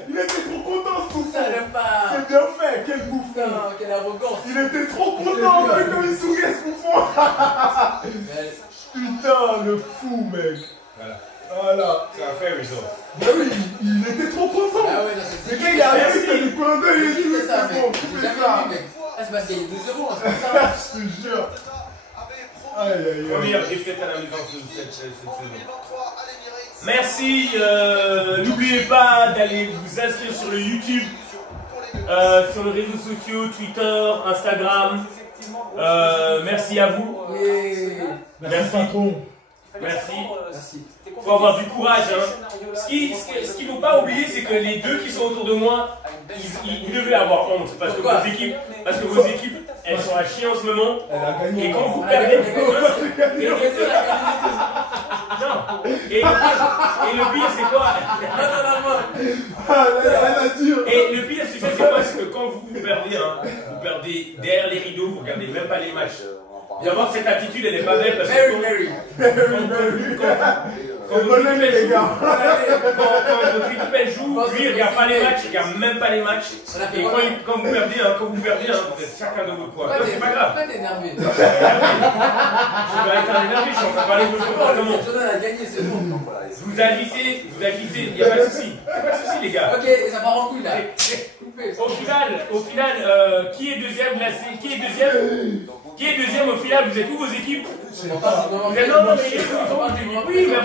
Il était trop content ce bouffon. Ça l'aime pas. C'est bien fait, quel bouffon. Putain, quelle arrogance. Il était trop content, mec, comme il souriait ce bouffon. Mais, Putain, le fou, mec. Voilà. Voilà. C'est un fait resort. Bah oui, il était trop content. ah ouais, non, c'est Le gars, il a arrivé, il fait Merci. du clin d'œil et tout. C'est ça, C'est mec. bon, J'ai tu fais jamais ça. vu, mec. Ah, c'est parce qu'il y a 2 euros, c'est comme ça. Je te jure. Aïe, aïe, aïe. Première défaite à la maison cette saison. Merci. N'oubliez pas d'aller vous inscrire sur le YouTube, sur les réseaux sociaux, Twitter, Instagram. Merci à vous. Yeah. Merci, patron. Merci. Merci. Faut avoir du courage. Hein. Ce qu'il ne faut pas oublier, c'est que les deux qui sont autour de moi, ils devaient avoir honte parce que vos équipes, elles sont à chier en ce moment. Elle a gagné. Et quand vous On a perdez, gagné. non. Et le pire, c'est quoi? Ah, elle a dit. Et le pire, c'est quoi? C'est que quand vous perdez, hein, vous perdez derrière les rideaux, vous regardez même pas les matchs. D'abord, cette attitude, elle n'est pas belle parce que quand votre équipe elle joue, quand votre équipe elle joue, lui il regarde pas les matchs, il regarde même pas les matchs. Et quand vous perdez, vous êtes chacun de votre poids. C'est pas grave. Pourquoi t'es énervé? Je vais être énervé, je suis en train de parler de votre comportement. Jordan a gagné, c'est bon. Vous agissez, il n'y a pas de souci. Il n'y a pas de souci, les gars. Ok, et ça part en couille là. Coupé. Au final, qui est deuxième là, Qui est deuxième au final? Vous êtes où vos équipes? Je sais pas, c'est Vous êtes non, mais oui, mais